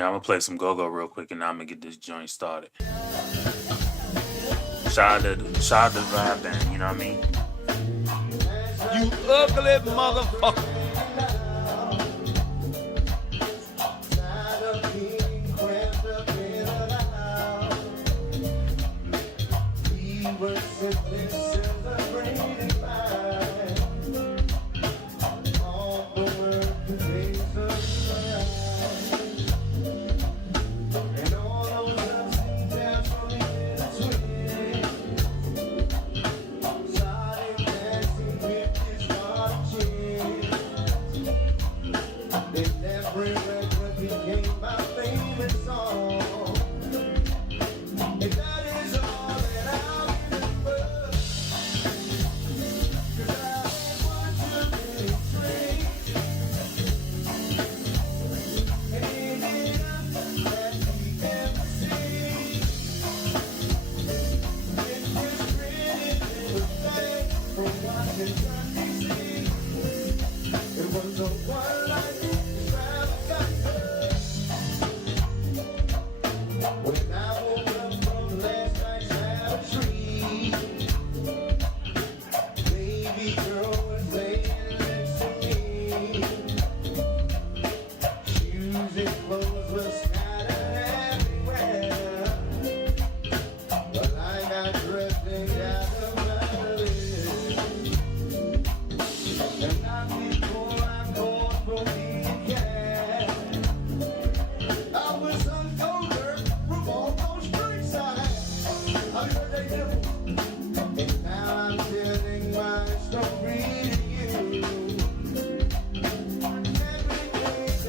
Yeah, I'm gonna play some go-go real quick and I'm gonna get this joint started. Shout out to the rap band, you know what I mean? You ugly motherfucker.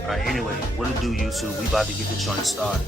Alright, anyway, what it do, YouTube? We about to get the joint started.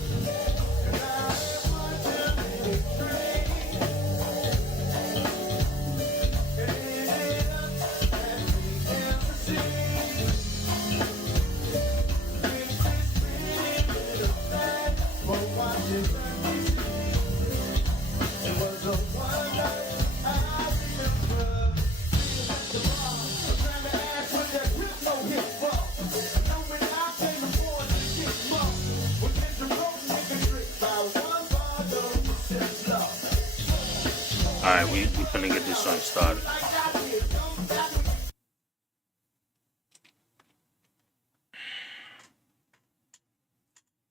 Alright, we finna get this joint started.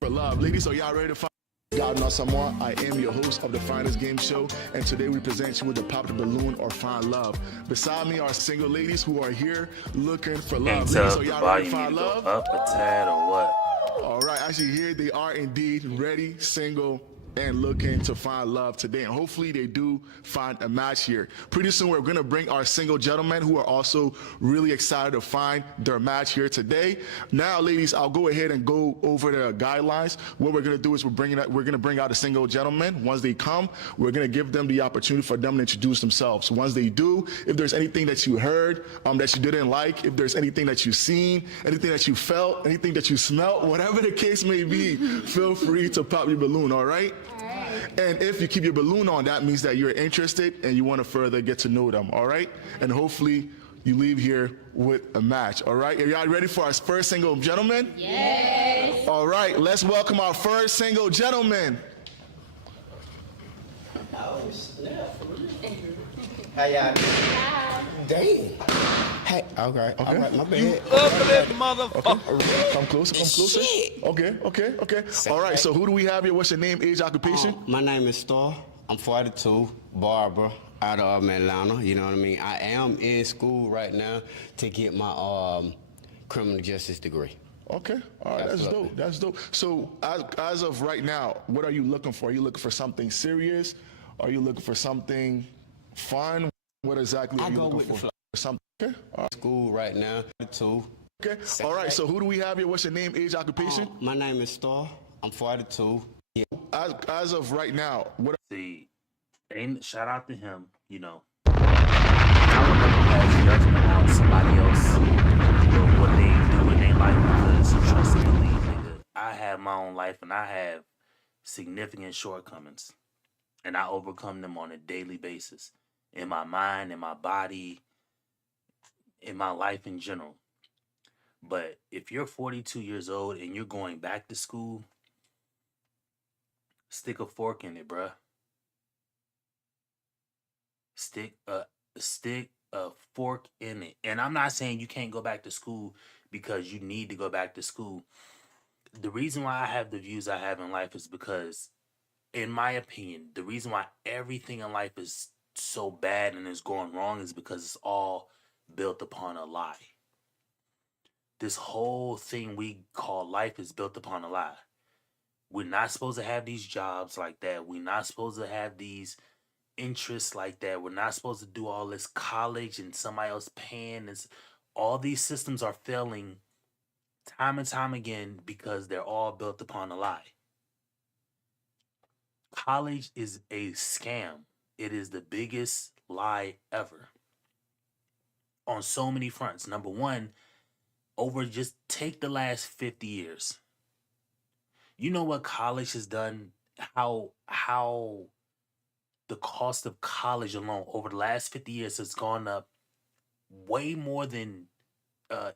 For love, ladies, are y'all ready to find God Not Someone? I am your host of the Finest Game Show, and today we present you with the Pop the Balloon or Find Love. Beside me are single ladies who are here looking for love. Can't tell Ladies, if are the y'all ready volume to need find to go love? up a tad or what. All right, actually here they are indeed ready, single, and looking to find love today. And hopefully they do find a match here. Pretty soon we're gonna bring our single gentlemen who are also really excited to find their match here today. Now, ladies, I'll go ahead and go over the guidelines. What we're gonna do is we're gonna bring out a single gentleman. Once they come, we're gonna give them the opportunity for them to introduce themselves. Once they do, if there's anything that you heard that you didn't like, if there's anything that you've seen, anything that you felt, anything that you smelt, whatever the case may be, feel free to pop your balloon, all right? And if you keep your balloon on, that means that you're interested and you want to further get to know them, all right? And hopefully you leave here with a match, all right? Are y'all ready for our first single gentleman? Yes. All right, let's welcome our first single gentleman. Oh, snap. How y'all doing? Damn. Hey, okay. All right, my You bad. ugly motherfucker. Okay, come closer. Shit. Okay. All right, so who do we have here? What's your name, age, occupation? My name is Star. I'm 42, Barbara, out of Atlanta. You know what I mean? I am in school right now to get my criminal justice degree. Okay, all right, that's dope. So as of right now, what are you looking for? Are you looking for something serious? Are you looking for something fun? What exactly are you looking for? Something. Okay, all right. School right now, too. Okay, all right, so who do we have here? What's your name, age, occupation? My name is Star. I'm 42. Yeah. As of right now, what? See, shout out to him, you know. I would never pass judgment out somebody else or what they do in their life because trust and believe, nigga. I have my own life and I have significant shortcomings. And I overcome them on a daily basis. In my mind, in my body, in my life in general. But if you're 42 years old and you're going back to school Stick a fork in it, bruh. Stick a fork in it. And I'm not saying you can't go back to school because you need to go back to school. The reason why I have the views I have in life is because, in my opinion, the reason why everything in life is so bad and is going wrong is because it's all built upon a lie. This whole thing we call life is built upon a lie. We're not supposed to have these jobs like that. We're not supposed to have these interests like that. We're not supposed to do all this college and somebody else paying. This, all these systems are failing time and time again because they're all built upon a lie. College is a scam. It is the biggest lie ever on so many fronts. Number one, over just take the last 50 years. You know what college has done? How the cost of college alone over the last 50 years has gone up way more than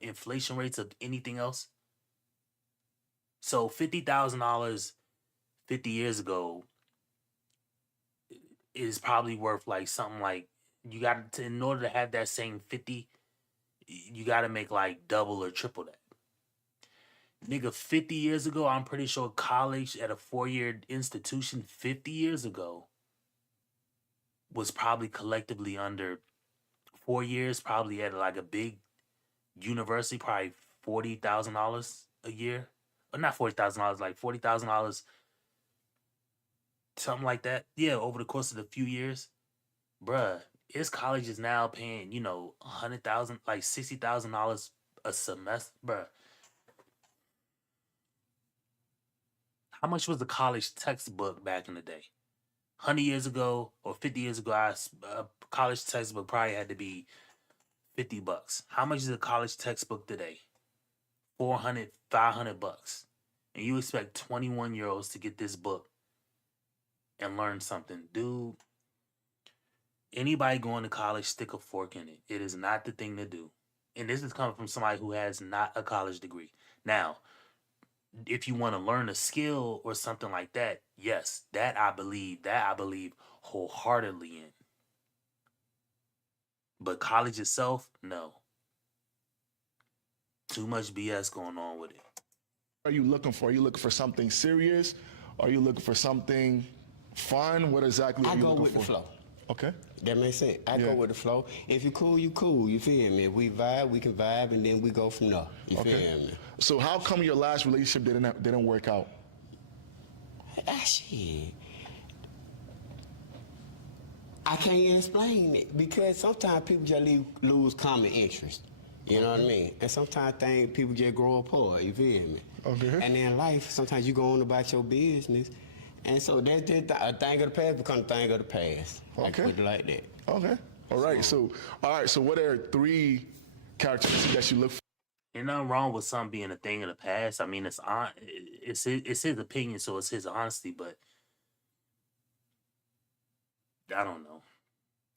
inflation rates of anything else. So $50,000 50 years ago is probably worth like something like, you got to, in order to have that same 50, you got to make like double or triple that. Nigga, 50 years ago, I'm pretty sure college at a 4-year institution 50 years ago was probably collectively under 4 years, probably at like a big university, probably $40,000 a year. Or not $40,000, like $40,000, something like that. Yeah, over the course of the few years. Bruh, his college is now paying, 100,000, like $60,000 a semester. Bruh, how much was the college textbook back in the day? 100 years ago or 50 years ago, a college textbook probably had to be $50. How much is a college textbook today? 400, $500. And you expect 21-year-olds to get this book and learn something. Dude, anybody going to college, stick a fork in it. It is not the thing to do. And this is coming from somebody who has not a college degree. Now, if you want to learn a skill or something like that, yes, that I believe wholeheartedly in. But college itself, no. Too much BS going on with it. Are you looking for? Are you looking for something serious? Are you looking for something fun? What exactly are I you go looking with for? the flow. Okay. That makes sense. I Yeah. go with the flow. If you cool, you cool. You feel me? If we vibe, we can vibe, and then we go from there. You Okay. feel me? So how come your last relationship didn't work out? Ah, shit. I can't explain it because sometimes people just lose common interest. You know what I mean? And sometimes people just grow apart. You feel me? Okay. And in life, sometimes you go on about your business, and so that's just a thing of the past becomes a thing of the past. I Okay. put it like that. Okay. All right. So what are 3 characteristics that you look for? Ain't nothing wrong with something being a thing of the past. I mean, it's his opinion, so it's his honesty. But I don't know.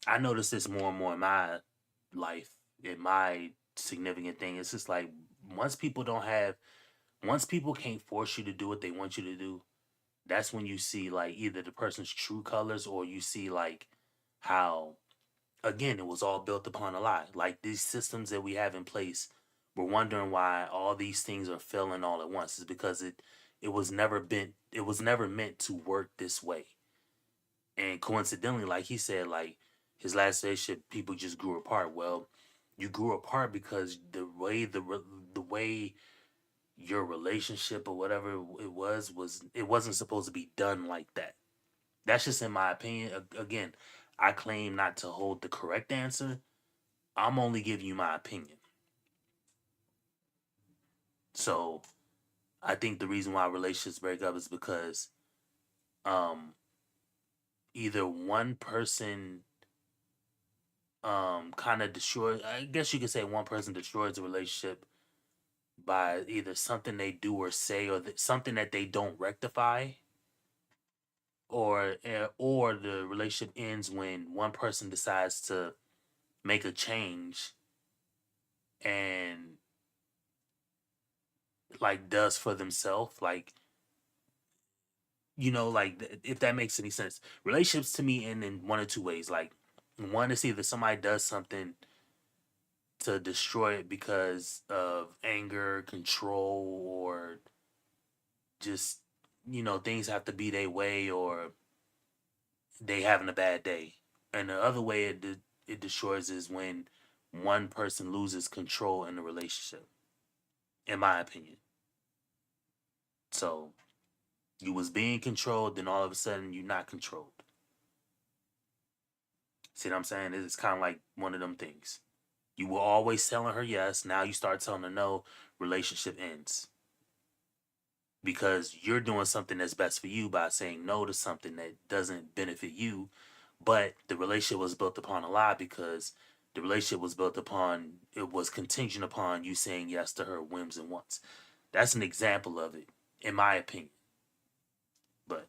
I notice this more and more in my life, in my significant thing. It's just like once people don't have, once people can't force you to do what they want you to do, that's when you see like either the person's true colors or you see like how, again, it was all built upon a lie. Like these systems that we have in place, we're wondering why all these things are failing all at once. Is because it was never meant to work this way. And coincidentally, like he said, like his last relationship, people just grew apart. Well, you grew apart because the way your relationship or whatever it wasn't supposed to be done like that. That's just in my opinion. Again, I claim not to hold the correct answer. I'm only giving you my opinion. So I think the reason why relationships break up is because um either one person kind of destroys, I guess you could say one person destroys the relationship by either something they do or say or something that they don't rectify, or the relationship ends when one person decides to make a change and like does for themselves, like like if that makes any sense. Relationships to me end in one or two ways. Like, one is either somebody does something to destroy it because of anger, control, or just things have to be their way, or they having a bad day. And the other way it destroys is when one person loses control in the relationship, in my opinion. So you was being controlled, then all of a sudden you're not controlled. See what I'm saying? It's kind of like one of them things. You were always telling her yes. Now you start telling her no. Relationship ends because you're doing something that's best for you by saying no to something that doesn't benefit you. But the relationship was built upon a lie because the relationship was built upon, it was contingent upon you saying yes to her whims and wants. That's an example of it, in my opinion. But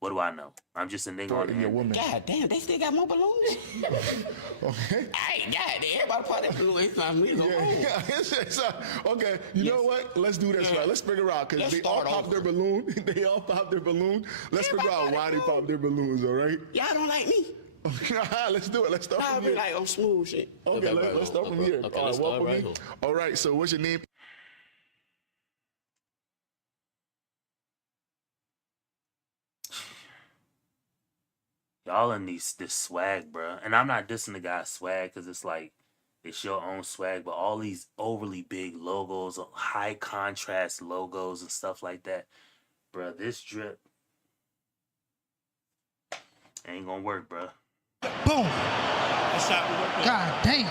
what do I know? I'm just a nigga on the your end. woman. God damn, they still got more balloons? Okay. Hey, goddamn, everybody put that balloon inside me. Okay, you know what? Let's do this, right? Let's figure out, because Let's they all start pop their over. balloon. They all pop their balloon. Let's figure out why they pop their balloons, all right? Y'all don't like me? Let's do it. Let's start I'll from be here. like, I'm smooth shit. Okay, let's start from here. Okay, All let's right, start welcome right me. here. All right, so what's your name? Y'all in this swag, bro. And I'm not dissing the guy's swag because it's like it's your own swag, but all these overly big logos, high contrast logos and stuff like that, bro. This drip ain't gonna work, bro. Boom. That shot will work. God damn.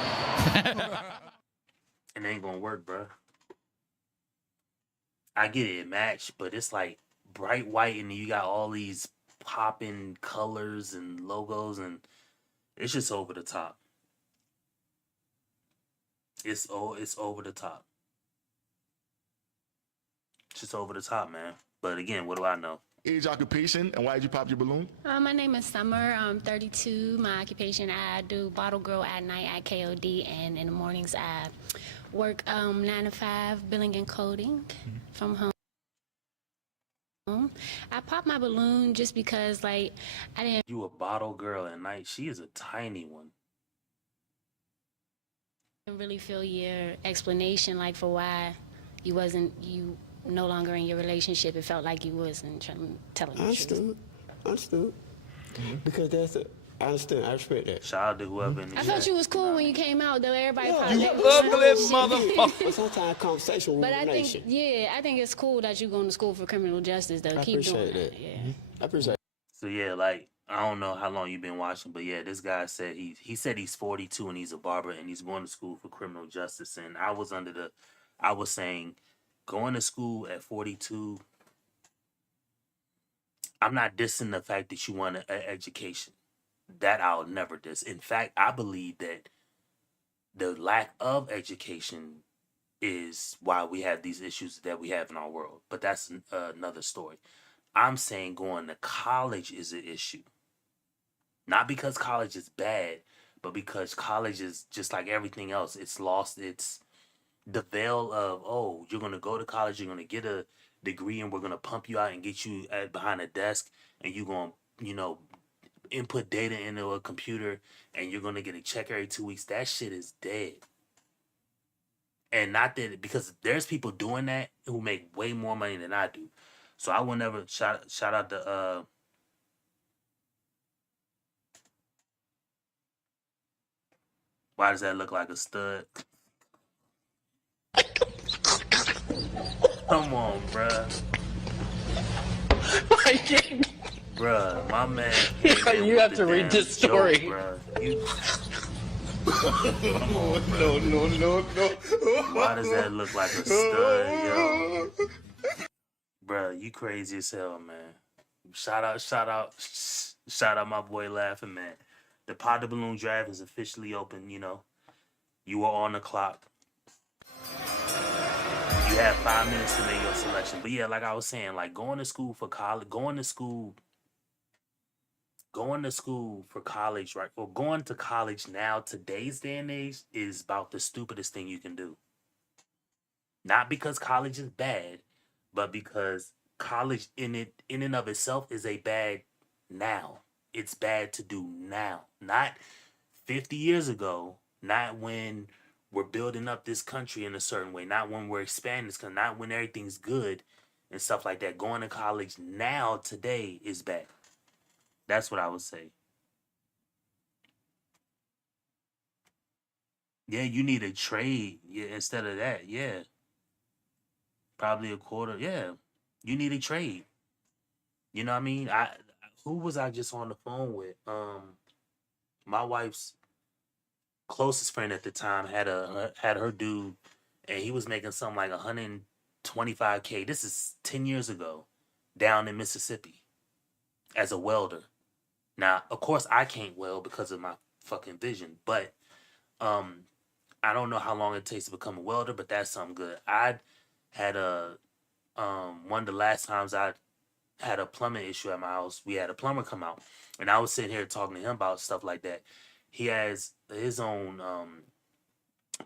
It ain't gonna work, bro. I get it match, but it's like bright white, and you got all these popping colors and logos, and it's just over the top. It's over the top. It's just over the top, man. But again, what do I know? Age, occupation, and why did you pop your balloon? My name is Summer. I'm 32. My occupation, I do bottle girl at night at KOD, and in the mornings I work 9 to 5 billing and coding from home. I popped my balloon just because, like, I didn't You a bottle girl at night. She is a tiny one. really feel your explanation, like, for why you no longer in your relationship. It felt like you wasn't telling the truth. Understood. Because I understand. I respect that. Shout out to whoever in the I chat. thought you was cool when you came out, though. Everybody popped You their ugly balloon. motherfucker. But sometimes conversation will But I ruin think, shit. I think it's cool that you're going to school for criminal justice, though. I Keep doing appreciate that. that. Yeah. I appreciate So yeah, like I don't know how long you've been watching, but yeah, this guy said he said he's 42 and he's a barber and he's going to school for criminal justice. And I was saying going to school at 42. I'm not dissing the fact that you want an education. That I'll never diss. In fact, I believe that the lack of education is why we have these issues that we have in our world. But that's another story. I'm saying going to college is an issue. Not because college is bad, but because college is just like everything else. It's lost its the veil of, oh, you're gonna go to college, you're gonna get a degree, and we're gonna pump you out and get you behind a desk, and you're gonna, input data into a computer, and you're gonna get a check every 2 weeks. That shit is dead. And not that, because there's people doing that who make way more money than I do. So I will never shout out to why does that look like a stud? Come on, bruh. Bruh, my man. You have to read this story. Joke, bruh. No. Why does that look like a stud, yo? Bruh, you crazy as hell, man. Shout out my boy Laughing Man. The Pot the Balloon draft is officially open, You are on the clock. You have 5 minutes to make your selection. But yeah, like I was saying, like going to school for college, for college, right? Or going to college now, today's day and age, is about the stupidest thing you can do. Not because college is bad, but because college in and of itself is a bad now. It's bad to do now, not 50 years ago, not when we're building up this country in a certain way, not when we're expanding this country, not when everything's good and stuff like that. Going to college now today is bad. That's what I would say. Yeah, you need a trade. Yeah, instead of that, yeah, probably a quarter. Yeah, you need a trade. You know what I mean? Who was I just on the phone with? My wife's closest friend at the time had her dude, and he was making something like 125K. This is 10 years ago, down in Mississippi, as a welder. Now, of course, I can't weld because of my fucking vision, but um, I don't know how long it takes to become a welder, but that's something good. I had a one of the last times I had a plumbing issue at my house. We had a plumber come out, and I was sitting here talking to him about stuff like that. He has his own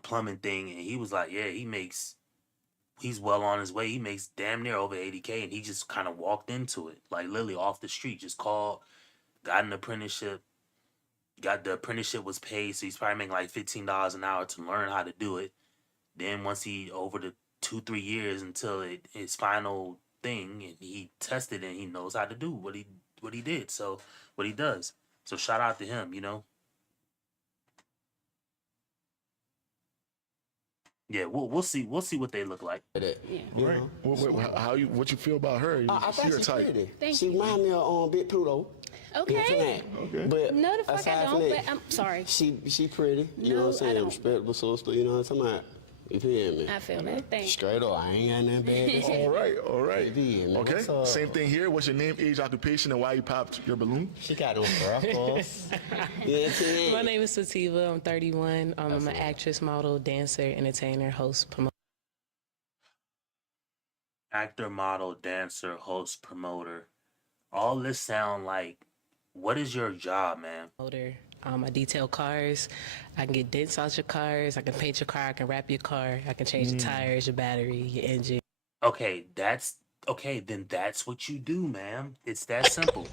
plumbing thing, and he was like, "Yeah, he's well on his way. He makes damn near over 80K, and he just kind of walked into it, like literally off the street. Just called, got an apprenticeship, got the apprenticeship was paid, so he's probably making like $15 an hour to learn how to do it. Then once he over the 2-3 years until his final thing, and he tested and he knows how to do what he did. So what he does. So shout out to him. You know. Yeah, we'll see what they look like. That, Yeah. you know. What you feel about her? I She think your she's type. pretty. Thank She you. remind me of Big Pluto. Okay. Okay. But No, the fuck I aside from don't. that, But I'm sorry. she pretty. You know No, what I'm I saying? don't. Respectable sister. You know what I'm talking about? You feel me? I feel that. Thank you. Straight up, I ain't got nothing bad to say. All right. Yeah, man, Okay. what's up? Same thing here. What's your name, age, occupation, and why you popped your balloon? She got them freckles. Yeah, My name is Sativa. I'm 31. I'm an actress, model, dancer, entertainer, host, Actor, model, dancer, host, promoter. All this sound like, what is your job, man? promoter. I detail cars. I can get dents out your cars. I can paint your car. I can wrap your car. I can change the tires, your battery, your engine. Okay, then that's what you do, man. It's that simple.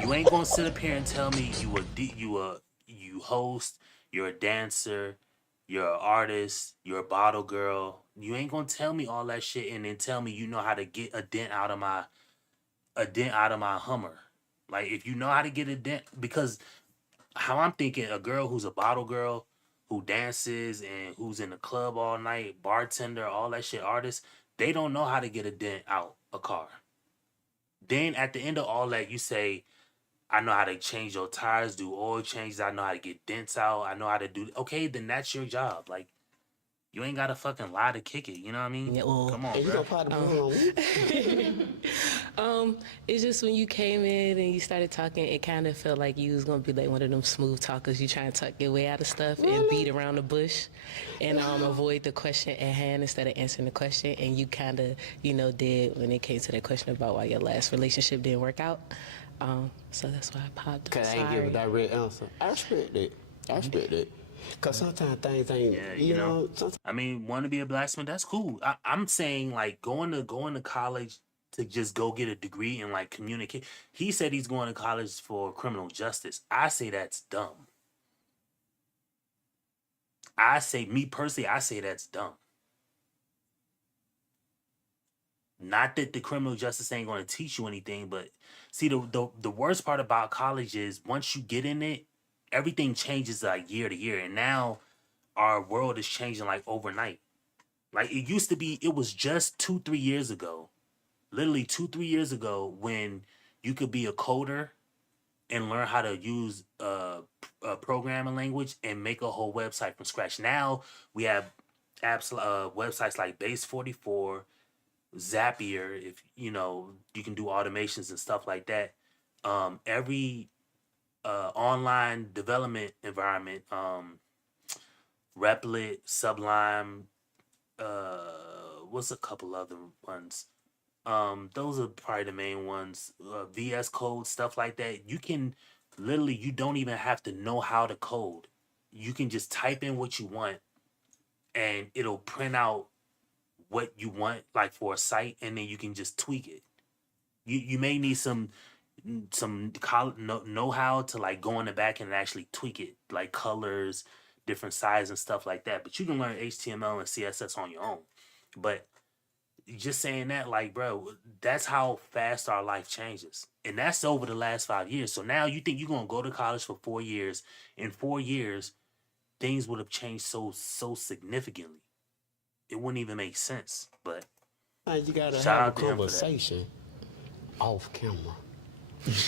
You ain't gonna sit up here and tell me you host, you're a dancer, you're an artist, you're a bottle girl. You ain't gonna tell me all that shit and then tell me you know how to get a dent out of my Hummer. Like if you know how to get a dent, because how I'm thinking, a girl who's a bottle girl, who dances and who's in the club all night, bartender, all that shit, artist, they don't know how to get a dent out a car. Then at the end of all that, you say, I know how to change your tires, do oil changes, I know how to get dents out, I know how to do. Okay, then that's your job. Like, you ain't gotta fucking lie to kick it. You know what I mean? Yeah, well, Come on, And you bro. gonna pop the balloon on me? It's just when you came in and you started talking, it kind of felt like you was gonna be like one of them smooth talkers. You trying to talk your way out of stuff and beat around the bush, and avoid the question at hand instead of answering the question. And you kind of, did when it came to that question about why your last relationship didn't work out. So that's why I popped. Cause I ain't give a direct answer. I respect that. Cause sometimes things ain't, Yeah, you know. Sometimes I mean, want to be a blacksmith? That's cool. I'm saying like going to college to just go get a degree and like communicate. He said he's going to college for criminal justice. I say that's dumb. Me personally, I say that's dumb. Not that the criminal justice ain't going to teach you anything, but see, the worst part about college is once you get in it, everything changes like year to year, and now our world is changing like overnight. Like it used to be, it was just 2-3 years ago, literally 2-3 years ago, when you could be a coder and learn how to use a programming language and make a whole website from scratch. Now we have apps, websites like Base44, Zapier. If you can do automations and stuff like that. Every online development environment, Replit, Sublime, what's a couple other ones? Those are probably the main ones. VS Code, stuff like that. You can literally, you don't even have to know how to code. You can just type in what you want, and it'll print out what you want, like for a site, and then you can just tweak it. You may need some know how to like go in the back and actually tweak it, like colors, different size and stuff like that. But you can learn HTML and CSS on your own. But just saying that, like, bro, that's how fast our life changes, and that's over the last 5 years. So now you think you're gonna go to college for 4 years? In 4 years, things would have changed so significantly. It wouldn't even make sense. But You gotta shout have out a to him for that. conversation off camera.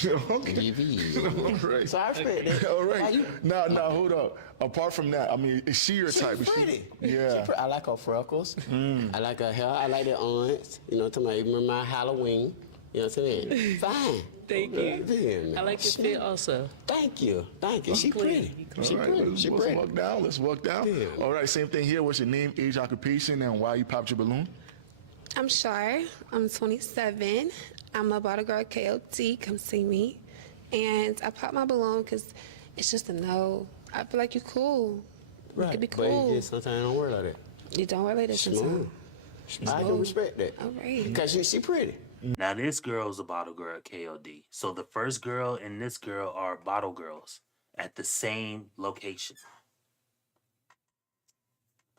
Okay. You feel? All right. So I respect that. All Why right. you- Now, hold up. Apart from that, I mean, is she your type? Is Pretty. Yeah. I like her freckles. I like her hair. I like the aunts. You know what I'm talking about? Remember my Halloween? You know what I'm saying? Fine. Thank you. Yeah, I like your fit also. Thank you. She pretty. All She right, pretty. She let's pretty. walk down. Let's walk down. Yeah. All right, same thing here. What's your name, age, occupation, and why you popped your balloon? I'm Shar. I'm 27. I'm a bottle girl at KOT. Come see me. And I popped my balloon because it's just a no. I feel like you're cool. You could be But cool. you just sometimes don't work like that. You don't wear like that Smooth. sometimes. I can respect that. All right. Because she pretty. Now this girl's a bottle girl at KOD. So the first girl and this girl are bottle girls at the same location.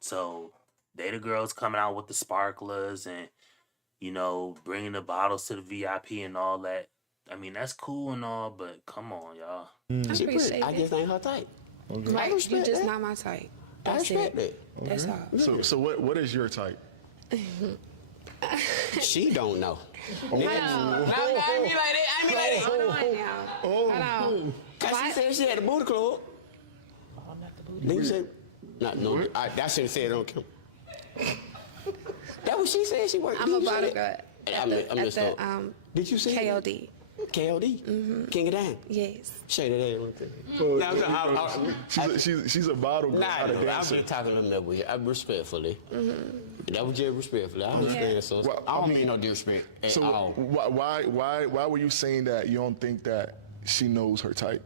So they the girls coming out with the sparklers and, you know, bringing the bottles to the VIP and all that. I mean, that's cool and all, but come on, y'all. I She pretty. appreciate I it. just ain't her type. Right, you respect just that. not my type. I That's respect it. that. That's all. So what is your type? She don't know. Hold on. I mean like that. Hold on now. Hold on. Cause she said she had a booty club. Then you said, no, I should have said it on camera. That what she said. She worked. I'm a Did you say bottle that? girl I missed at up. the Did you say that? KOD. KOD? King of Dime? Yes. Shade of that. She's a bottle girl, not a I'm dancer. just talking a little bit with you. Respectfully. That was just respectfully. I understand, so Well, I don't I mean, mean no disrespect at So all. why were you saying that you don't think that she knows her type?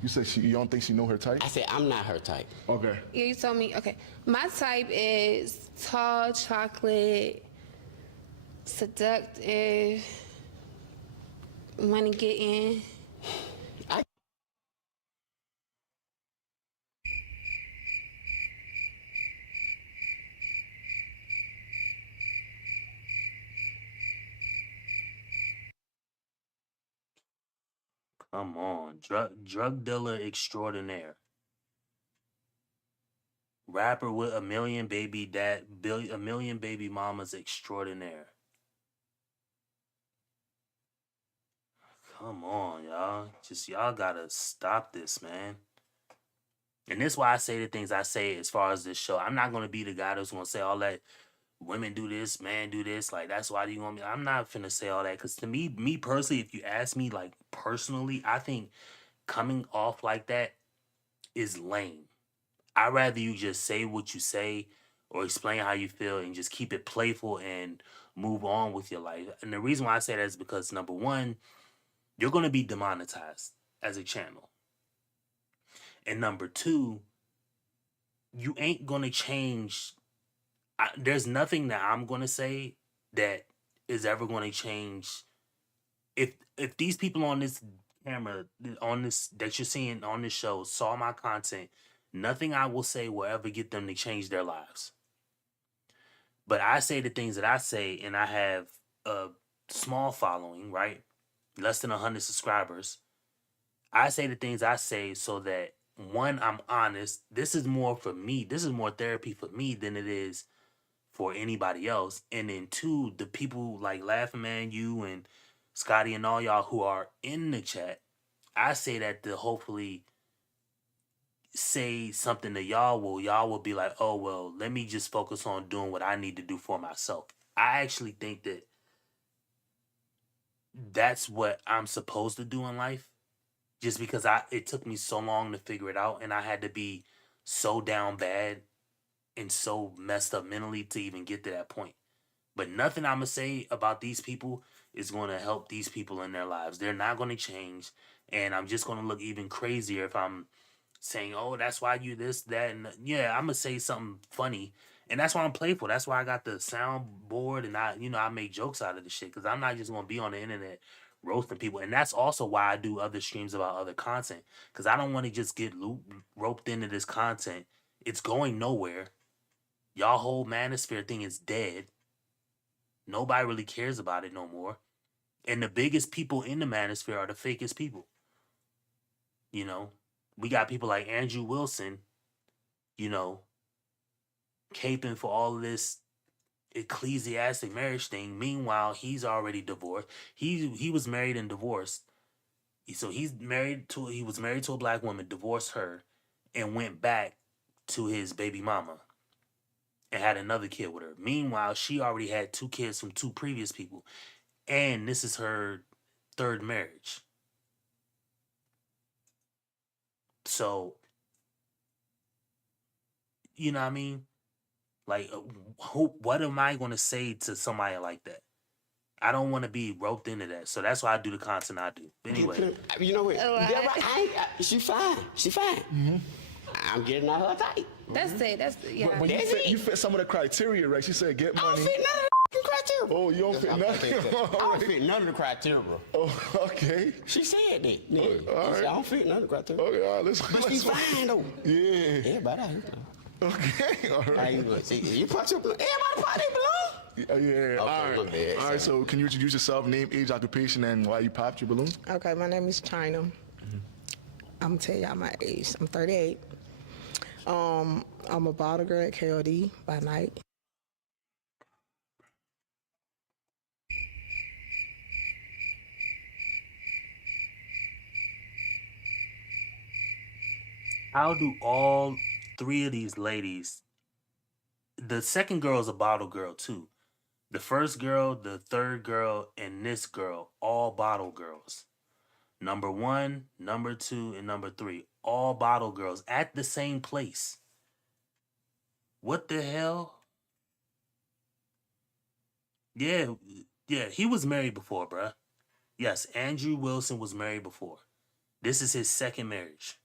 You said you don't think she know her type? I said I'm not her type. Okay. Yeah, you told me. Okay. My type is tall, chocolate, seductive, money getting. Come on, drug dealer extraordinaire, rapper with a million baby mamas extraordinaire. Come on, y'all. Y'all gotta stop this, man. And this is why I say the things I say as far as this show. I'm not gonna be the guy that's gonna say all that women do this, man do this. Like that's why you want me. I'm not finna say all that because to me personally, if you ask me like personally, I think coming off like that is lame. I'd rather you just say what you say or explain how you feel and just keep it playful and move on with your life. And the reason why I say that is because number one, you're gonna be demonetized as a channel. And number two, you ain't gonna change. There's nothing that I'm gonna say that is ever gonna change. If these people on this camera, on this that you're seeing on this show, saw my content, nothing I will say will ever get them to change their lives. But I say the things that I say, and I have a small following, right? Less than 100 subscribers. I say the things I say so that one, I'm honest. This is more for me. This is more therapy for me than it is for anybody else. And then two, the people like Laughing Man, you and Scotty and all y'all who are in the chat, I say that to hopefully say something to y'all will be like, oh, well, let me just focus on doing what I need to do for myself. I actually think that that's what I'm supposed to do in life. Just because it took me so long to figure it out and I had to be so down bad and so messed up mentally to even get to that point. But nothing I'm going to say about these people is going to help these people in their lives. They're not going to change. And I'm just going to look even crazier if I'm saying, oh, that's why you this, that. And yeah, I'm going to say something funny And that's why I'm playful. That's why I got the soundboard and I make jokes out of the shit because I'm not just gonna be on the internet roasting people. And that's also why I do other streams about other content because I don't want to just get roped into this content. It's going nowhere. Y'all whole manosphere thing is dead. Nobody really cares about it no more. And the biggest people in the manosphere are the fakest people. You know, we got people like Andrew Wilson, you know, caping for all of this ecclesiastic marriage thing. Meanwhile, he's already divorced. He was married and divorced. So he was married to a black woman, divorced her, and went back to his baby mama and had another kid with her. Meanwhile, she already had 2 kids from 2 previous people. And this is her 3rd marriage. So, you know what I mean? Like, what am I going to say to somebody like that? I don't want to be roped into that. So that's why I do the content I do. But anyway. You know what? She fine. She fine. I'm getting out her tight. That's it. Yeah. But you fit some of the criteria, right? She said get I money. don't fit none of the criteria. Oh, you don't fit nothing? I don't fit none of the criteria, bro. Oh, okay. She said that. Yeah. All right. I don't fit none of the criteria. Okay, all right, But she fine, though. Yeah. Everybody out here. Okay, all How right. you gonna see? You put your everybody part they belong. Yeah, Okay, all my right. bad, All right, so can you introduce yourself, name, age, occupation, and why you popped your balloon? Okay, my name is China. I'm gonna tell y'all my age. I'm 38. I'm a bottle girl at KOD by night. How do all 3 of these ladies? The second girl is a bottle girl too. The first girl, the 3rd girl, and this girl, all bottle girls. Number 1, number 2, and number 3, all bottle girls at the same place. What the hell? Yeah, he was married before, bruh. Yes, Andrew Wilson was married before. This is his 2nd marriage.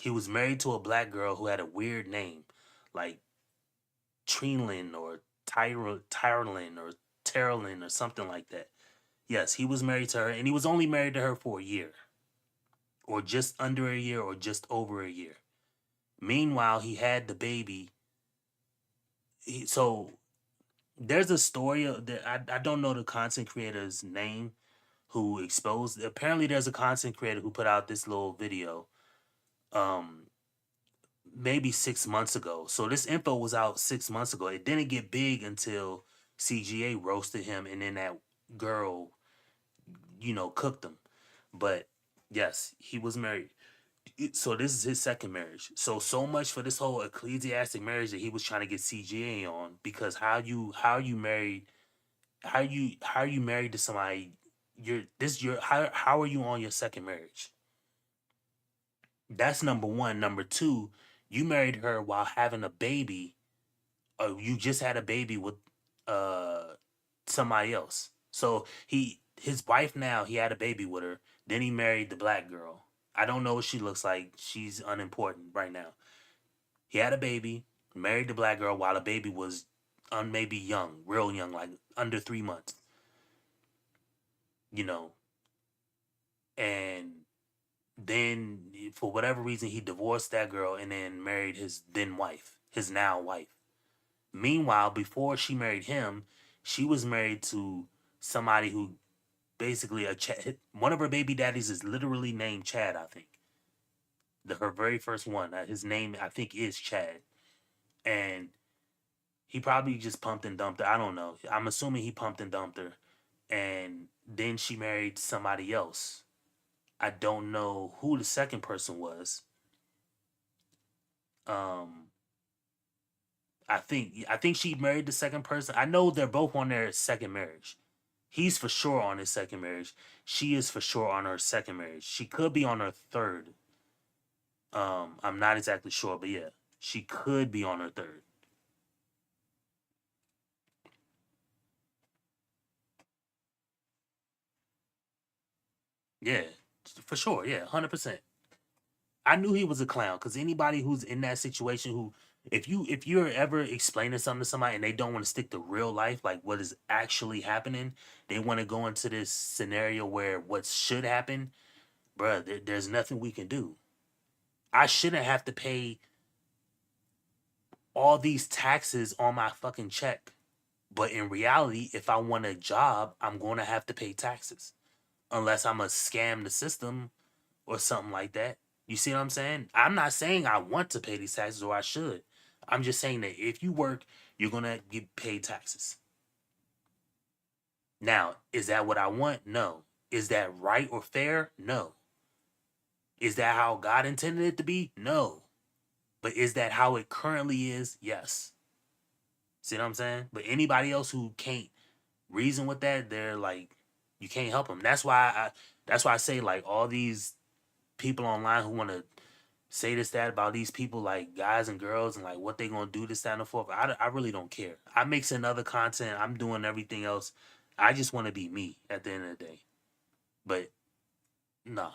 He was married to a black girl who had a weird name, like Trinlin or Tyrlin or Terlin or something like that. Yes, he was married to her, and he was only married to her for a year, or just under a year, or just over a year. Meanwhile, he had the baby. So there's a story that I don't know the content creator's name who exposed. Apparently, there's a content creator who put out this little video. Maybe 6 months ago. So this info was out 6 months ago. It didn't get big until CGA roasted him and then that girl, cooked him. But yes, he was married. So this is his 2nd marriage. So much for this whole ecclesiastic marriage that he was trying to get CGA on, because how are you married to somebody how are you on your 2nd marriage? That's number 1. Number 2, you married her while having a baby, or you just had a baby with somebody else. So his wife now, he had a baby with her. Then he married the black girl. I don't know what she looks like. She's unimportant right now. He had a baby, married the black girl while the baby was maybe young, real young, like under 3 months. And then for whatever reason he divorced that girl and then married his now wife. Meanwhile, before she married him, she was married to somebody who basically one of her baby daddies is literally named Chad, I think. Her very first one, his name I think is Chad. And he probably just pumped and dumped her. I don't know. I'm assuming he pumped and dumped her. And then she married somebody else. I don't know who the second person was. I think she married the second person. I know they're both on their 2nd marriage. He's for sure on his 2nd marriage. She is for sure on her 2nd marriage. She could be on her 3rd. I'm not exactly sure, but yeah, she could be on her 3rd. Yeah, for sure. Yeah, 100%. I knew he was a clown because anybody who's in that situation who if you're ever explaining something to somebody and they don't want to stick to real life, like what is actually happening, they want to go into this scenario where what should happen, bruh, there's nothing we can do. I shouldn't have to pay all these taxes on my fucking check. But in reality, if I want a job, I'm going to have to pay taxes. Unless I'm going to scam the system or something like that. You see what I'm saying? I'm not saying I want to pay these taxes or I should. I'm just saying that if you work, you're going to get paid taxes. Now, is that what I want? No. Is that right or fair? No. Is that how God intended it to be? No. But is that how it currently is? Yes. See what I'm saying? But anybody else who can't reason with that, they're like, you can't help them. That's why I say, like, all these people online who want to say this, that about these people, like guys and girls, and like what they gonna do this, that, and the fourth. I really don't care. I'm mixing other content. I'm doing everything else. I just want to be me at the end of the day. But nah.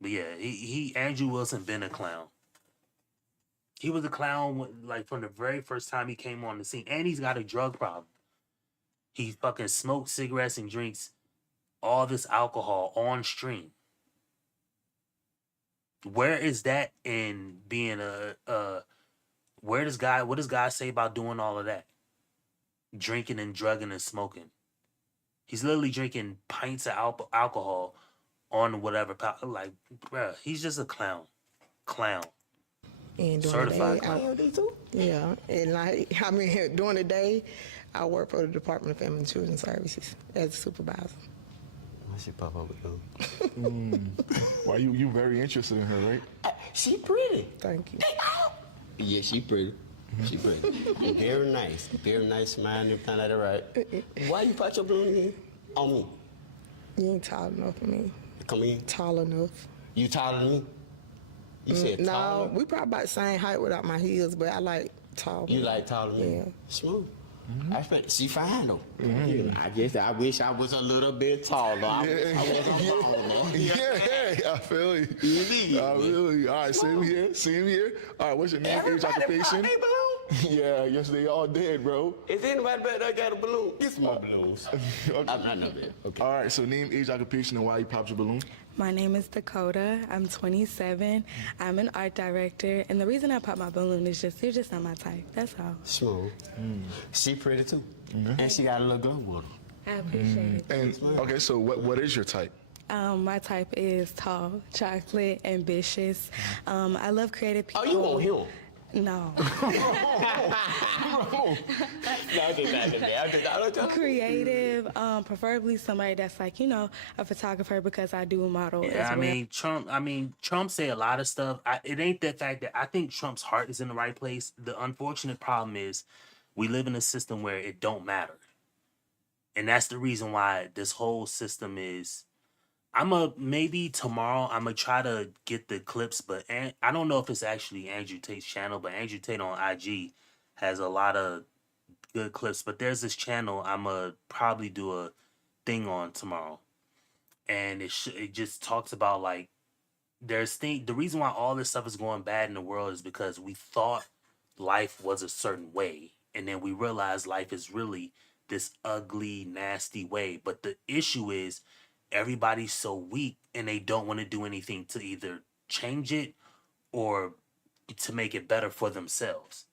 But yeah, he Andrew Wilson been a clown. He was a clown like from the very first time he came on the scene, and he's got a drug problem. He fucking smokes cigarettes and drinks all this alcohol on stream. Where is that in being what does God say about doing all of that? Drinking and drugging and smoking. He's literally drinking pints of alcohol on whatever, like, bruh, he's just a clown. And during Certified the day, clown. yeah, and like, I mean, during the day, I work for the Department of Family and Children Services as a supervisor. I should pop up with them. Why you very interested in her, right? She pretty. Thank you. Yeah, she pretty. She pretty. Very nice. Very nice smile and everything like that, right? Why you pop your balloon again? On me. You ain't tall enough for me. Come in. Tall enough. You taller than me? You said taller? No, we probably about the same height without my heels, but I like tall. You like taller than me? Yeah. Smooth. I expect she fine though. I wish I was a little bit taller. I I feel you. I feel you. All right, same here. All right, what's your name, age, occupation? Hey, balloon. Yeah, yes, they all did, bro. Is anybody back there got a balloon? Get some more balloons. I'm not no bad. Okay. All right, so name, age, occupation, and why you popped your balloon? My name is Dakota. I'm 27. I'm an art director, and the reason I pop my balloon is you're just not my type. That's all. Smooth. She pretty too, and she got a little gun with her. I appreciate it. And okay, so what is your type? My type is tall, chocolate, ambitious. I love creative people. Oh, you want him? No. No, Creative, preferably somebody that's like, a photographer, because I do model as Yeah, well. Trump say a lot of stuff. It ain't the fact that I think Trump's heart is in the right place. The unfortunate problem is we live in a system where it don't matter. And that's the reason why this whole system is. Maybe tomorrow I'm gonna try to get the clips, but I don't know if it's actually Andrew Tate's channel, but Andrew Tate on IG has a lot of good clips. But there's this channel I'm gonna probably do a thing on tomorrow, and it just talks about like the reason why all this stuff is going bad in the world is because we thought life was a certain way, and then we realized life is really this ugly, nasty way. But the issue is everybody's so weak and they don't want to do anything to either change it or to make it better for themselves.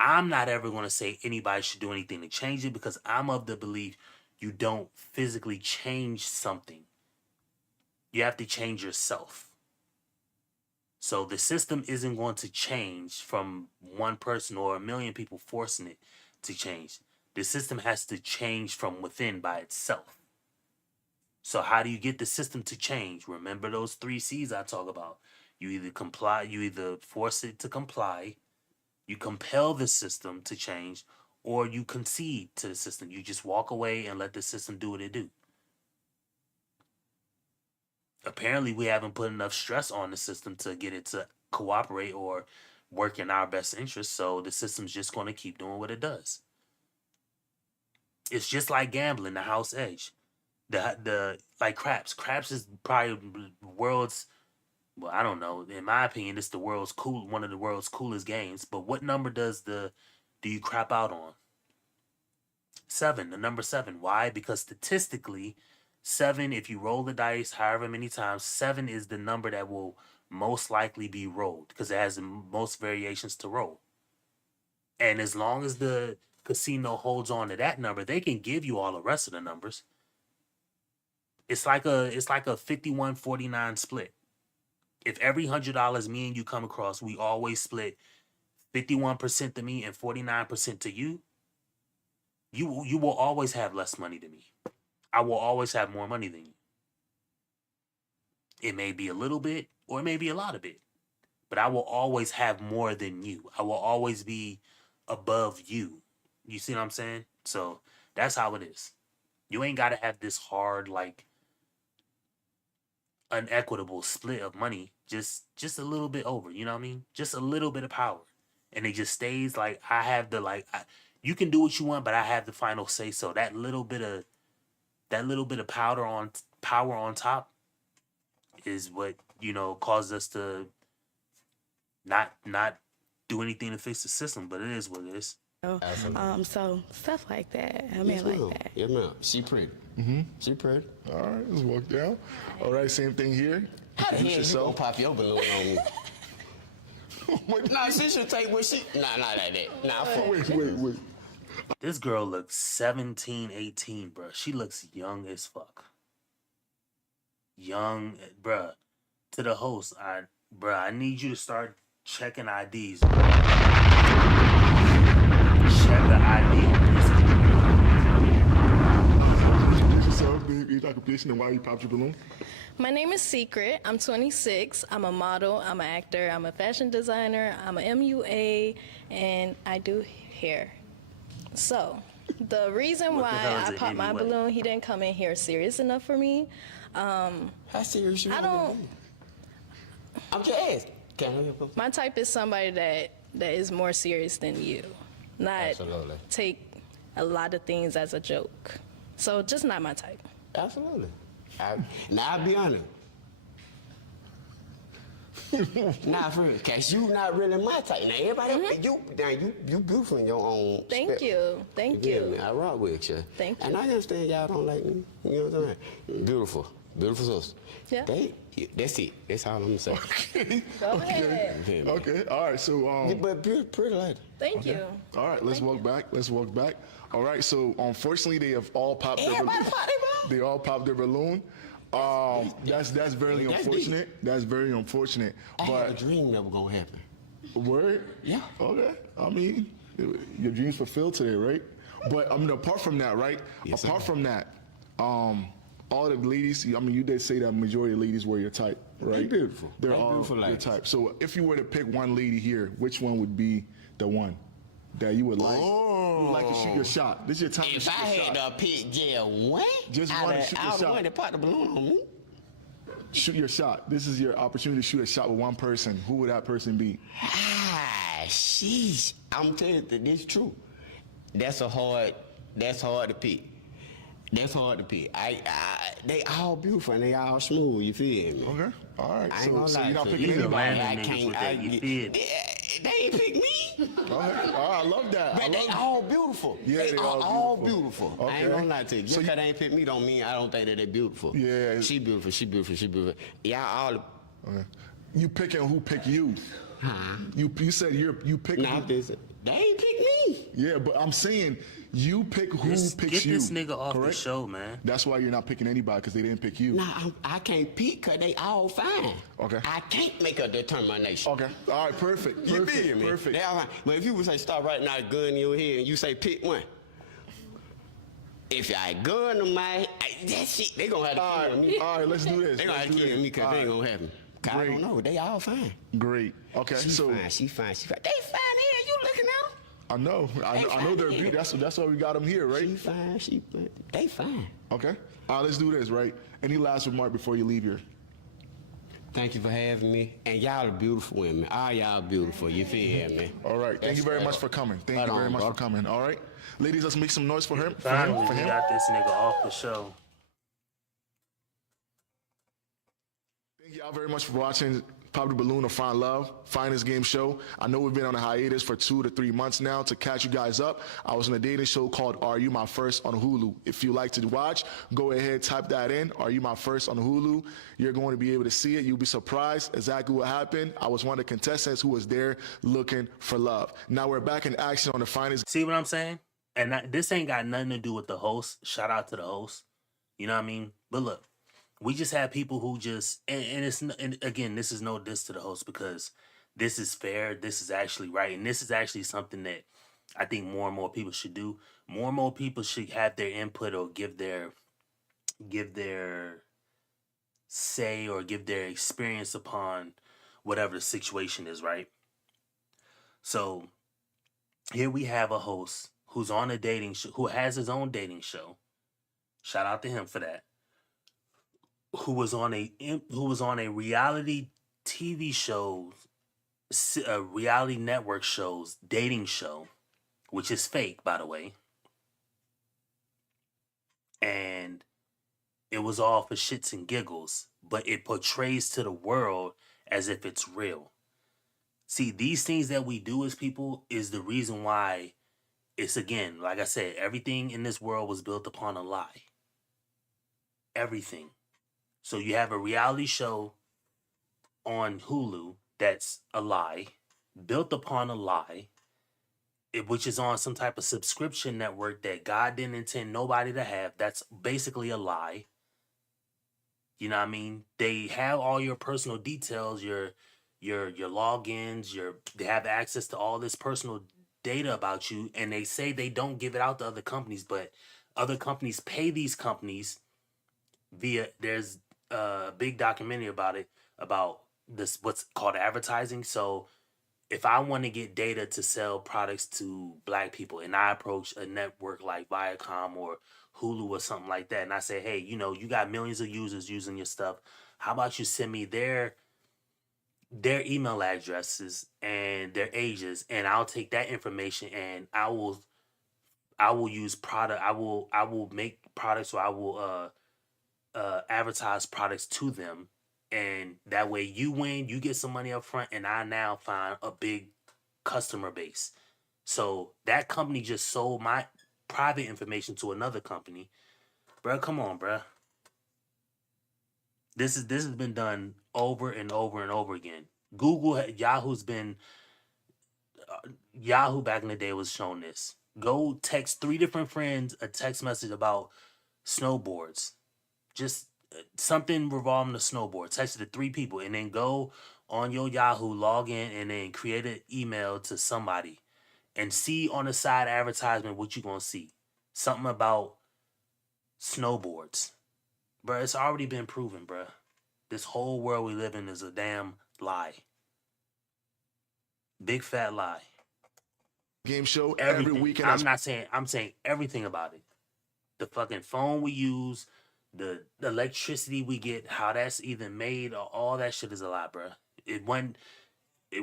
I'm not ever going to say anybody should do anything to change it, because I'm of the belief you don't physically change something. You have to change yourself. So the system isn't going to change from one person or a million people forcing it to change. The system has to change from within by itself. So how do you get the system to change? Remember those 3 C's I talk about. You either force it to comply, you compel the system to change, or you concede to the system. You just walk away and let the system do what it do. Apparently, we haven't put enough stress on the system to get it to cooperate or work in our best interest, so the system's just going to keep doing what it does. It's just like gambling, the house edge. The like craps. Craps is probably the world's Well, I don't know. In my opinion, it's one of the world's coolest games. But what number do you crap out on? 7, the number 7. Why? Because statistically, 7, if you roll the dice however many times, 7 is the number that will most likely be rolled because it has the most variations to roll. And as long as the casino holds on to that number, they can give you all the rest of the numbers. It's like a 51-49 split. If every $100 me and you come across, we always split 51% to me and 49% to you. You will always have less money than me. I will always have more money than you. It may be a little bit or it may be a lot of it, but I will always have more than you. I will always be above you. You see what I'm saying? So that's how it is. You ain't got to have this hard, like, unequitable split of money. Just a little bit over. You know what I mean? Just a little bit of power, and it just stays like I have the you can do what you want, but I have the final say. So that little bit of power on top is what caused us to not do anything to fix the system. But it is what it is. So stuff like that. I mean, like that. Yeah, ma'am. She pretty. She pretty. All right, let's walk down. All right, same thing here. How the hell you gonna pop your balloon on me? Nah, she should take what she... Nah, not like that. Nah, Wait. This girl looks 17, 18, bro. She looks young as fuck. Young, bruh. To the host, I need you to start checking IDs, bro. Check the ID on this. Introduce yourself, age, occupation, and why you popped your balloon. My name is Secret. I'm 26. I'm a model. I'm an actor. I'm a fashion designer. I'm a MUA, and I do hair. So, the reason What the hell why is I an popped my MUA? balloon, he didn't come in here serious enough for me. how serious you I wanna don't. be? I'm just asking. Can I help? My type is somebody that is more serious than you, not Absolutely. take a lot of things as a joke. So, just not my type. Absolutely. Now, I'll be honest. Nah, for real, cause you not really my type. Now, everybody, you beautiful in your own. Thank you. Thank Yeah, you. man, I rock with you. Thank you. And I understand y'all don't like me. You know what I'm saying? Beautiful sister. Yeah. That's it. That's all I'm gonna say. Go ahead. Yeah, Okay, all right, so but pretty lady. Thank you. all right, let's walk back. All right, so unfortunately they have all popped their balloon. Everybody pop their balloon. They all popped their balloon. That's very That's unfortunate. That's very unfortunate. I had a But dream that was gonna happen. word? Yeah. Okay. I mean, your dreams fulfilled today, right? But I mean, apart from that, right? Yes, apart sir. from that, all the ladies. I mean, you did say that majority of ladies were your type, right? They beautiful. They're They all beautiful your ladies. type. So if you were to pick one lady here, which one would be the one that you would like? You would like to shoot your shot. This is your time to If shoot I your had shot. to pick just one, Just one to shoot your I shot. one to pop the balloon on me. Shoot your shot. This is your opportunity to shoot a shot with one person. Who would that person be? Sheesh. I'm telling you, this is true. That's hard to pick. That's hard to pick. They all beautiful and they all smooth. You feel me? Okay. All right. I ain't gonna So lie you're not to you. picking You anybody. random I niggas can't. with that, you feel me? They ain't pick me. All right. I love that. But they all beautiful. Yeah, they they are all all beautiful. beautiful. I ain't Okay. gonna lie to you. Just So because they ain't pick me don't mean I don't think that they beautiful. Yeah. She beautiful. Y'all all. Okay. You picking who pick you? Huh? You said you pick. Nah, they ain't pick me. Yeah, but I'm saying you pick who Get picks you. this nigga off correct? the show, man. That's why you're not picking anybody because they didn't pick you. Nah, I can't pick because they all fine. Okay. I can't make a determination. Okay. All right. Perfect. You feel me? Perfect. They all fine. But if you would say stop right now, gun in your head, and you say pick one. If I gun to my, that shit, they gonna have to kill me. All right. Let's do this. They gonna Let's have to do kill this. me because All they ain't right. gonna happen. 'Cause I Great. don't know. They all fine. Great. Okay. She so fine. They fine here. You looking at them? I know. I know they're beautiful. That's why we got them here, right? She fine. They fine. Okay. All right. Let's do this, right? Any last remark before you leave here? Thank you for having me. And y'all are beautiful women. All y'all beautiful. You feel me? All right. Thank you very That's much for coming. Thank Right you very on, much bro. for coming. All right. Ladies, let's make some noise for him. Finally, we got this nigga off the show. Thank y'all. y'all very much for watching Pop the Balloon or Find Love, Finest Game Show. I know we've been on a hiatus for 2 to 3 months now. To catch you guys up, I was on a dating show called Are You My First on Hulu. If you like to watch, go ahead, type that in, Are You My First on Hulu. You're going to be able to see it. You'll be surprised exactly what happened. I was one of the contestants who was there looking for love. Now we're back in action on the Finest. See what I'm saying? And this ain't got nothing to do with the host. Shout out to the host. You know what I mean? But look, we just have people who just and again, this is no diss to the host because this is fair. This is actually right, and this is actually something that I think more and more people should do. More and more people should have their input or give their say or give their experience upon whatever the situation is, right? So here we have a host who's on a dating show, who has his own dating show. Shout out to him for that. Who was on a reality TV show, a reality network show's dating show, which is fake, by the way. And it was all for shits and giggles, but it portrays to the world as if it's real. See, these things that we do as people is the reason why it's, again, like I said, everything in this world was built upon a lie. Everything. So you have a reality show on Hulu that's a lie, built upon a lie, which is on some type of subscription network that God didn't intend nobody to have. That's basically a lie. You know what I mean? They have all your personal details, your logins, they have access to all this personal data about you, and they say they don't give it out to other companies, but other companies pay these companies via, there's a big documentary about it, about this, what's called advertising. So if I want to get data to sell products to black people and I approach a network like Viacom or Hulu or something like that, and I say, hey, you know, you got millions of users using your stuff. How about you send me their email addresses and their ages, and I'll take that information and I will use product. I will make products, or I will advertise products to them, and that way you win, you get some money up front, and I now find a big customer base. So that company just sold my private information to another company. Bro, come on, bro. This has been done over and over and over again. Yahoo's been Yahoo back in the day was shown this. Go text 3 different friends a text message about snowboards. Just something revolving the snowboard. Text it to 3 people, and then go on your Yahoo, log in, and then create an email to somebody, and see on the side advertisement what you gonna see. Something about snowboards. Bruh, it's already been proven, bruh. This whole world we live in is a damn lie. Big fat lie. Game show Everything. every weekend. I'm saying everything about it. The fucking phone we use, the electricity we get, how that's even made, all that shit is a lie, bruh. It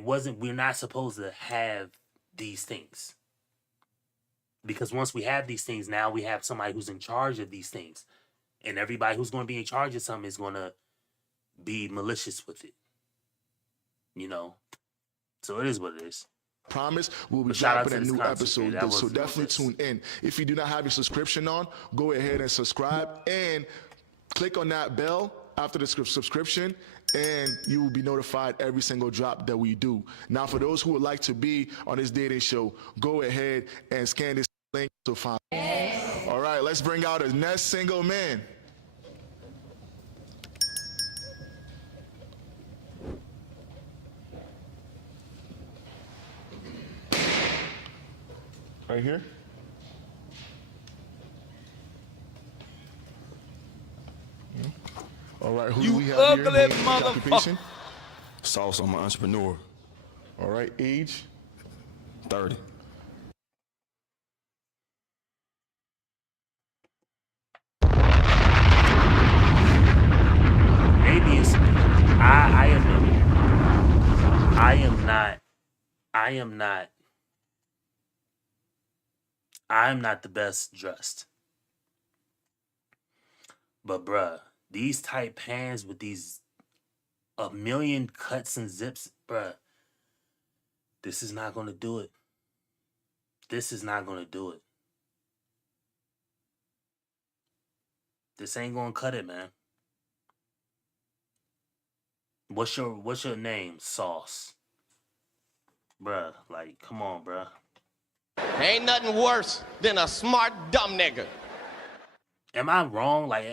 wasn't, we're not supposed to have these things. Because once we have these things, now we have somebody who's in charge of these things. And everybody who's going to be in charge of something is going to be malicious with it. You know? So it is what it is. Promise we'll be Shout out dropping to a this new concept, episode, so definitely tune in. If you do not have your subscription on, go ahead and subscribe and click on that bell after the subscription, and you will be notified every single drop that we do. Now, for those who would like to be on this dating show, go ahead and scan this link to find. All right, let's bring out the next single man. Right here. All right, who do we have here? Name, occupation? Sauce, I'm an entrepreneur. All right, age? 30. Maybe it's I am not the best dressed. But bruh, these tight pants with these a million cuts and zips, bruh. This is not gonna do it. This is not gonna do it. This ain't gonna cut it, man. What's your name? Sauce. Bruh, like, come on, bruh. Ain't nothing worse than a smart dumb nigga. Am I wrong? Like,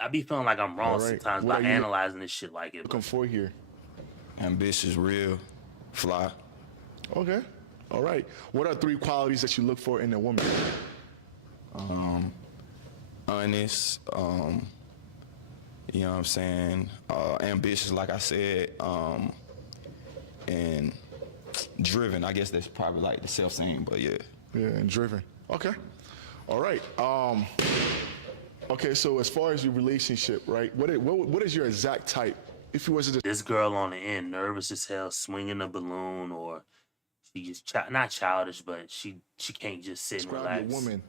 I be feeling like I'm wrong sometimes by What are you analyzing this shit like it. looking for here? Ambitious, real, fly. Okay. All right. What are 3 qualities that you look for in a woman? Honest, you know what I'm saying? Ambitious, like I said, and driven. I guess that's probably like the self-same, but yeah. Yeah, and driven. Okay. All right. Okay, so as far as your relationship, right? What is your exact type? If you was to This girl on the end, nervous as hell, swinging a balloon, or she just not childish, but she can't just sit and describe relax. your woman,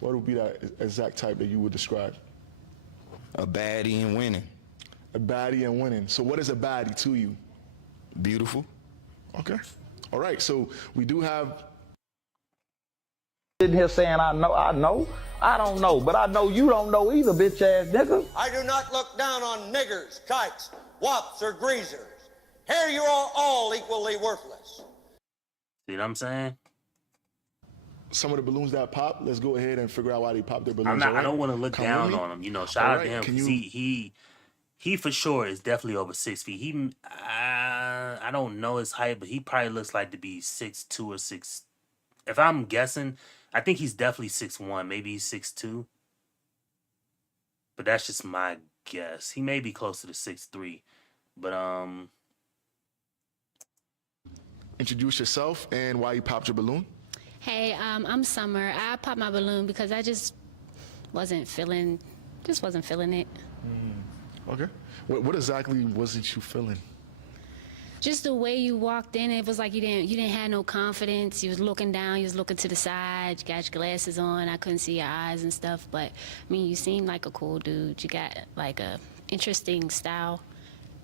what would be that exact type that you would describe? A baddie and winning. A baddie and winning. So what is a baddie to you? Beautiful. Okay. All right. So we do have. Sitting here saying I know. I don't know, but I know you don't know either, bitch ass nigga. I do not look down on niggers, kikes, wops, or greasers. Here you are all equally worthless. See what I'm saying? Some of the balloons that pop, let's go ahead and figure out why they pop their balloons. I don't want to look down on him. You know, shout out to him. He for sure is definitely over 6 feet. I don't know his height, but he probably looks like to be 6'2" or 6. If I'm guessing, I think he's definitely 6'1", maybe he's 6'2". But that's just my guess. He may be closer to 6'3". But Introduce yourself and why you popped your balloon. Hey, I'm Summer. I popped my balloon because I just wasn't feeling it. Okay. What exactly wasn't you feeling? Just the way you walked in, it was like you didn't have no confidence. You was looking down, you was looking to the side, you got your glasses on, I couldn't see your eyes and stuff, but I mean, you seemed like a cool dude. You got like a interesting style,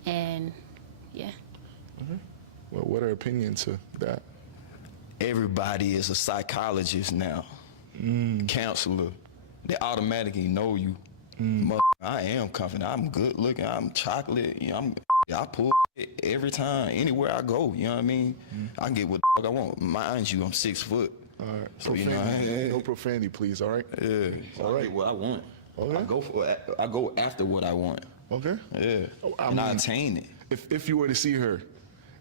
and yeah. Well, what are opinions to that? Everybody is a psychologist now. Counselor. They automatically know you. I am confident. I'm good looking. I'm chocolate. You know, I pull shit every time, anywhere I go. You know what I mean? I can get what the fuck I want. Mind you, I'm 6 foot. All right. So Profanity. No profanity, please. All right. Yeah. So All right. I get what I want. Okay. I go after what I want. Okay. Yeah. I I mean, attain it. If you were to see her,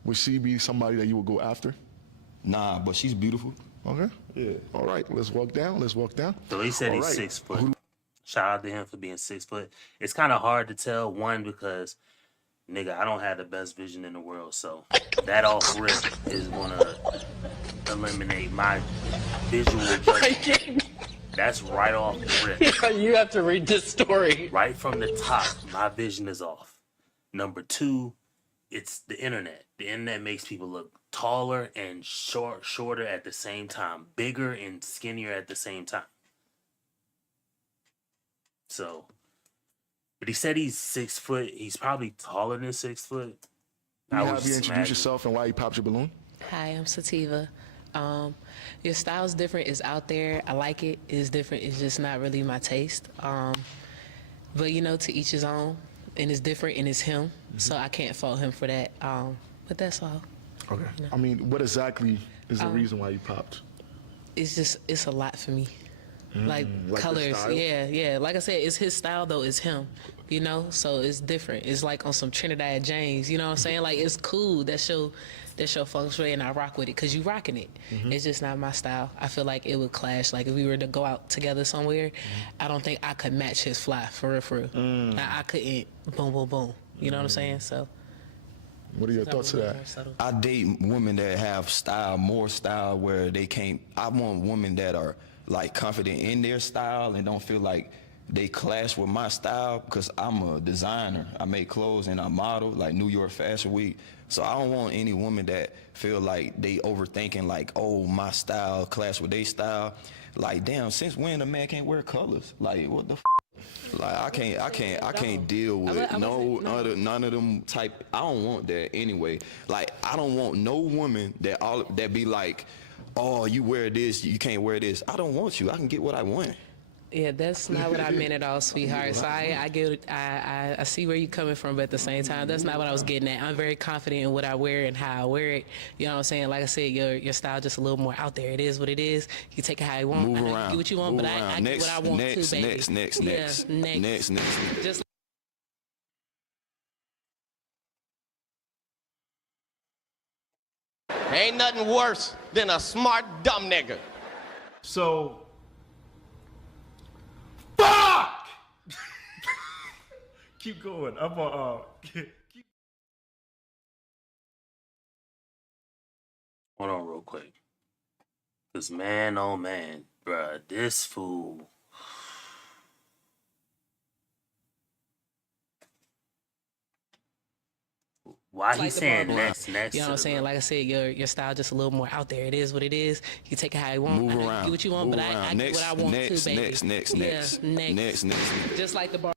would she be somebody that you would go after? Nah, but she's beautiful. Okay. Yeah. All right. Let's walk down. So he said he's 6 foot. Shout out to him for being 6 foot. It's kind of hard to tell, one, because nigga, I don't have the best vision in the world, so that off rip is gonna eliminate my visual judgment. That's right off the rip. You have to read this story. Right from the top, my vision is off. Number 2, it's the internet. The internet makes people look taller and shorter at the same time, bigger and skinnier at the same time. So, but he said he's 6 foot. He's probably taller than 6 foot. Can you have you introduce yourself and why you popped your balloon? Hi, I'm Sativa. Your style's different. It's out there. I like it. It's different. It's just not really my taste. But you know, to each his own. And it's different, and it's him. So I can't fault him for that. But that's all. Okay. You know? I mean, what exactly is the reason why you popped? It's a lot for me. Like Like the colors, style? yeah. Like I said, it's his style though. It's him, you know. So it's different. It's like on some Trinidad James, you know what I'm saying? Like it's cool. That's your feng shui, and I rock with it because you rocking it. It's just not my style. I feel like it would clash. Like if we were to go out together somewhere, I don't think I could match his fly for real. Like, I couldn't. Boom, boom, boom. You know what I'm saying? So. What are your thoughts to that? I date women that have style, more style, where they can't. I want women that are like confident in their style and don't feel like they clash with my style, because I'm a designer. I make clothes and I model, like New York Fashion Week. So I don't want any woman that feel like they overthinking, like, oh, my style clash with their style. Like, damn, since when a man can't wear colors? Like, what the f? Like I can't deal with none of them type. I don't want that anyway. Like I don't want no woman that be like, oh, you wear this, you can't wear this. I don't want you. I can get what I want. Yeah, that's not what I meant at all, sweetheart. So I see where you're coming from, but at the same time, that's not what I was getting at. I'm very confident in what I wear and how I wear it. You know what I'm saying? Like I said, your style just a little more out there. It is what it is. You take it how you want. Move I around. get what you want, but I get what I want too, baby. Next. Just Ain't nothing worse than a smart dumb nigga. So, fuck! Keep going. I'm Hold on real quick. Cause man, oh man, bruh, this fool. Why he saying next? You know what I'm saying? Like I said, your style just a little more out there. It is what it is. You take it how you want. Move I around. get what you want, Move but I around. get what I want too, baby. Next. Just like the bar.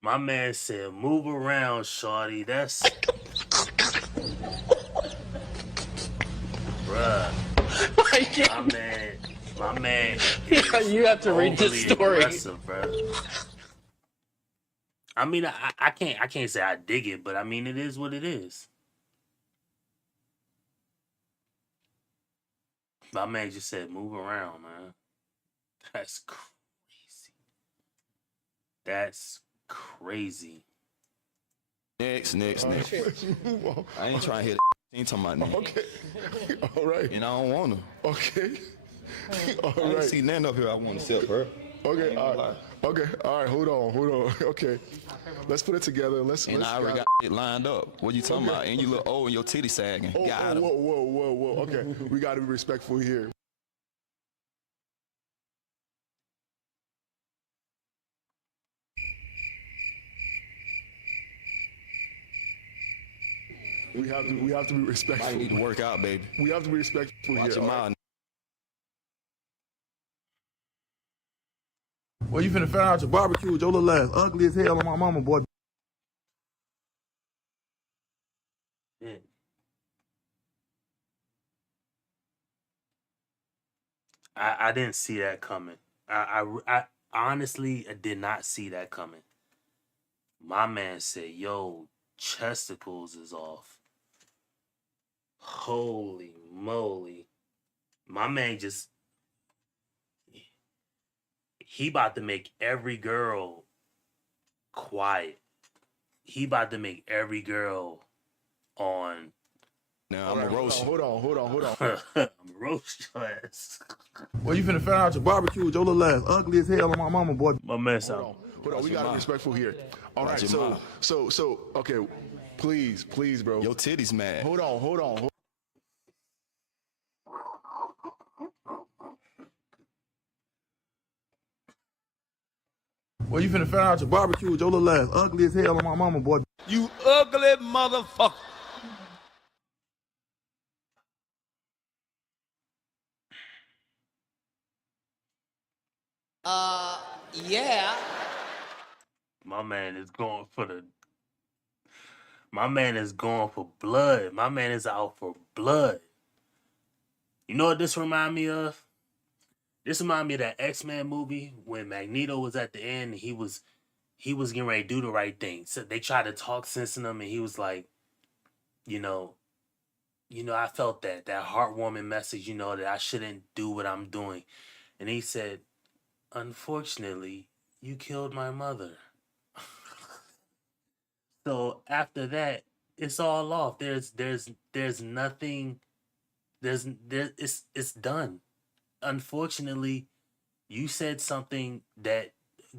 My man said, "Move around, shorty." That's bruh. My man. You have to read this story. Bruh. I mean, I can't say I dig it, but I mean, it is what it is. My man just said, "Move around, man." That's crazy. That's crazy. Next. I ain't trying to hear that. Ain't talking about that. Okay. All right. And I don't want to. Okay. All I ain't right. see nothing up here I want to sip, bro. Okay. All right. Okay. All right. Hold on. Okay. Let's put it together. And I already got it lined up. What you talking about? And you look old and your titty sagging. Got him. Whoa. Okay. We got to be respectful here. We have to be respectful. I need to work out, baby. We have to be respectful Watch here. your mouth. well, you finna find out your barbecue with your little ass ugly as hell on my mama, boy. I didn't see that coming. I honestly did not see that coming. My man said, "Yo, chesticles is off." Holy moly. My man just he about to make every girl quiet. He about to make every girl on. Now I'm a roast. Hold on. I'm a roast your ass. Well, you finna find out your barbecue with your little ass ugly as hell on my mama, boy. My man Hold on. We got to be respectful here. All right. So okay. Please, bro. Your titties mad. Hold on. Well, you finna find out your barbecue with your little ass ugly as hell on my mama, boy. You ugly motherfucker. Yeah. My man is going for the. My man is going for blood. My man is out for blood. You know what this remind me of? This remind me of that X-Men movie when Magneto was at the end and he was getting ready to do the right thing. So they tried to talk sense in him and he was like, you know, I felt that heartwarming message, that I shouldn't do what I'm doing. And he said, "Unfortunately, you killed my mother." So after that, it's all off. There's nothing. It's done. Unfortunately, you said something that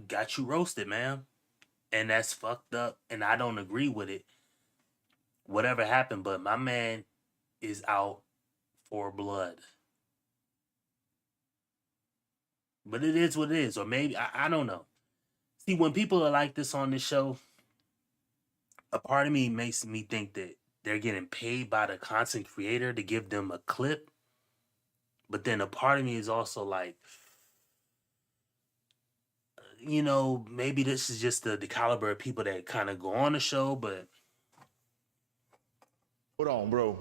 got you roasted, man, and that's fucked up. And I don't agree with it. Whatever happened, but my man is out for blood. But it is what it is, or maybe I don't know. See, when people are like this on this show, a part of me makes me think that they're getting paid by the content creator to give them a clip. But then a part of me is also like, you know, maybe this is just the caliber of people that kind of go on the show, but Hold on, bro.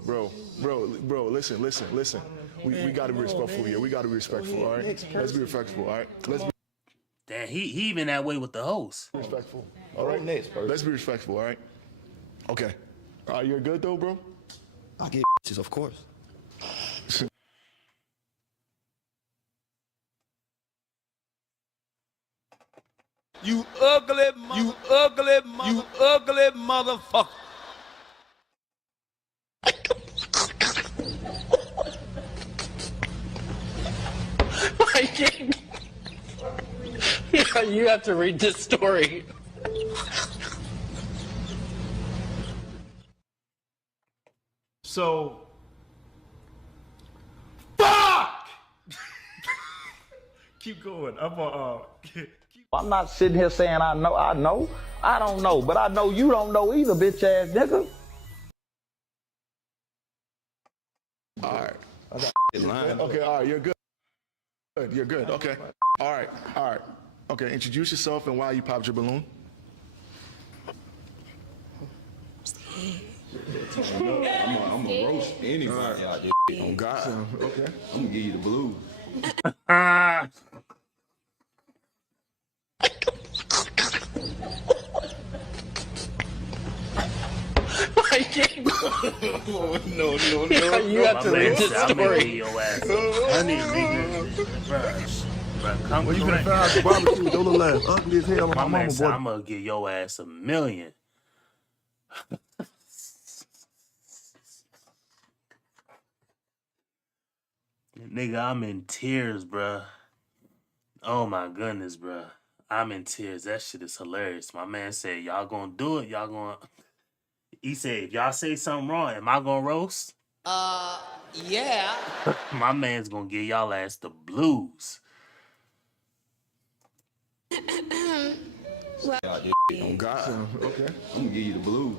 Listen. We gotta be respectful here. We gotta be respectful, all right? Let's be respectful, all right? Let's be damn, he even that way with the host. respectful, all right? Let's be respectful, all right? Okay. You're good though, bro? I get bitches, of course. You ugly motherfucker. I can't. Yeah, you have to read this story. So, fuck! Keep going. I'm not sitting here saying I know. I don't know, but I know you don't know either, bitch ass nigga. All right. Lying. Okay, all right, you're good. You're good. Okay. All right. Okay, introduce yourself and why you popped your balloon. I'm gonna roast anybody out there. On God. Okay. I'm gonna give you the blues. I can't. No. Yeah, you have to read this I'm gonna story. get your ass honey, nigga. Bruh, come Well, you correct. finna find out the barbecue, your little ass ugly as hell. My My man mama, said, boy. I'm gonna give your ass $1 million. Nigga, I'm in tears, bruh. Oh my goodness, bruh. I'm in tears. That shit is hilarious. My man said, y'all gonna do it. Y'all gonna. He said, if y'all say something wrong, am I gonna roast? Yeah. My man's gonna give y'all ass the blues. On God. Okay. I'm gonna give you the blues.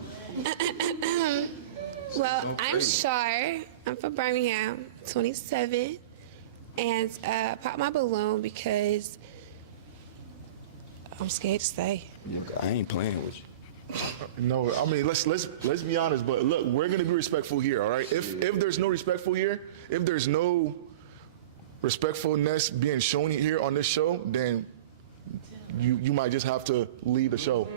Well, I'm Shar. I'm from Birmingham, 27, and I popped my balloon because I'm scared to stay. I ain't playing with you. No, I mean let's be honest, but look, we're gonna be respectful here, all right? If there's no respectful here, if there's no respectfulness being shown here on this show, then you might just have to leave the show.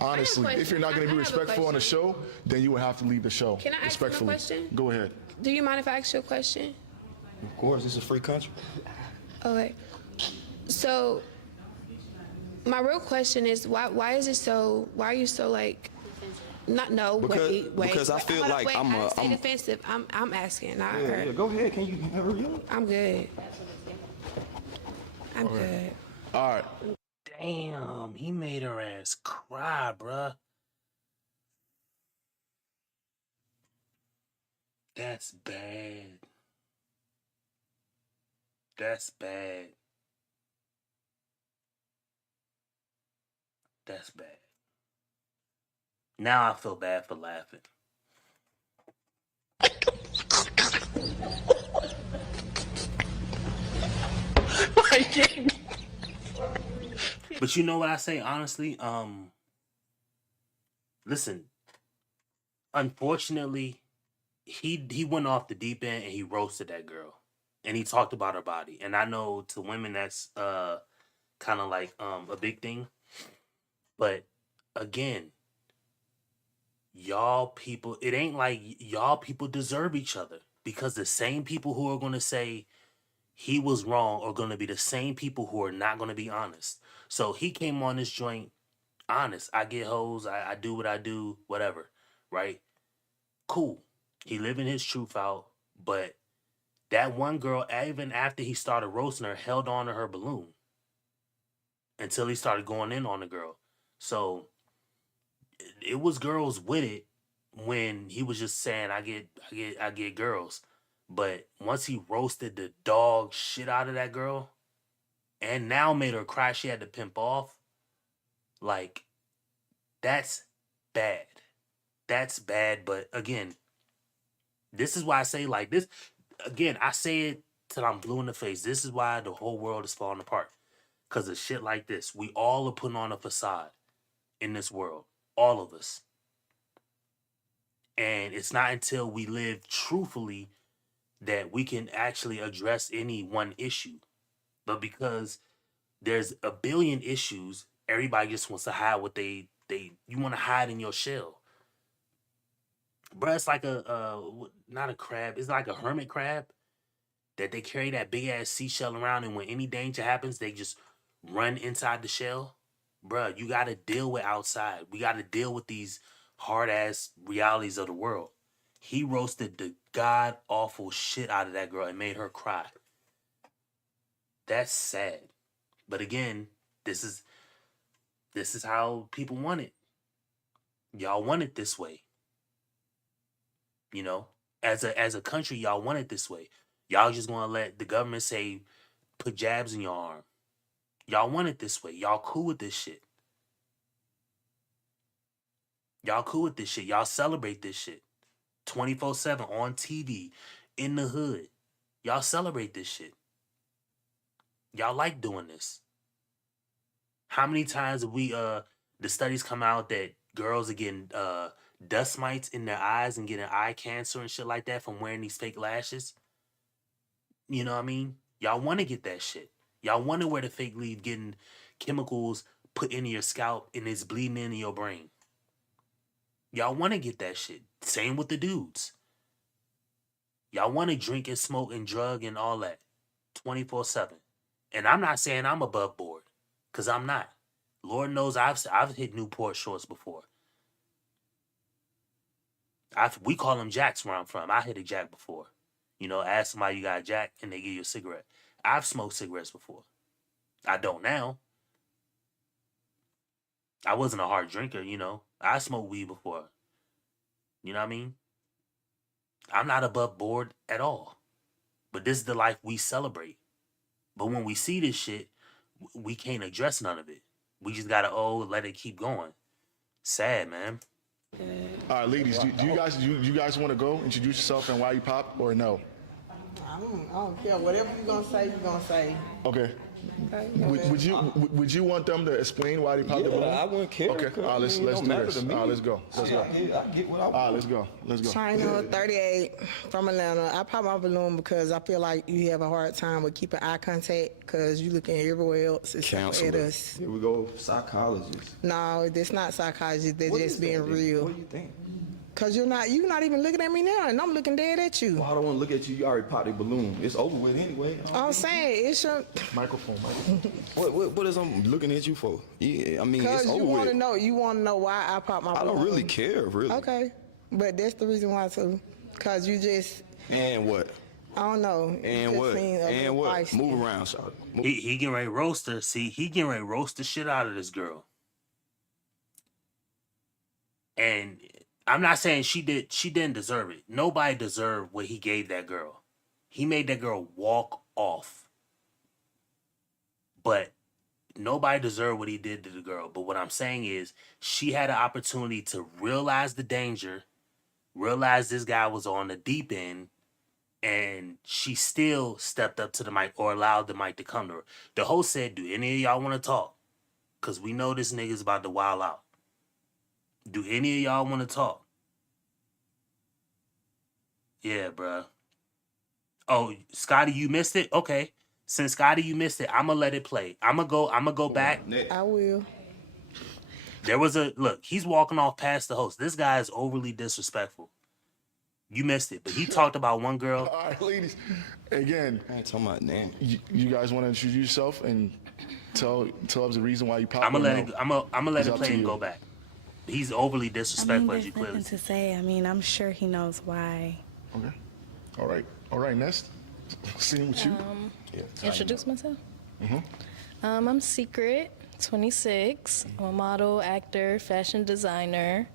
Honestly, if you're not gonna be respectful on the show, then you will have to leave the show. Can I ask you a respectfully. question? Go ahead. Do you mind if I ask you a question? Of course, this is a free country. Okay. So, my real question is, why are you so like, wait. Because I feel Hold on, like wait, I'm I a- didn't say I'm- defensive. I'm asking, not Yeah, her. go ahead. Can you hurry up? I'm good. I'm good. All right. Damn, he made her ass cry, bruh. That's bad. That's bad. That's bad. Now I feel bad for laughing. I can't. But you know what I say honestly? Listen, unfortunately, he went off the deep end and he roasted that girl. And he talked about her body. And I know to women that's kind of like a big thing. But again, y'all people, it ain't like y'all people deserve each other, because the same people who are going to say he was wrong are going to be the same people who are not going to be honest. So he came on this joint honest. I get hoes, I do what I do, whatever, right? Cool. He living his truth out, but that one girl, even after he started roasting her, held on to her balloon until he started going in on the girl. So it was girls with it when he was just saying I get girls. But once he roasted the dog shit out of that girl and now made her cry, she had to pimp off. Like, that's bad. That's bad. But again, this is why I say like this. Again, I say it till I'm blue in the face. This is why the whole world is falling apart. because of shit like this. We all are putting on a facade in this world. All of us. And it's not until we live truthfully that we can actually address any one issue. But because there's a billion issues, everybody just wants to hide what they you want to hide in your shell. Bruh, it's like not a crab, it's like a hermit crab that they carry that big ass seashell around, and when any danger happens, they just run inside the shell. Bruh, you gotta deal with outside. We gotta deal with these hard ass realities of the world. He roasted the god awful shit out of that girl and made her cry. That's sad. But again, this is how people want it. Y'all want it this way. You know, as a country, y'all want it this way. Y'all just gonna let the government say put jabs in your arm. Y'all want it this way. Y'all cool with this shit. Y'all cool with this shit. Y'all celebrate this shit. 24/7 on TV, in the hood. Y'all celebrate this shit. Y'all like doing this. How many times have we the studies come out that girls are getting dust mites in their eyes and getting eye cancer and shit like that from wearing these fake lashes? You know what I mean? Y'all want to get that shit. Y'all want to wear the fake lead, getting chemicals put into your scalp and it's bleeding into your brain. Y'all want to get that shit. Same with the dudes. Y'all want to drink and smoke and drug and all that 24/7. And I'm not saying I'm above board, because I'm not. Lord knows I've hit Newport shorts before. We call them jacks where I'm from. I hit a jack before. You know, ask somebody you got a jack and they give you a cigarette. I've smoked cigarettes before. I don't now. I wasn't a hard drinker, you know. I smoked weed before. You know what I mean? I'm not above board at all. But this is the life we celebrate. But when we see this shit, we can't address none of it. We just gotta let it keep going. Sad, man. All right, ladies, do you guys want to go introduce yourself and why you pop, or no? I don't care. Whatever you're going to say, you're going to say. Okay. Would you want them to explain why they popped the balloon? I wouldn't care. Okay, all right, let's do this. All right, let's go. I get what I want. All right, let's go. China, 38, from Atlanta. I pop my balloon because I feel like you have a hard time with keeping eye contact because you looking everywhere else except for at us. Here we go, psychologist. No, it's not psychology. They're just being that, real. What do you think? Because you're not even looking at me now, and I'm looking dead at you. Well, I don't want to look at you. You already popped a balloon. It's over with anyway. I'm saying, it's your... Microphone. What is I'm looking at you for? Yeah, I mean, it's over with. Because you want to know why I pop my balloon. I don't really care, really. Okay, but that's the reason why, too. Because you just... And what? I don't know. And what? And what? Feisty. Move around, Charlotte. He getting ready to roast her. See, he getting ready to roast the shit out of this girl. And I'm not saying she didn't deserve it. Nobody deserved what he gave that girl. He made that girl walk off. But nobody deserved what he did to the girl. But what I'm saying is she had an opportunity to realize the danger, realize this guy was on the deep end, and she still stepped up to the mic or allowed the mic to come to her. The host said, do any of y'all want to talk? Because we know this nigga's about to wild out. Do any of y'all want to talk? Yeah, bruh. Oh, Scotty, you missed it? Okay. Since Scotty, you missed it, I'm going to let it play. I'm going to go back. I will. There was look, he's walking off past the host. This guy is overly disrespectful. You missed it, but he talked about one girl. All right, ladies. Again, I ain't talking about name. You guys want to introduce yourself and tell us the reason why you popped? I'm gonna let it play and you. go back. He's overly disrespectful, as you there's clearly nothing see. to say. I mean, I'm sure he knows why. Okay. All right, Nest. Same with you. Introduce myself. Mm-hmm. I'm Secret, 26. I'm a model, actor, fashion designer.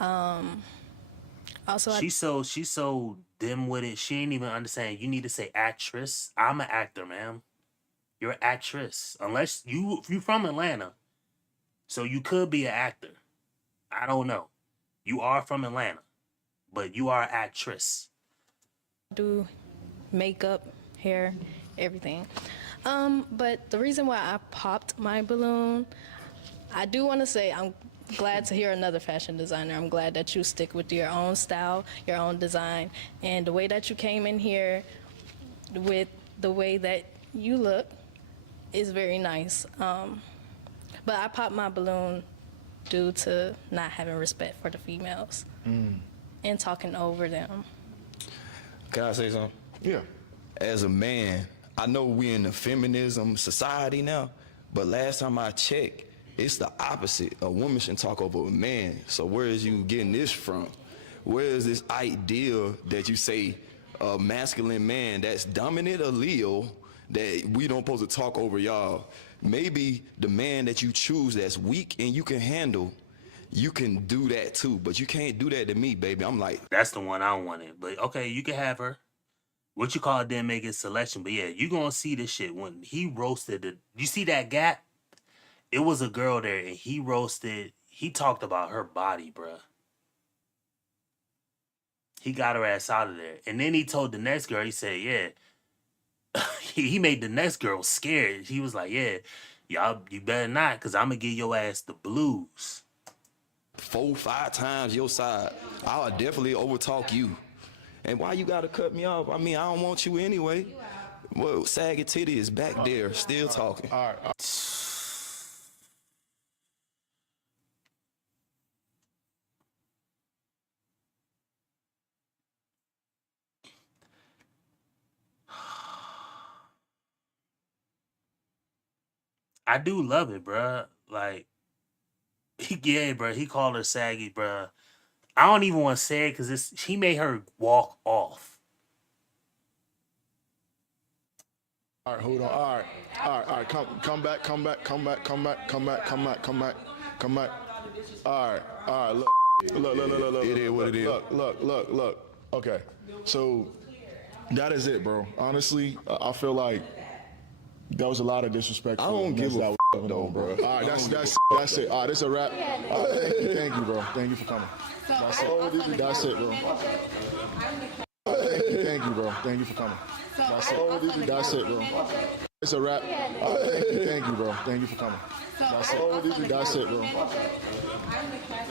Also, She's so dim-witted. She ain't even understand. You need to say actress. I'm an actor, ma'am. You're an actress. Unless you from Atlanta, so you could be an actor. I don't know. You are from Atlanta, but you are an actress. do makeup, hair, everything. But the reason why I popped my balloon, I do want to say I'm glad to hear another fashion designer. I'm glad that you stick with your own style, your own design, and the way that you came in here with the way that you look is very nice. But I popped my balloon due to not having respect for the females and talking over them. Can I say something? Yeah. As a man, I know we in the feminism society now, but last time I checked, it's the opposite. A woman should talk over a man. So where is you getting this from? Where is this idea that you say a masculine man that's dominant allele that we don't supposed to talk over y'all? Maybe the man that you choose that's weak and you can handle, you can do that too, but you can't do that to me, baby. I'm like, That's the one I wanted. But okay, you can have her. What you call it didn't make his selection. But yeah, you gonna see this shit when he roasted it. You see that gap? It was a girl there and he talked about her body, bruh. He got her ass out of there. And then he told the next girl, he said, yeah. He made the next girl scared. He was like, yeah, y'all, you better not, because I'm going to give your ass the blues. 4-5 times your side. I'll definitely overtalk you. And why you got to cut me off? I mean, I don't want you anyway. Well, Saggy Titty is back there, still talking. All right. I do love it, bruh. Like, yeah, bruh. He called her saggy, bruh. I don't even want to say it because he made her walk off. All right, hold on. All right. Come back. All right. Look. It is what it is. Look. Okay. So that is it, bro. Honestly, I feel like that was a lot of disrespect. I don't give a f*** though, bro. All right, that's it. All right, this is a wrap. Thank you, bro. Thank you for coming. That's it, bro. Thank you, bro. Thank you for coming. That's it, bro. It's a wrap. Thank you, bro. Thank you for coming. That's it, bro.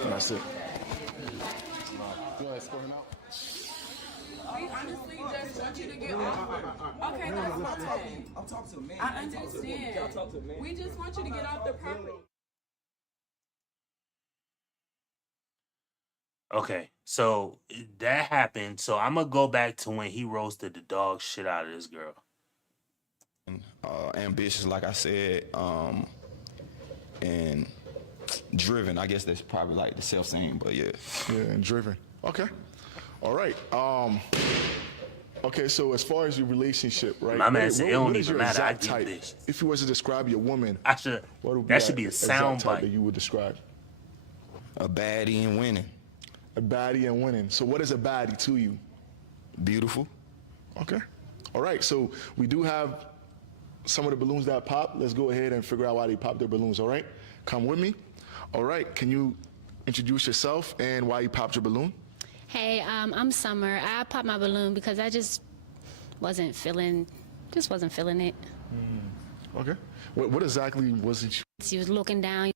That's it. Go ahead, score him out. We honestly just want you to get off. Okay, that's fine. I'm talking to a man. I understand. We just want you to get off the property. Okay, so that happened. So I'm going to go back to when he roasted the dog shit out of this girl. Ambitious, like I said, and driven. I guess that's probably like the self-same, but yeah. Yeah, and driven. Okay. All right. Okay, so as far as your relationship, right? My man said it don't what is even your matter. I exact get type? this. If you was to describe your woman, what would that should be a exact sound type bite. that you would describe? A baddie and winning. A baddie and winning. So what is a baddie to you? Beautiful. Okay. All right, so we do have some of the balloons that pop. Let's go ahead and figure out why they pop their balloons, all right? Come with me. All right, can you introduce yourself and why you popped your balloon? Hey, I'm Summer. I popped my balloon because I just wasn't feeling it. Okay. What exactly was it? You was looking down.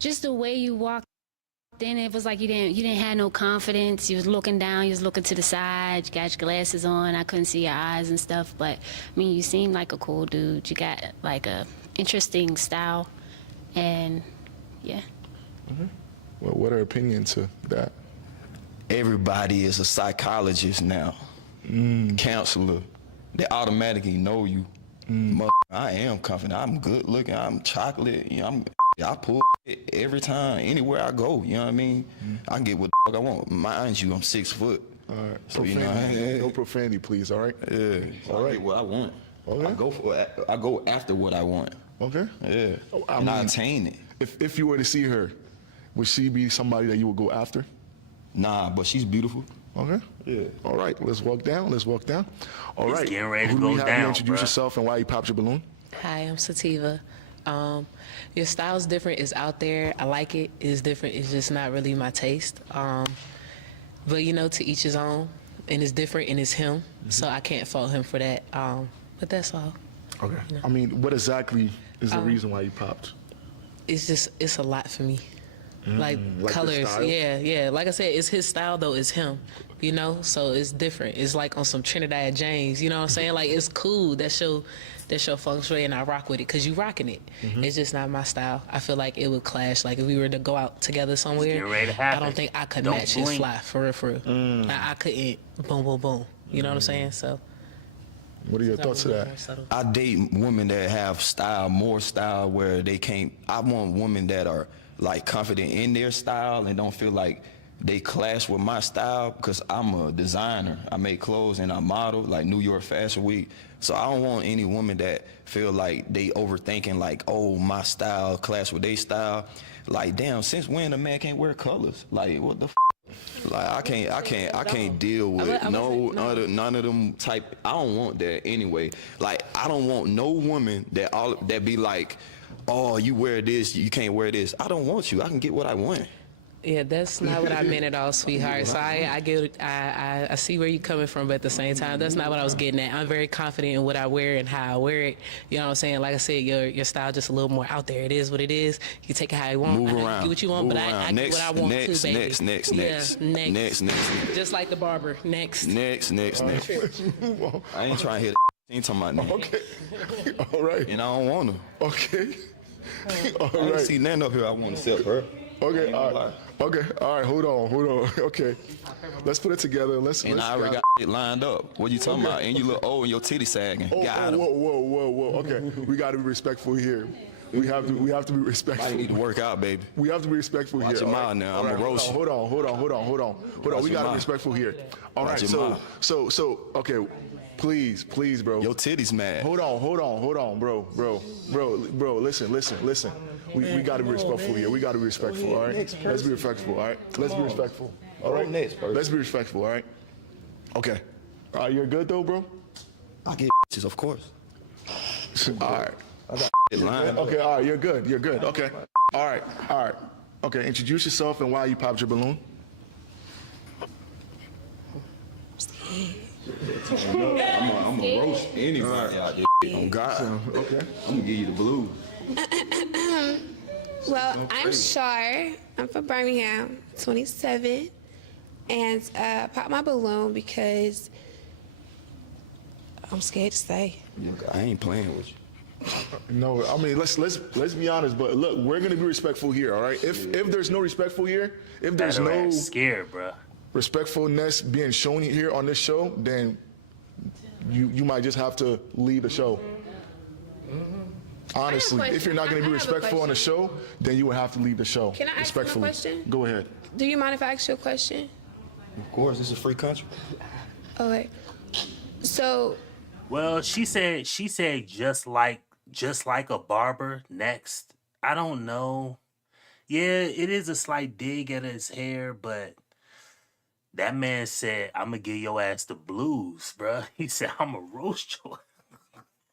Just the way you walked in, it was like you didn't have no confidence. You was looking down, you was looking to the side, you got your glasses on, I couldn't see your eyes and stuff, but I mean, you seem like a cool dude. You got like a interesting style, and yeah. Well, what are opinions to that? Everybody is a psychologist now, counselor. They automatically know you. I am confident. I'm good looking. I'm chocolate. You know, I pull shit every time, anywhere I go. You know what I mean? I can get what the fuck I want. Mind you, I'm 6 foot. All right. So Profanity. No profanity, please. All right. Yeah. All right. I get what I want. Okay. I go after what I want. Okay. Yeah. I I attain it. If you were to see her, would she be somebody that you would go after? Nah, but she's beautiful. Okay. Yeah. All right. Let's walk down. All It's right. getting ready to Who do go we have? down, You introduce bruh. yourself and why you popped your balloon. Hi, I'm Sativa. Your style's different. It's out there. I like it. It's different. It's just not really my taste. But you know, to each his own. And it's different and it's him. So I can't fault him for that. But that's all. Okay. You know? I mean, what exactly is the reason why you popped? It's a lot for me. Like Like the colors, style? yeah. Like I said, it's his style though. It's him, you know. So it's different. It's like on some Trinidad James, you know what I'm saying? Like it's cool. That's your feng shui, and I rock with it because you rocking it. It's just not my style. I feel like it would clash. Like if we were to go out together somewhere, Getting ready to I happen. don't think I could Don't match his blink. fly for real. I couldn't. Boom, boom, boom. You know what I'm saying? So. What are your thoughts to that? I date women that have style, more style, where they can't. I want women that are like confident in their style and don't feel like they clash with my style, because I'm a designer. I make clothes and I model like New York Fashion Week. So I don't want any woman that feel like they overthinking like, oh, my style clash with their style. Like, damn, since when a man can't wear colors? Like, what the f? Like I can't deal with none of them type. I don't want that anyway. Like I don't want no woman that be like, oh, you wear this, you can't wear this. I don't want you. I can get what I want. Yeah, that's not what I meant at all, sweetheart. So I see where you're coming from, but at the same time, that's not what I was getting at. I'm very confident in what I wear and how I wear it. You know what I'm saying? Like I said, your style just a little more out there. It is what it is. You take it how you want. Move I around. Get what you want, Move but I around. get what I want next, too, baby. next. Yeah, next. Next. Just like the barber. Next. Next. I ain't trying to hear that. Ain't talking about that. Okay. All right. And I don't want to. Okay. All I ain't right. see nothing up here I want to sell her. Okay. All right. Okay. All right. Hold on. Okay. Let's put it together. Let's. And I already got it lined up. What you talking about? And you look old and your titty sagging. Got him. Whoa. Okay. We got to be respectful here. We have to be respectful. I need to work out, baby. We have to be respectful Watch here. your all mouth right? now. All I'm right, a roast. Hold on. We got to be respectful here. All Watch right. your So okay. Please, bro. Your titty's mad. Hold on, bro. Listen. We got to be respectful here. We got to be respectful. All right. Let's be respectful. All right. Let's be respectful. All right. Let's be respectful. All right. Okay. All right. You're good though, bro. I get bitches, of course. All right. I got it lined. Okay. All right. You're good. Okay. All right. Okay. Introduce yourself and why you popped your balloon. I'm gonna roast anybody out there. On God. Okay. I'm gonna give you the blues. Well, I'm Shar. I'm from Birmingham, 27, and I popped my balloon because I'm scared to stay. I ain't playing with you. No, I mean let's be honest. But look, we're gonna be respectful here. All right. If there's no respectful here, if there's That no ass scared, bruh. respectfulness being shown here on this show, then you might just have to leave the show. Honestly, if you're not going to be I have a respectful on the show, then you would have to leave the show. Can I ask you a respectfully. question? Go ahead. Do you mind if I ask you a question? Of course, this is a free country. Okay. So, Well, she said just like a barber. Next, I don't know. Yeah, it is a slight dig at his hair, but that man said, "I'm gonna give your ass the blues, bruh." He said, "I'm gonna roast your."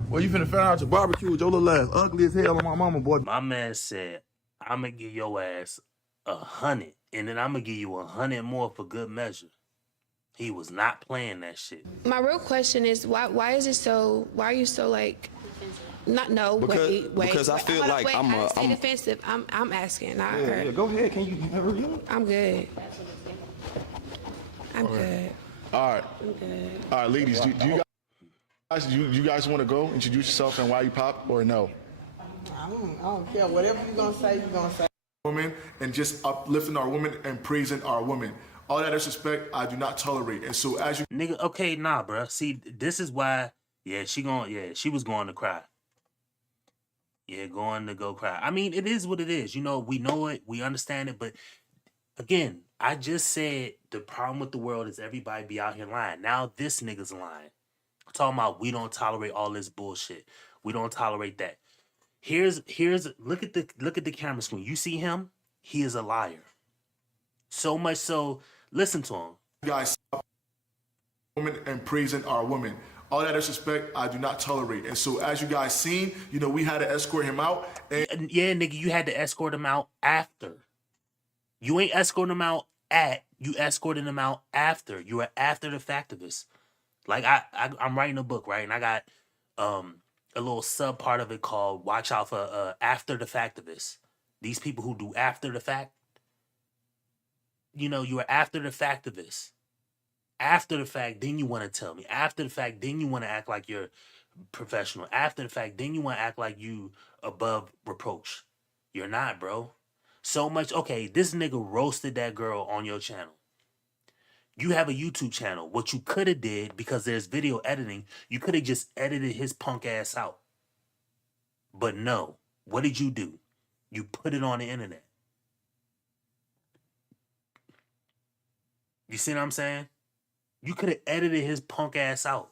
Well, you finna find out your barbecue with your little ass ugly as hell on my mama, boy. My man said, "I'm gonna give your ass 100, and then I'm gonna give you 100 more for good measure." He was not playing that shit. my real question is why are you so like not no Because- wait because I feel hold on, like wait, I'm a- say I'm- defensive. I'm asking. Not Yeah, her. go ahead. Can you hurry up? I'm good. I'm good. All right. I'm good. All right, ladies. Do you guys want to go introduce yourself and why you pop or no? I don't care. Whatever you're going to say, you're going to say. Women and just uplifting our women and praising our women. All that disrespect, I do not tolerate. And so as you Nigga, okay, nah, bruh. See, this is why. Yeah, she was going to cry. Yeah, going to go cry. I mean, it is what it is. You know, we know it, we understand it, but again, I just said the problem with the world is everybody be out here lying. Now this nigga's lying. Talking about we don't tolerate all this bullshit. We don't tolerate that. Here's look at the camera screen. You see him? He is a liar. So much so, listen to him. guys women and praising our women. All that disrespect, I do not tolerate. And so as you guys seen, you know, we had to escort him out. And Yeah, nigga, you had to escort him out after. You ain't escorting him out you escorted him out after. You were after the fact of this. Like I'm writing a book, right? And I got a little sub part of it called watch out for after the factivists. These people who do after the fact. You know, you are after the factivists. After the fact, then you want to tell me. After the fact, then you want to act like you're professional. After the fact, then you want to act like you above reproach. You're not, bro. So much. Okay, this nigga roasted that girl on your channel. You have a YouTube channel. What you could have did, because there's video editing, you could have just edited his punk ass out. But no. What did you do? You put it on the internet. You see what I'm saying? You could have edited his punk ass out.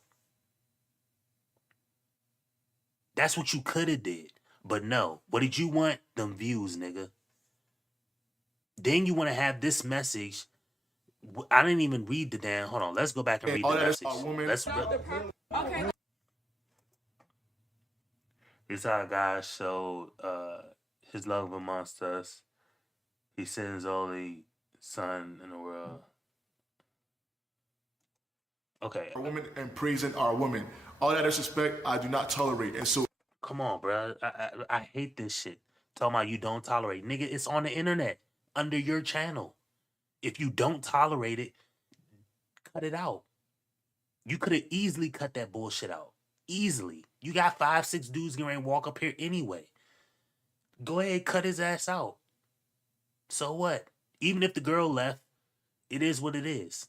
That's what you could have did. But no. What did you want? Them views, nigga. Then you want to have this message. I didn't even read the damn. Hold on. Let's go back and read the message. Let's. Okay. This how God showed his love amongst us. He sent his only son in the world. Okay. Our women and praising our women. All that disrespect, I do not tolerate. And so, come on, bro. I hate this shit. Talking about you don't tolerate. Nigga, it's on the internet. Under your channel. If you don't tolerate it, cut it out. You could have easily cut that bullshit out. Easily. You got 5, 6 dudes getting ready to walk up here anyway. Go ahead, cut his ass out. So what? Even if the girl left, it is what it is.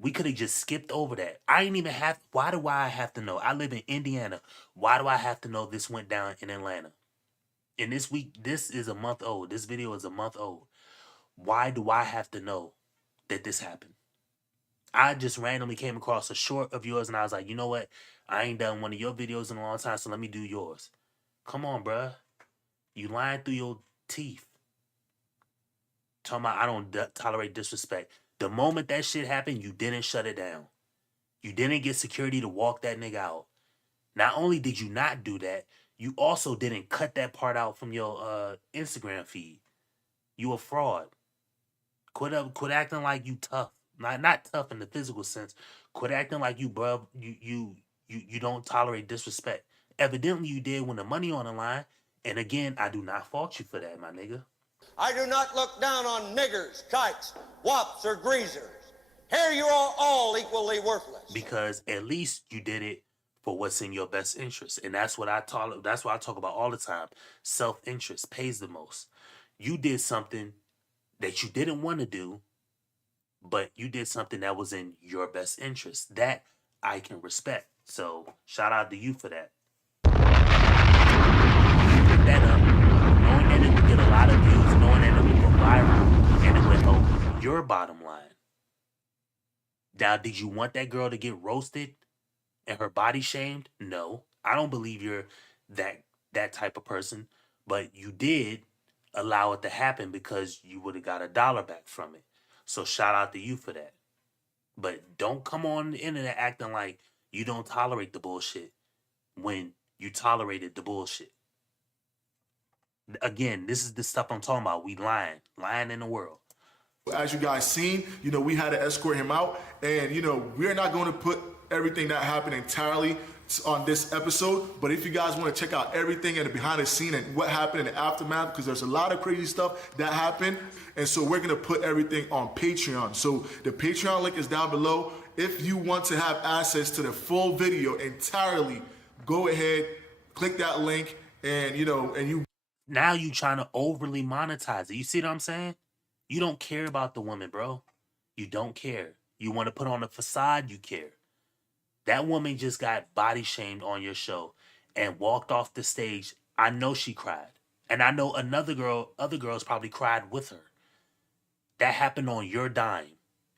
We could have just skipped over that. I ain't even have. Why do I have to know? I live in Indiana. Why do I have to know this went down in Atlanta? And this week, this is a month old. This video is a month old. Why do I have to know that this happened? I just randomly came across a short of yours and I was like, you know what? I ain't done one of your videos in a long time, so let me do yours. Come on, bruh. You lying through your teeth. Talking about I don't tolerate disrespect. The moment that shit happened, you didn't shut it down. You didn't get security to walk that nigga out. Not only did you not do that, you also didn't cut that part out from your Instagram feed. You a fraud. Quit acting like you tough. Not tough in the physical sense. Quit acting like you, bruh. You don't tolerate disrespect. Evidently you did when the money on the line. And again, I do not fault you for that, my nigga. I do not look down on niggers, kikes, wops, or greasers. Here you are all equally worthless. Because at least you did it for what's in your best interest. And that's what I talk about all the time. Self-interest pays the most. You did something that you didn't want to do, but you did something that was in your best interest. That I can respect. So shout out to you for that. You put that up, knowing that it would get a lot of views, knowing that it would go viral, and it would help your bottom line. Now, did you want that girl to get roasted and her body shamed? No. I don't believe you're that type of person, but you did allow it to happen because you would have got $1 back from it. So shout out to you for that. But don't come on the internet acting like you don't tolerate the bullshit when you tolerated the bullshit. Again, this is the stuff I'm talking about. We lying in the world. as you guys seen, we had to escort him out, and we're not going to put everything that happened entirely on this episode, but if you guys want to check out everything and the behind the scene and what happened in the aftermath, because there's a lot of crazy stuff that happened, and so we're going to put everything on Patreon. So the Patreon link is down below. If you want to have access to the full video entirely, go ahead, click that link, and now you trying to overly monetize it. You see what I'm saying? You don't care about the woman, bro. You don't care. You want to put on a facade, you care. That woman just got body shamed on your show and walked off the stage. I know she cried. And I know other girls probably cried with her. That happened on your dime.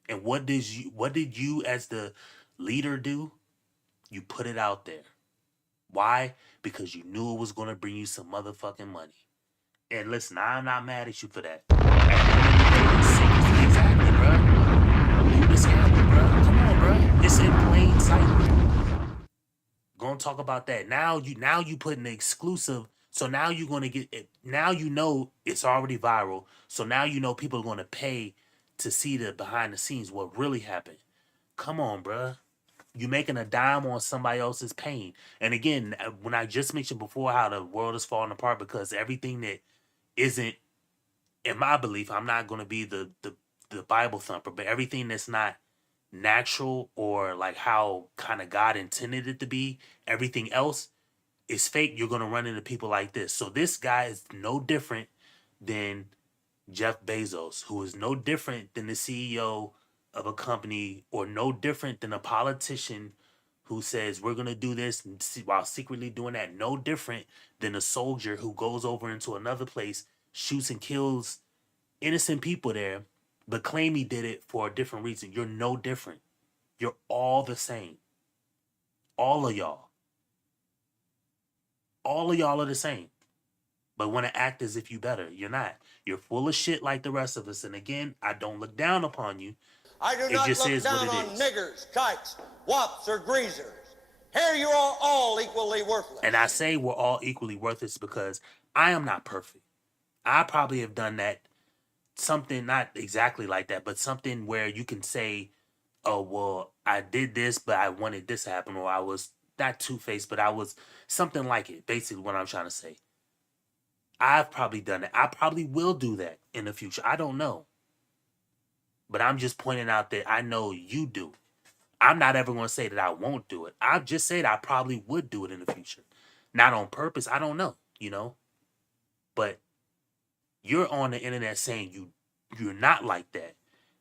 And what did you as the leader do? You put it out there. Why? Because you knew it was going to bring you some motherfucking money. And listen, I'm not mad at you for that. At the end of the day, exactly, bro. Do the scandal, bro. Come on, bro. It's in plain sight. Gonna talk about that. Now you put an exclusive. So now you're gonna get it. Now you know it's already viral. So now you know people are gonna pay to see the behind the scenes, what really happened. Come on, bro. You making a dime on somebody else's pain. And again, when I just mentioned before how the world is falling apart because everything that isn't, in my belief, I'm not going to be the Bible thumper, but everything that's not natural or like how kind of God intended it to be, everything else is fake. You're going to run into people like this. So this guy is no different than Jeff Bezos, who is no different than the CEO of a company or no different than a politician who says we're going to do this while secretly doing that. No different than a soldier who goes over into another place, shoots and kills innocent people there, but claim he did it for a different reason. You're no different. You're all the same. All of y'all. All of y'all are the same. But want to act as if you better. You're not. You're full of shit like the rest of us. And again, I don't look down upon you. I do It not just look is down what it on is. niggers, kites, wops, or greasers. Here you are all equally worthless. And I say we're all equally worthless because I am not perfect. I probably have done that, something not exactly like that, but something where you can say, oh, well, I did this, but I wanted this to happen, or I was not two-faced, but I was something like it. Basically what I'm trying to say. I've probably done it. I probably will do that in the future. I don't know. But I'm just pointing out that I know you do. I'm not ever going to say that I won't do it. I've just said I probably would do it in the future. Not on purpose. I don't know, you know. But you're on the internet saying you're not like that.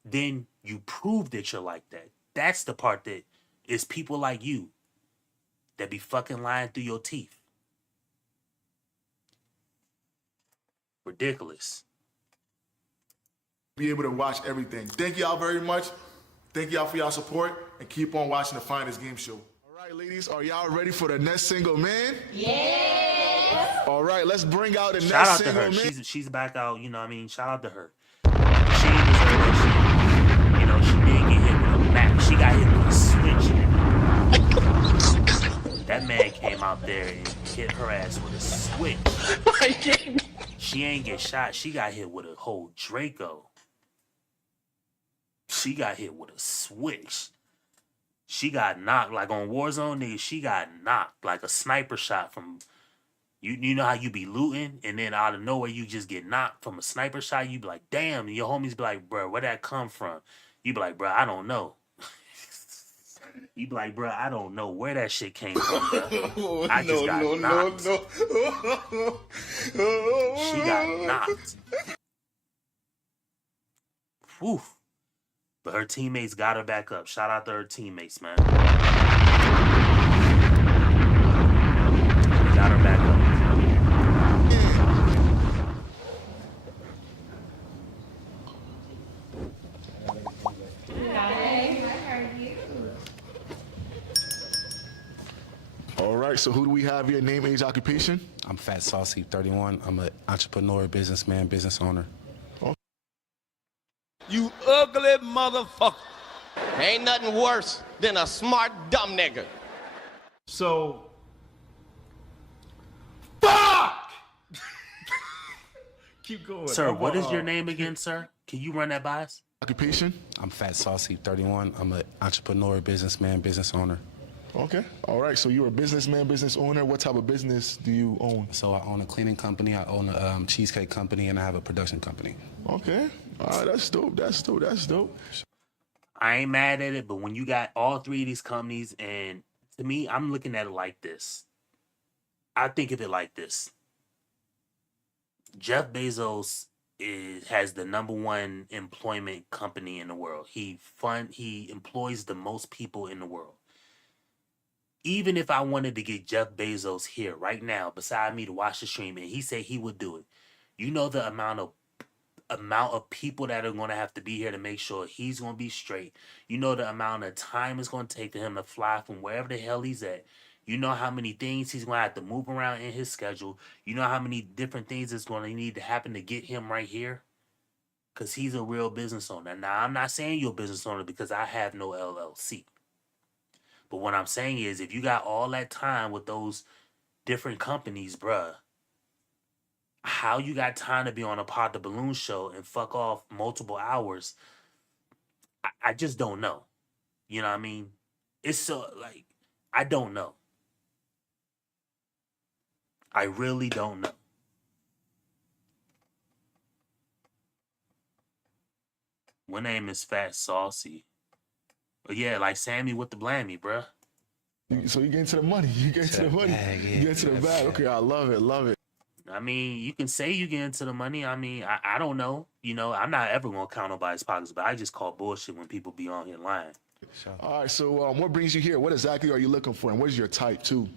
Then you prove that you're like that. That's the part that is people like you that be fucking lying through your teeth. Ridiculous. Be able to watch everything. Thank y'all very much. Thank y'all for y'all support and keep on watching the Finest Game Show. All right, ladies, are y'all ready for the next single man? Yeah. All right, let's bring out the Shout out next to single her. man. She's back out, you know what I mean? Shout out to her. She ain't deserve that shit. You know, she did get hit with a Mac. She got hit with a switch. That man came out there and hit her ass with a switch. She ain't get shot. She got hit with a whole Draco. She got hit with a switch. She got knocked like on Warzone, nigga. She got knocked like a sniper shot from you know how you be looting and then out of nowhere you just get knocked from a sniper shot. You be like, damn, and your homies be like, bro, where'd that come from? You be like, bro, I don't know. You be like, bro, I don't know where that shit came from, bro. I just got knocked. She got knocked. Whew. But her teammates got her back up. Shout out to her teammates, man. They got her back up. All right, so who do we have here? Name, age, occupation? I'm Fat Saucy, 31. I'm an entrepreneur, businessman, business owner. You ugly motherfucker. Ain't nothing worse than a smart dumb nigga. So, fuck! Keep going. Sir, what is your name again, sir? Can you run that by us? Occupation? I'm Fat Saucy, 31. I'm an entrepreneur, businessman, business owner. Okay. All right, so you're a businessman, business owner. What type of business do you own? So I own a cleaning company, I own a cheesecake company, and I have a production company. Okay. All right, that's dope. That's dope. That's dope. I ain't mad at it, but when you got all three of these companies, and to me, I'm looking at it like this. I think of it like this. Jeff Bezos has the #1 employment company in the world. He employs the most people in the world. Even if I wanted to get Jeff Bezos here right now beside me to watch the stream and he said he would do it, you know the amount of people that are going to have to be here to make sure he's going to be straight. You know the amount of time it's going to take for him to fly from wherever the hell he's at. You know how many things he's going to have to move around in his schedule. You know how many different things it's going to need to happen to get him right here. Because he's a real business owner. Now, I'm not saying you're a business owner because I have no LLC. But what I'm saying is if you got all that time with those different companies, bruh, how you got time to be on a Pod the Balloon show and fuck off multiple hours, I just don't know. You know what I mean? It's so like I don't know. I really don't know. One name is Fat Saucy. But yeah, like Sammy with the blammy, bruh. So you get into the money. You get into the money. You get into the bag. Okay, I love it. Love it. I mean, you can say you get into the money. I mean, I don't know. You know, I'm not ever gonna count nobody's pockets, but I just call bullshit when people be on here lying. All right. So what brings you here? What exactly are you looking for, and what is your type too?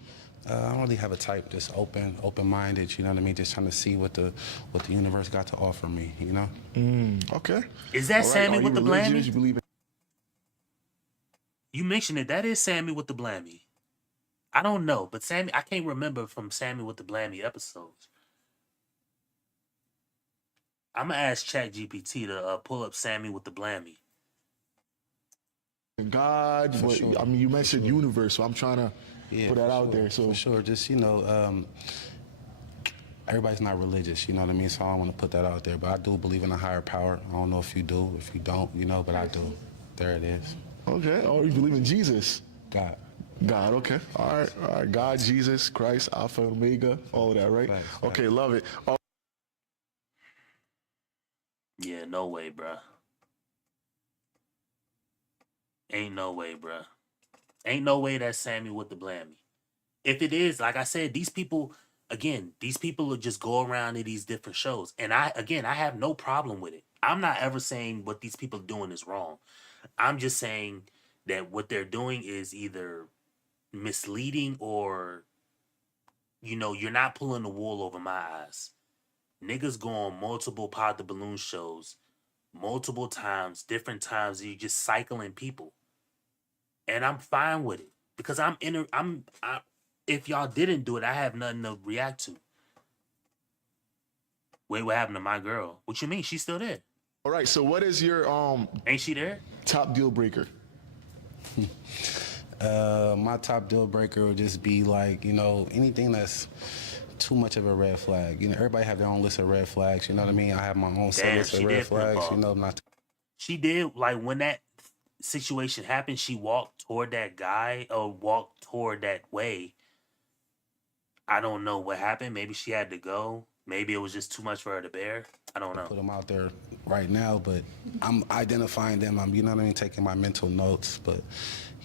I don't really have a type, just open-minded. You know what I mean? Just trying to see what the universe got to offer me. You know? Okay. Is that All right, Sammy are with you the religious? blammy? You believe in? You mentioned it. That is Sammy with the blammy. I don't know, but Sammy, I can't remember from Sammy with the blammy episodes. I'm gonna ask ChatGPT to pull up Sammy with the blammy. God, For but sure. I mean, you mentioned universe, so I'm trying to put that out there. So For sure, just everybody's not religious, you know what I mean? So I don't want to put that out there, but I do believe in a higher power. I don't know if you do, if you don't, but I do. There it is. Okay. Oh, you believe in Jesus? God. God. Okay. All right. All right. God, Jesus, Christ, Alpha, Omega, all of that, right? Okay. Love it. Oh, Yeah, no way, bruh. Ain't no way, bruh. Ain't no way that's Sammy with the blammy. If it is, like I said, these people will just go around to these different shows. And I have no problem with it. I'm not ever saying what these people are doing is wrong. I'm just saying that what they're doing is either misleading or, you're not pulling the wool over my eyes. Niggas go on multiple Pod the Balloon shows, multiple times, different times. You're just cycling people. And I'm fine with it because if y'all didn't do it, I have nothing to react to. Wait, what happened to my girl? What you mean? She's still there. all right. So what is your Ain't she there? top deal breaker? My top deal breaker would just be like, anything that's too much of a red flag. Everybody have their own list of red flags. You know what I mean? I have my own set Damn, list of she red did pimp flags. off. Not. She did, like, when that situation happened, she walked toward that guy or walked toward that way. I don't know what happened. Maybe she had to go. Maybe it was just too much for her to bear. I don't know. Put them out there right now, but I'm identifying them. You know what I mean? Taking my mental notes, but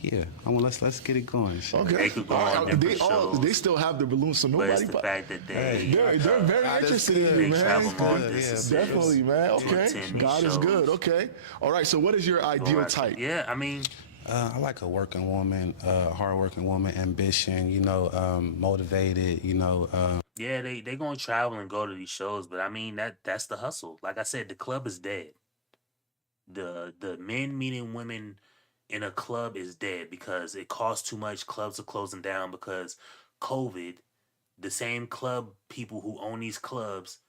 yeah, let's get it going. Okay. They could go on different shows. They still have the balloons, so nobody. But it's the fact that they're very interested in you, man. Travel long distances. Definitely, man. to Okay. attend these God is shows. good. Okay. All right. So what is your ideal type? Yeah, I mean, I like a working woman, hardworking woman, ambition. Motivated. yeah, they gonna travel and go to these shows, but I mean that's the hustle. Like I said, the club is dead. The men meeting women in a club is dead because it costs too much. Clubs are closing down because COVID. The same club people who own these clubs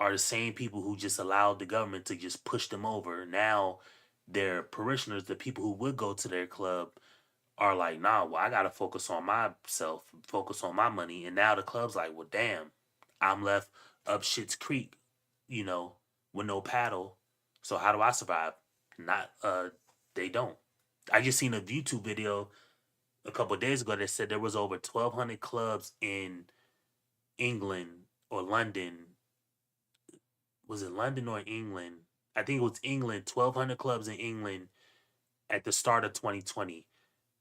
are the same people who just allowed the government to just push them over. Now their parishioners, the people who would go to their club, are like, nah, well, I gotta focus on myself, focus on my money. And now the club's like, well, damn, I'm left up shit's creek, with no paddle. So how do I survive? Not they don't. I just seen a YouTube video a couple of days ago that said there was over 1,200 clubs in England or London. Was it London or England? I think it was England. 1,200 clubs in England at the start of 2020.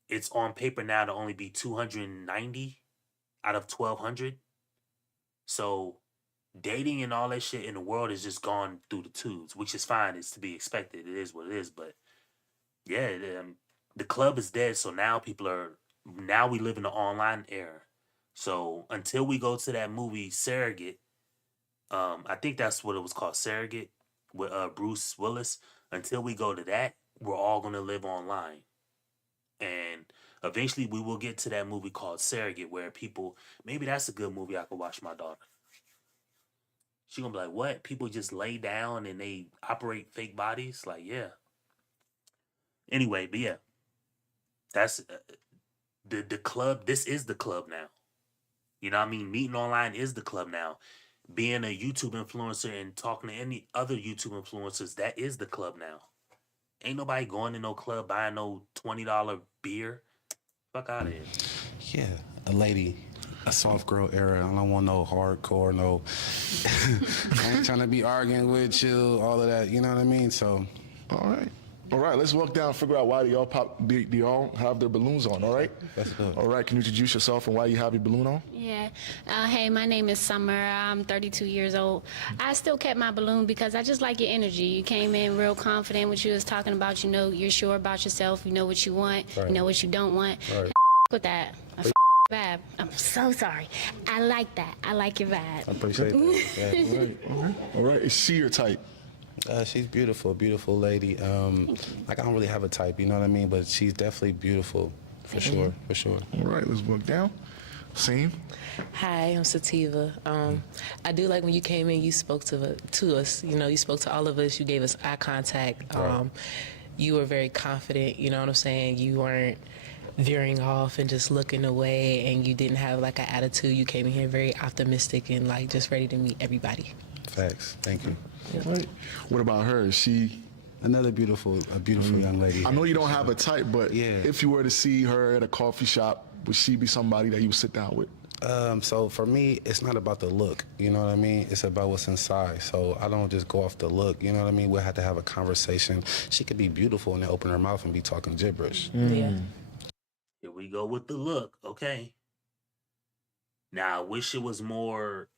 It's on paper now to only be 290 out of 1,200. So dating and all that shit in the world has just gone through the tubes, which is fine. It's to be expected. It is what it is. But yeah, the club is dead. So now now we live in the online era. So until we go to that movie Surrogate, I think that's what it was called, Surrogate, with Bruce Willis. Until we go to that, we're all gonna live online. And eventually we will get to that movie called Surrogate where maybe that's a good movie I could watch my daughter. She gonna be like, what? People just lay down and they operate fake bodies? Like, yeah. Anyway, but yeah. That's the club. This is the club now. You know what I mean? Meeting online is the club now. Being a YouTube influencer and talking to any other YouTube influencers, that is the club now. Ain't nobody going to no club buying no $20 beer. Fuck out of here. Yeah, a lady, a soft girl era. I don't want no hardcore, no. I ain't trying to be arguing with you, all of that. You know what I mean? So. All right, let's walk down and figure out why do y'all have their balloons on, all right? That's good. All right, can you introduce yourself and why you have your balloon on? Yeah. Hey, my name is Summer. I'm 32 years old. I still kept my balloon because I just like your energy. You came in real confident, what you was talking about. You know, you're sure about yourself. You know what you want. Right. You know what you don't want. Right. With that. Vibe. I'm so sorry. I like that. I like your vibe. I appreciate that. Yeah. All right, is she your type? She's beautiful, beautiful lady. Like I don't really have a type, you know what I mean? But she's definitely beautiful, for sure, for sure. All right, let's walk down. Same. Hi, I'm Sativa. I do like when you came in, you spoke to us. You know, you spoke to all of us. You gave us eye contact. Right. You were very confident. You know what I'm saying? You weren't veering off and just looking away, and you didn't have like an attitude. You came in here very optimistic and like just ready to meet everybody. Facts. Thank you. All right. What about her? Is she another beautiful young lady? I know you don't have a type, but yeah. If you were to see her at a coffee shop, would she be somebody that you would sit down with? So for me, it's not about the look, you know what I mean? It's about what's inside. So I don't just go off the look, you know what I mean? We'll have to have a conversation. She could be beautiful and then open her mouth and be talking gibberish. Yeah. Here we go with the look, okay? Now I wish it was more.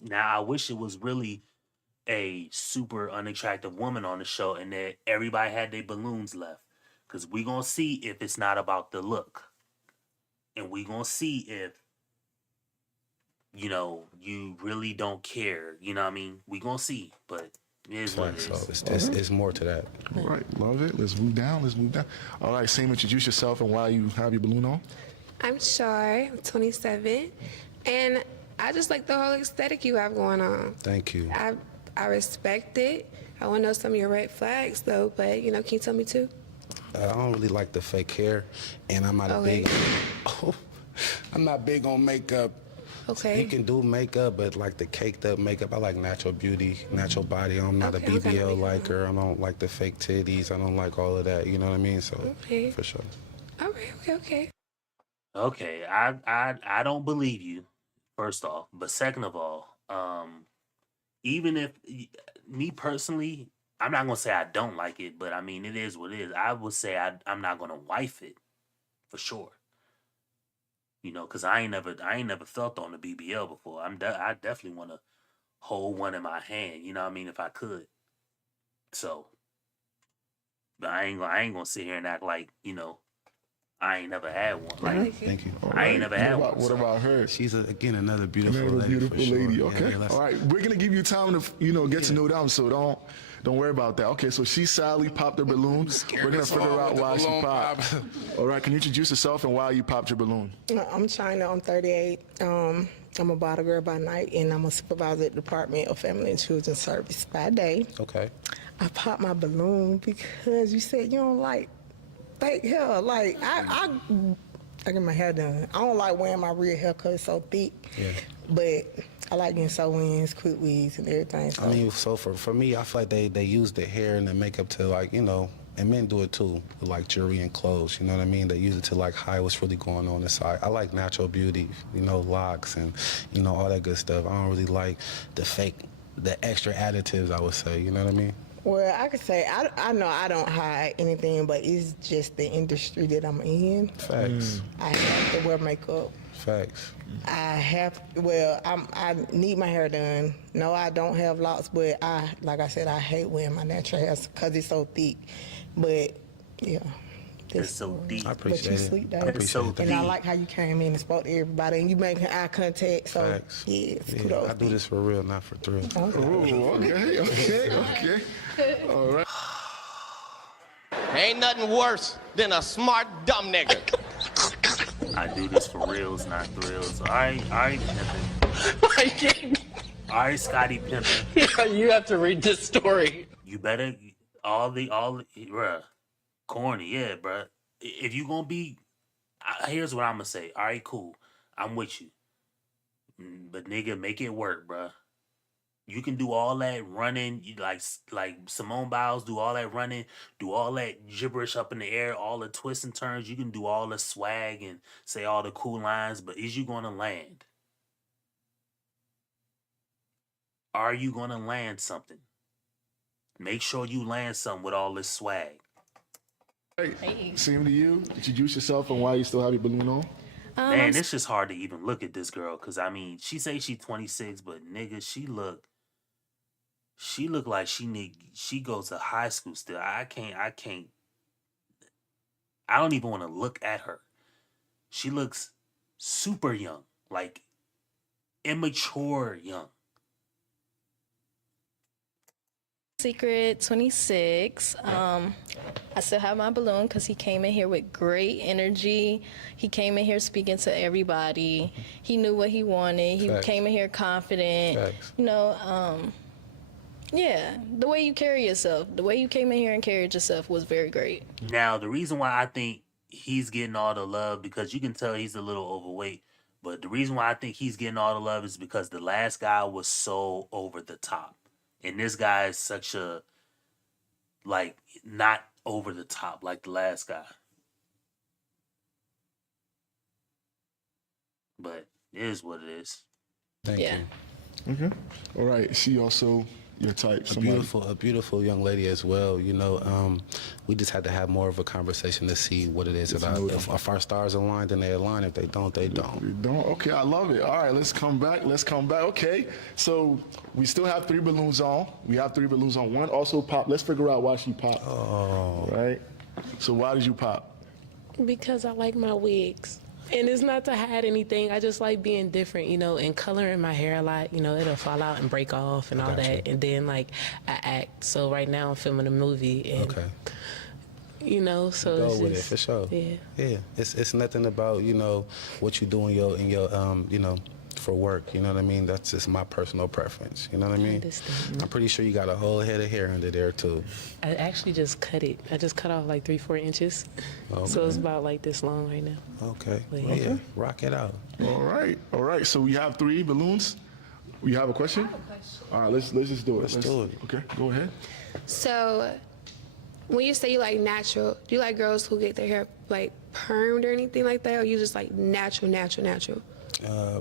Now I wish it was really a super unattractive woman on the show and that everybody had their balloons left. Because we going to see if it's not about the look. And we going to see if, you know, you really don't care. You know what I mean? We going to see. But it is what it is. So it's more to that. All right, love it. Let's move down. All right, Sam, introduce yourself and why you have your balloon on. I'm Shar, I'm 27, and I just like the whole aesthetic you have going on. Thank you. I respect it. I want to know some of your red flags, though, but, you know, can you tell me too? I don't really like the fake hair, and I'm not I'm not big on makeup. Okay. You can do makeup, but like the caked up makeup, I like natural beauty, natural body. I'm not a BBL liker. I don't like the fake titties. I don't like all of that. You know what I mean? So, for sure. All right, okay. Okay, I don't believe you, first off. But second of all, even if, me personally, I'm not going to say I don't like it, but I mean, it is what it is. I would say I'm not going to wife it, for sure. You know, because I ain't never felt on the BBL before. I definitely want to hold one in my hand, you know what I mean, if I could. So, but I ain't gonna sit here and act like, you know, I ain't never had one. Like, Thank you. I ain't never had one. What about her? She's again another beautiful lady. Beautiful for sure. lady. Yeah, Okay. yeah, All right. We're gonna give you time to get to know them. So don't worry about that. Okay. So she sadly popped her balloon. We're gonna figure out why she popped. All right. Can you introduce yourself and why you popped your balloon? I'm China. I'm 38. I'm a bottle girl by night, and I'm a supervisor at the Department of Family and Children's Service by day. Okay. I popped my balloon because you said you don't like fake hair. Like I get my hair done. I don't like wearing my real hair because it's so thick. Yeah. But I like getting sew-ins, quick weaves, and everything. So. I mean, so for me, I feel like they use the hair and the makeup to, like, you know, and men do it too, with like jewelry and clothes, you know what I mean? They use it to like hide what's really going on inside. I like natural beauty, you know, locks and, you know, all that good stuff. I don't really like the fake, the extra additives, I would say, you know what I mean? Well, I could say, I know I don't hide anything, but it's just the industry that I'm in. Facts. I have to wear makeup. Facts. I need my hair done. No, I don't have locks, but like I said, I hate wearing my natural hair because it's so thick. But, yeah. It's so deep. I appreciate but you it. sweet, though. I appreciate it. And I like how you came in and spoke to everybody, and you making eye contact. So, Facts. yes, Yeah, kudos. I do this for real, not for thrill. Okay. All right. Ain't nothing worse than a smart dumb nigga. I do this for reals, not thrills. All right, Pimpin'. All right, Scotty Pimpin'. You have to read this story. You better, bruh, corny, yeah, bruh. If you gonna be, here's what I'm gonna say. All right, cool. I'm with you. But nigga, make it work, bruh. You can do all that running, like Simone Biles, do all that running, do all that gibberish up in the air, all the twists and turns. You can do all the swag and say all the cool lines, but is you going to land? Are you going to land something? Make sure you land something with all this swag. Hey, same to you. Introduce yourself and why you still have your balloon on. Man, it's just hard to even look at this girl because I mean, she say she's 26, but nigga, she look like she goes to high school still. I don't even want to look at her. She looks super young, like immature young. Secret 26. I still have my balloon because he came in here with great energy. He came in here speaking to everybody. He knew what he wanted. He Facts. came in here confident. Facts. You know, yeah, the way you carry yourself, the way you came in here and carried yourself was very great. Now, the reason why I think he's getting all the love, because you can tell he's a little overweight, but the reason why I think he's getting all the love is because the last guy was so over the top. And this guy is such a, like, not over the top like the last guy. But it is what it is. Thank you. Okay. All right. She also your type. A beautiful young lady as well. You know, we just had to have more of a conversation to see what it is about. If our stars align, then they align. If they don't, they don't. You don't? Okay, I love it. All right, let's come back. Okay, so we still have 3 balloons on. We have 3 balloons on. One also popped. Let's figure out why she popped. Oh. Right? So why did you pop? Because I like my wigs. And it's not to hide anything. I just like being different, you know, and coloring my hair a lot. You know, it'll fall out and break off and all that. And then, like, I act. So right now I'm filming a movie. And, you know, so Go it's with just, it for sure. Yeah. It's nothing about, you know, what you do in your you know, for work. You know what I mean? That's just my personal preference. You know what I mean? I'm pretty sure you got a whole head of hair under there too. I actually just cut it. I just cut off like 3-4 inches. So it's about like this long right now. Okay. But Well, yeah. Rock it out. All right. So we have 3 balloons. You have a question? All right, let's just do it. Let's do it. Okay, go ahead. So, when you say you like natural, do you like girls who get their hair like permed or anything like that, or you just like natural?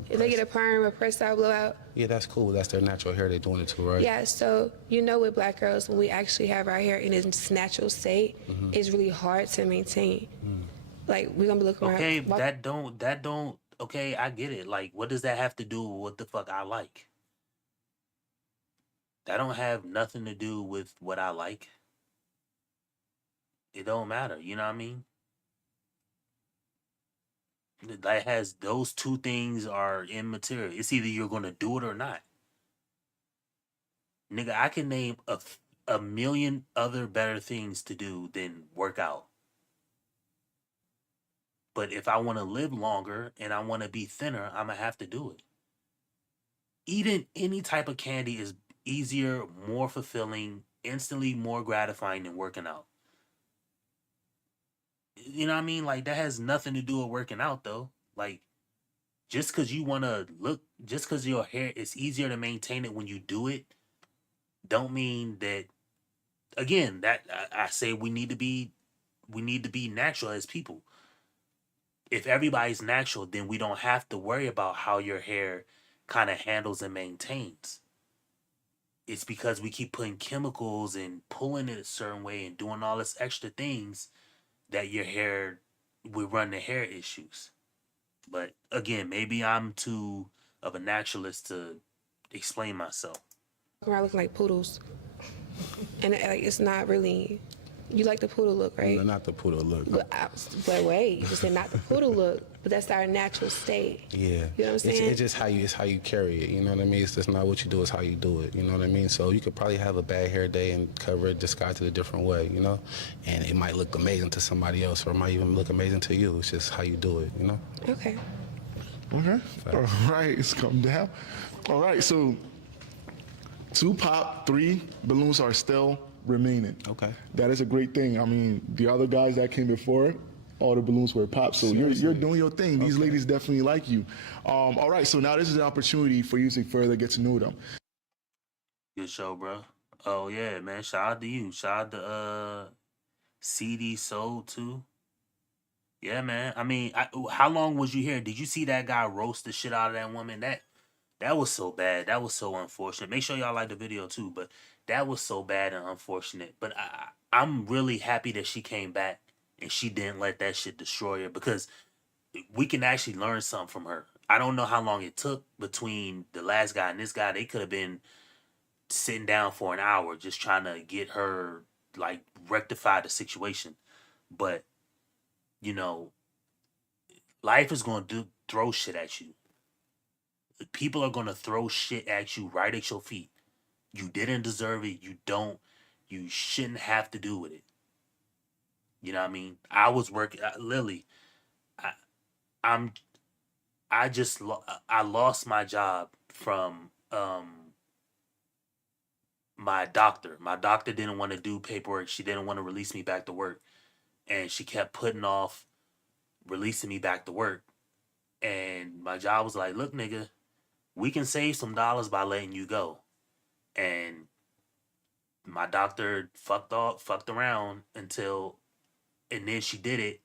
If they get a perm or press out, blowout? Yeah, that's cool. That's their natural hair. They're doing it too, right? Yeah, so you know with black girls, when we actually have our hair in its natural state, it's really hard to maintain. Like, we're gonna be looking Okay, around. that don't, okay, I get it. Like, what does that have to do with what the fuck I like? That don't have nothing to do with what I like. It don't matter, you know what I mean? That has, those 2 things are immaterial. It's either you're gonna do it or not. Nigga, I can name a million other better things to do than work out. But if I want to live longer and I want to be thinner, I'm gonna have to do it. Eating any type of candy is easier, more fulfilling, instantly more gratifying than working out. You know what I mean? Like, that has nothing to do with working out, though. Like, just because you want to look, just because your hair is easier to maintain it when you do it, don't mean that, again, that I say we need to be natural as people. If everybody's natural, then we don't have to worry about how your hair kind of handles and maintains. It's because we keep putting chemicals and pulling it a certain way and doing all this extra things that your hair, we run the hair issues. But again, maybe I'm too of a naturalist to explain myself. Around looking like poodles. And like, it's not really, you like the poodle look, right? No, not the poodle look. But wait, you just said not the poodle look, but that's our natural state. Yeah. You know what I'm saying? It's just how you carry it. You know what I mean? It's just not what you do, it's how you do it. You know what I mean? So you could probably have a bad hair day and cover it, disguise it a different way, you know? And it might look amazing to somebody else, or it might even look amazing to you. It's just how you do it, you know? Okay. Okay. All right, let's come down. All right, so 2 pop, 3 balloons are still remaining. Okay. That is a great thing. I mean, the other guys that came before, all the balloons were popped. So you're doing your thing. These ladies definitely like you. All right, so now this is an opportunity for you to further get to know them. Good show, bro. Oh yeah, man. Shout out to you. Shout out to CD Soul too. Yeah, man. I mean, how long was you here? Did you see that guy roast the shit out of that woman? That was so bad. That was so unfortunate. Make sure y'all like the video too. But that was so bad and unfortunate. But I'm really happy that she came back and she didn't let that shit destroy her because we can actually learn something from her. I don't know how long it took between the last guy and this guy. They could have been sitting down for an hour just trying to get her like rectify the situation. But you know, life is gonna throw shit at you. People are gonna throw shit at you right at your feet. You didn't deserve it. You don't. You shouldn't have to do with it. You know what I mean? I was working, Lily. I, I'm. I lost my job from my doctor. My doctor didn't want to do paperwork. She didn't want to release me back to work, and she kept putting off releasing me back to work. And my job was like, "Look, nigga, we can save some dollars by letting you go." And my doctor fucked around until, and then she did it,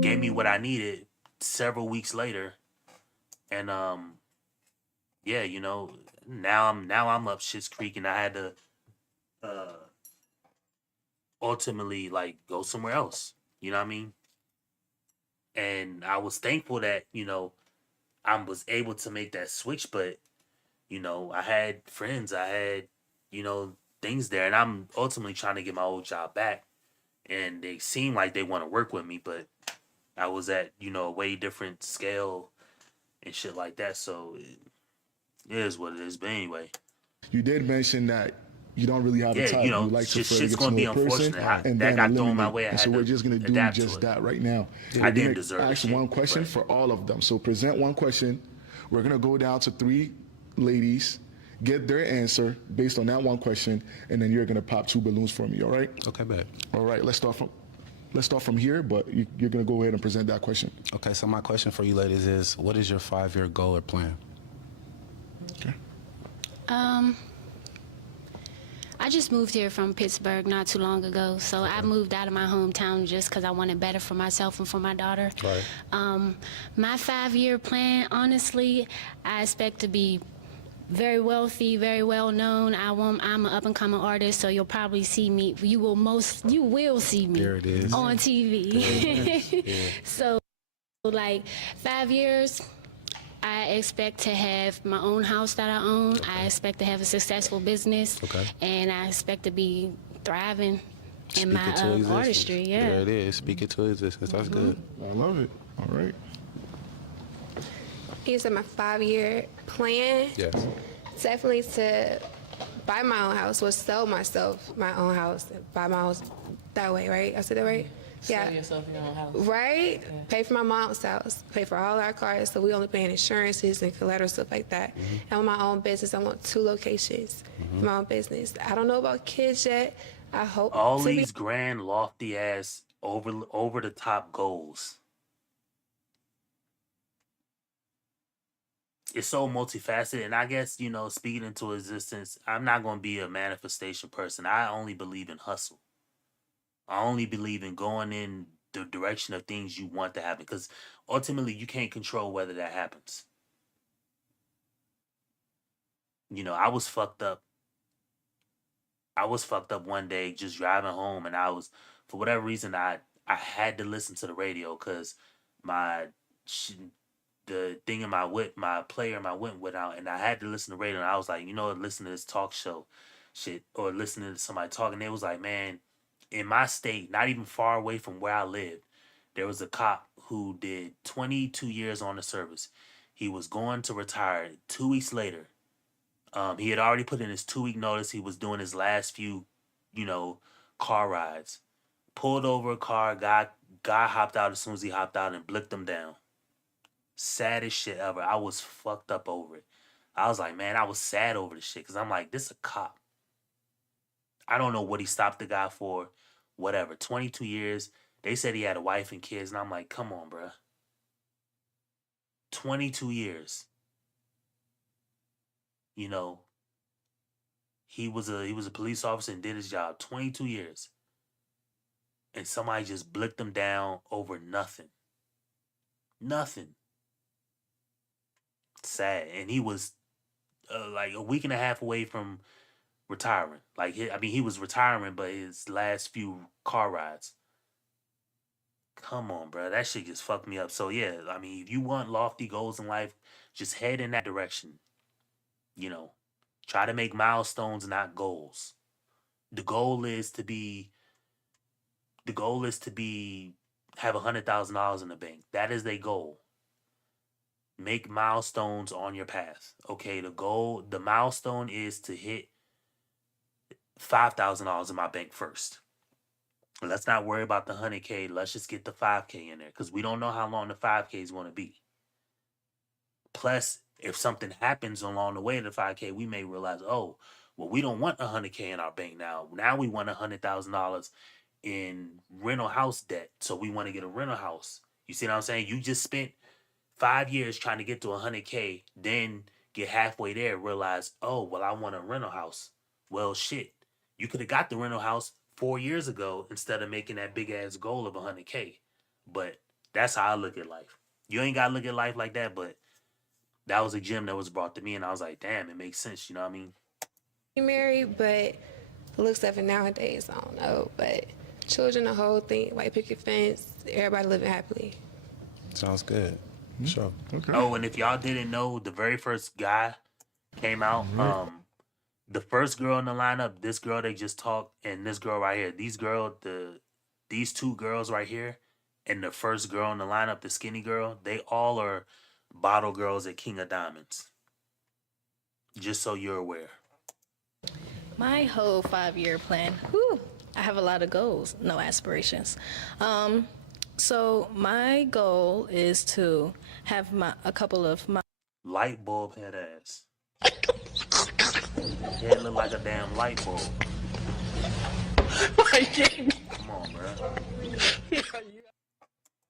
gave me what I needed several weeks later, and yeah, now I'm up shit's creek, and I had to uh ultimately like go somewhere else. You know what I mean? And I was thankful that I was able to make that switch, but I had friends, I had you know things there, and I'm ultimately trying to get my old job back, and they seem like they want to work with me, but I was at a way different scale and shit like that. So it is what it is. But anyway, You did mention that you don't really have a yeah, type. You like to further shit's get to gonna know be a person unfortunate. and That then got thrown my eliminate. way. I And had so we're to just gonna do adapt to just it. that right now. I We're didn't gonna deserve the ask shit, one question but for all of them. So present one question. We're gonna go down to 3 ladies, get their answer based on that one question, and then you're gonna pop 2 balloons for me. All right? Okay, bet. All right. Let's start from here, but you're gonna go ahead and present that question. Okay, so my question for you ladies is, what is your 5-year goal or plan? Okay. I just moved here from Pittsburgh not too long ago, so I moved out of my hometown just because I wanted better for myself and for my daughter. Right. My 5-year plan, honestly, I expect to be very wealthy, very well known. I'm an up and coming artist, so you'll probably see me. You will see me There it is. on TV. Yeah. So, like 5 years. I expect to have my own house that I own. Okay. I expect to have a successful business. Okay. And I expect to be thriving in my artistry. Yeah. There it is. Speak it to existence. That's good. I love it. All right. You said my 5-year plan. Yes. Definitely to buy my own house, or sell myself my own house, buy my house that way, right? I said that right? Sell yourself your own house. Right? Yeah. Pay for my mom's house, pay for all our cars, so we only paying insurances and collateral, stuff like that. And with my own business, I want 2 locations for my own business. I don't know about kids yet. I hope all these grand, lofty ass, over the top goals. It's so multifaceted, and I guess speaking into existence, I'm not going to be a manifestation person. I only believe in hustle. I only believe in going in the direction of things you want to happen, because ultimately you can't control whether that happens. I was fucked up. I was fucked up one day just driving home, and for whatever reason, I had to listen to the radio because the thing in my whip, my player in my whip went out, and I had to listen to radio, and I was like, listen to this talk show shit, or listening to somebody talking. It was like, man, in my state, not even far away from where I lived, there was a cop who did 22 years on the service. He was going to retire 2 weeks later. He had already put in his 2-week notice. He was doing his last few, car rides. Pulled over a car, guy hopped out as soon as he hopped out and blicked him down. Saddest shit ever. I was fucked up over it. I was like, man, I was sad over the shit because I'm like, this is a cop. I don't know what he stopped the guy for. Whatever. 22 years. They said he had a wife and kids, and I'm like, come on, bruh. 22 years. He was a police officer and did his job 22 years, and somebody just blicked him down over nothing. Nothing. Sad, and he was like a week and a half away from retiring. Like, he was retiring, but his last few car rides. Come on, bro. That shit just fucked me up. So yeah, I mean, if you want lofty goals in life, just head in that direction. You know, try to make milestones, not goals. The goal is to be. The goal is to be have $100,000 in the bank. That is their goal. Make milestones on your path. Okay, the milestone is to hit $5,000 in my bank first. Let's not worry about the 100K. Let's just get the 5K in there because we don't know how long the 5K is going to be. Plus, if something happens along the way to the 5K, we may realize, oh, well, we don't want 100K in our bank now. Now we want $100,000 in rental house debt. So we want to get a rental house. You see what I'm saying? You just spent 5 years trying to get to 100K, then get halfway there, realize, oh, well, I want a rental house. Well, shit. You could have got the rental house 4 years ago instead of making that big ass goal of 100K. But that's how I look at life. You ain't got to look at life like that, but that was a gem that was brought to me, and I was like, damn, it makes sense. You know what I mean? You married, but the looks of it nowadays, I don't know. But children, the whole thing, white picket fence, everybody living happily. Sounds good. Sure. Okay. Oh, and if y'all didn't know, the very first guy came out. The first girl in the lineup, this girl they just talked, and this girl right here. These two girls right here, and the first girl in the lineup, the skinny girl, they all are bottle girls at King of Diamonds. Just so you're aware. My whole 5-year plan. Whew, I have a lot of goals, no aspirations. So my goal is to have a couple of my Light bulb head ass. Head look like a damn light bulb. Come on, bro.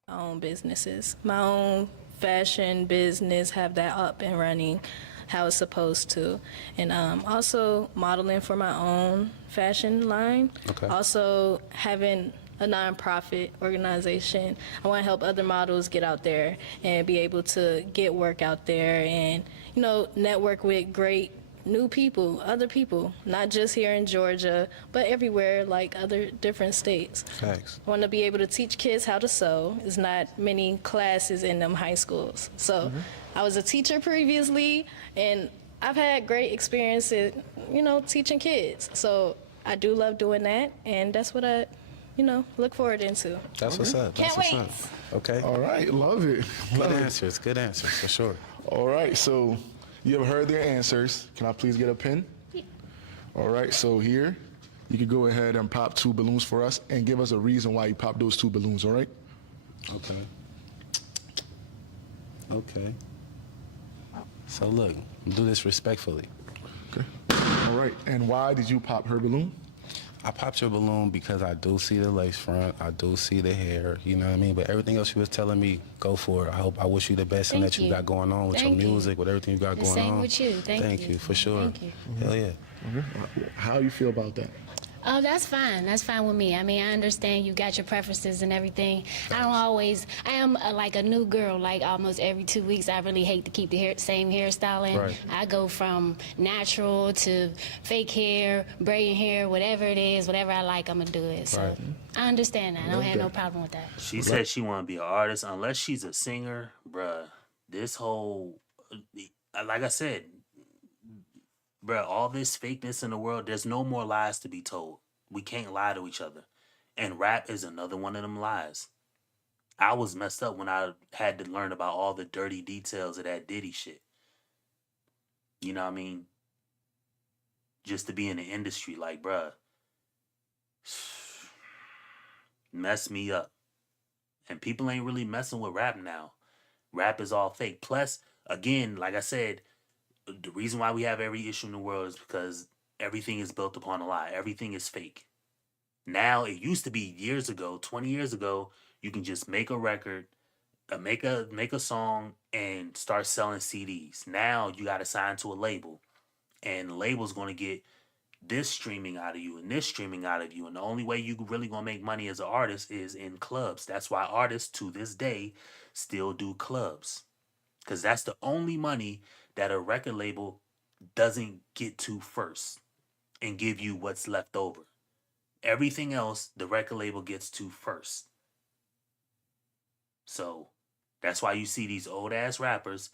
my own businesses, my own fashion business, have that up and running how it's supposed to, and also modeling for my own fashion line. Okay. Also having a nonprofit organization. I want to help other models get out there and be able to get work out there and, you know, network with great new people, other people, not just here in Georgia, but everywhere, like other different states. Facts. I want to be able to teach kids how to sew. There's not many classes in them high schools. So I was a teacher previously, and I've had great experiences, you know, teaching kids. So I do love doing that, and that's what I, you know, look forward into. That's what's up. That's Can't what's up. Okay. All right, love it. Good answers. Good answers for sure. All right, so you have heard their answers. Can I please get a pen? Yeah. All right, so here, you can go ahead and pop 2 balloons for us and give us a reason why you popped those 2 balloons, all right? Okay. Okay. So look, do this respectfully. Okay. All right, and why did you pop her balloon? I popped your balloon because I do see the lace front, I do see the hair, you know what I mean? But everything else you was telling me, go for it. I wish you the best in Thank that you you. got going on with Thank your you. music, with everything you got The going same on. with you. Thank you. For sure. Thank you. Hell yeah. How you feel about that? Oh, that's fine. That's fine with me. I mean, I understand you got your preferences and everything. I am like a new girl, like almost every 2 weeks. I really hate to keep the same hairstyling. Right. I go from natural to fake hair, braiding hair, whatever it is, whatever I like, I'm going to do it. So Right. I understand that. I don't have no problem with that. She said she want to be an artist unless she's a singer, bruh. This whole, like I said, bruh, all this fakeness in the world, there's no more lies to be told. We can't lie to each other. And rap is another one of them lies. I was messed up when I had to learn about all the dirty details of that Diddy shit. You know what I mean? Just to be in the industry, like, bruh, mess me up. And people ain't really messing with rap now. Rap is all fake. Plus, again, like I said, the reason why we have every issue in the world is because everything is built upon a lie. Everything is fake. Now, it used to be years ago, 20 years ago, you can just make a record, make a song, and start selling CDs. Now, you got to sign to a label. And the label's going to get this streaming out of you and this streaming out of you. And the only way you really gonna make money as an artist is in clubs. That's why artists to this day still do clubs. Because that's the only money that a record label doesn't get to first and give you what's left over. Everything else the record label gets to first. So that's why you see these old ass rappers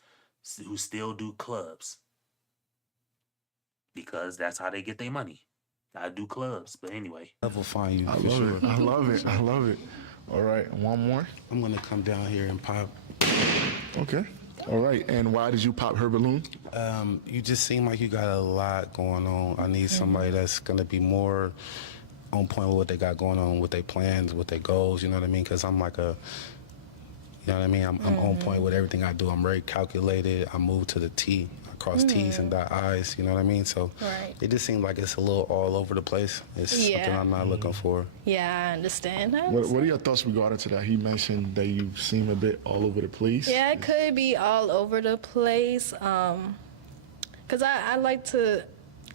who still do clubs. Because that's how they get their money. I do clubs, but anyway. Level find you. I for love sure. it. I love it. I love it. All right, one more. I'm gonna come down here and pop. Okay. All right. And why did you pop her balloon? You just seem like you got a lot going on. I need somebody that's gonna be more on point with what they got going on, with their plans, with their goals. You know what I mean? Because I'm like a, you know what I mean? I'm on point with everything I do. I'm very calculated. I move to the T. I cross T's and dot I's. You know what I mean? So Right. it just seems like it's a little all over the place. It's something Yeah. I'm not looking for. Yeah, I understand. What are your thoughts regarding to that? He mentioned that you seem a bit all over the place. Yeah, it could be all over the place. Cause I like to,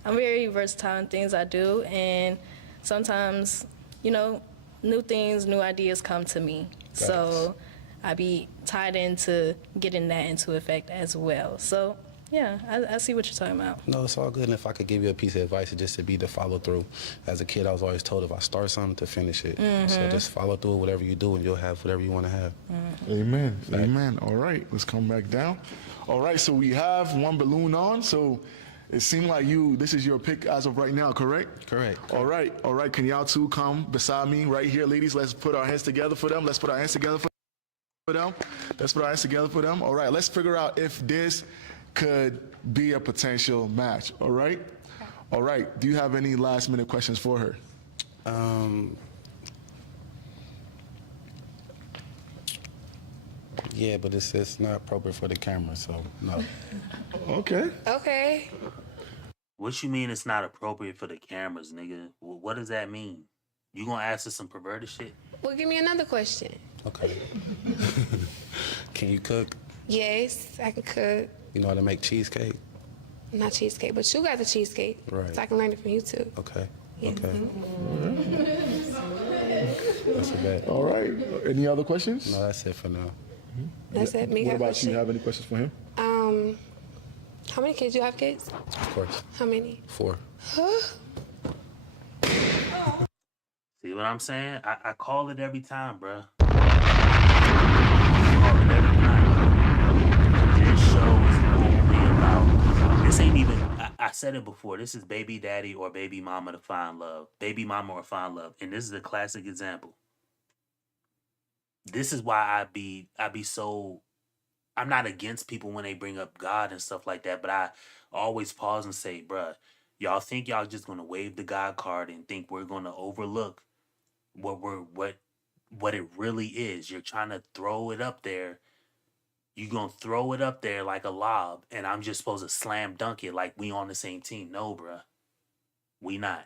I'm very versatile in things I do, and sometimes, you know, new things, new ideas come to me. So I be tied into getting that into effect as well. So yeah, I see what you're talking about. No, it's all good. And if I could give you a piece of advice, it just to be the follow through. As a kid, I was always told if I start something, to finish it. So just follow through whatever you do, and you'll have whatever you want to have. Amen. Amen. All right, let's come back down. All right, so we have one balloon on. So it seemed like this is your pick as of right now, correct? Correct. All right. All right. Can y'all two come beside me right here, ladies? Let's put our hands together for them. Let's put our hands together for them. Let's put our hands together for them. All right. Let's figure out if this could be a potential match. All right. All right. Do you have any last minute questions for her? Yeah, but it's not appropriate for the camera, so no. Okay. Okay. What you mean it's not appropriate for the cameras, nigga? What does that mean? You gonna ask us some perverted shit? Well, give me another question. Okay. Can you cook? Yes, I can cook. You know how to make cheesecake? Not cheesecake, but you got the cheesecake. Right. So I can learn it from you too. Okay. Yeah. Okay. That's a bet. All right. Any other questions? No, that's it for now. That's it. Me What got about question. you? Have any questions for him? How many kids? You have kids? Of course. How many? 4. See what I'm saying? I call it every time, bruh. I call it every time. This show is only about. This ain't even. I said it before. This is baby daddy or baby mama to find love. Baby mama or find love, and this is a classic example. This is why I be so. I'm not against people when they bring up God and stuff like that, but I always pause and say, bruh, y'all think y'all just gonna wave the God card and think we're gonna overlook what it really is. You're trying to throw it up there. You're gonna throw it up there like a lob, and I'm just supposed to slam dunk it like we on the same team. No, bruh. We not.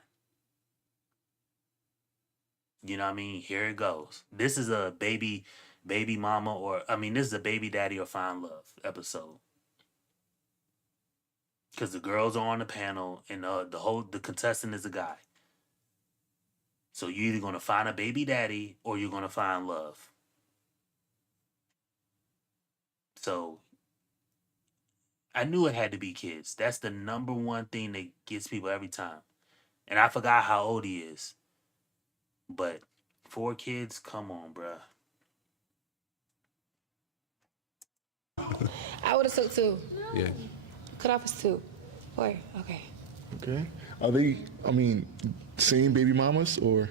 You know what I mean? Here it goes. This is a baby mama, or this is a baby daddy or find love episode. Because the girls are on the panel and the contestant is a guy. So you're either gonna find a baby daddy or you're gonna find love. So I knew it had to be kids. That's the number one thing that gets people every time. And I forgot how old he is. But 4 kids, come on, bruh. I would have took 2. Yeah. Cut off is 2. 4. Okay. Okay. Are they, same baby mamas or?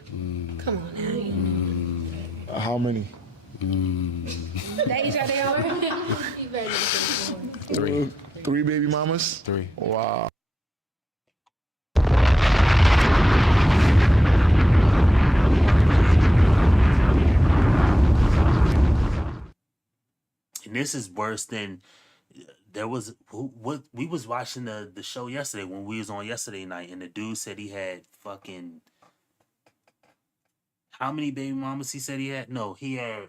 Come on now. How many? That each other over? 3. 3 baby mamas? 3. Wow. And this is worse than there was what we was watching the show yesterday when we was on yesterday night, and the dude said he had fucking how many baby mamas he said he had? No, he had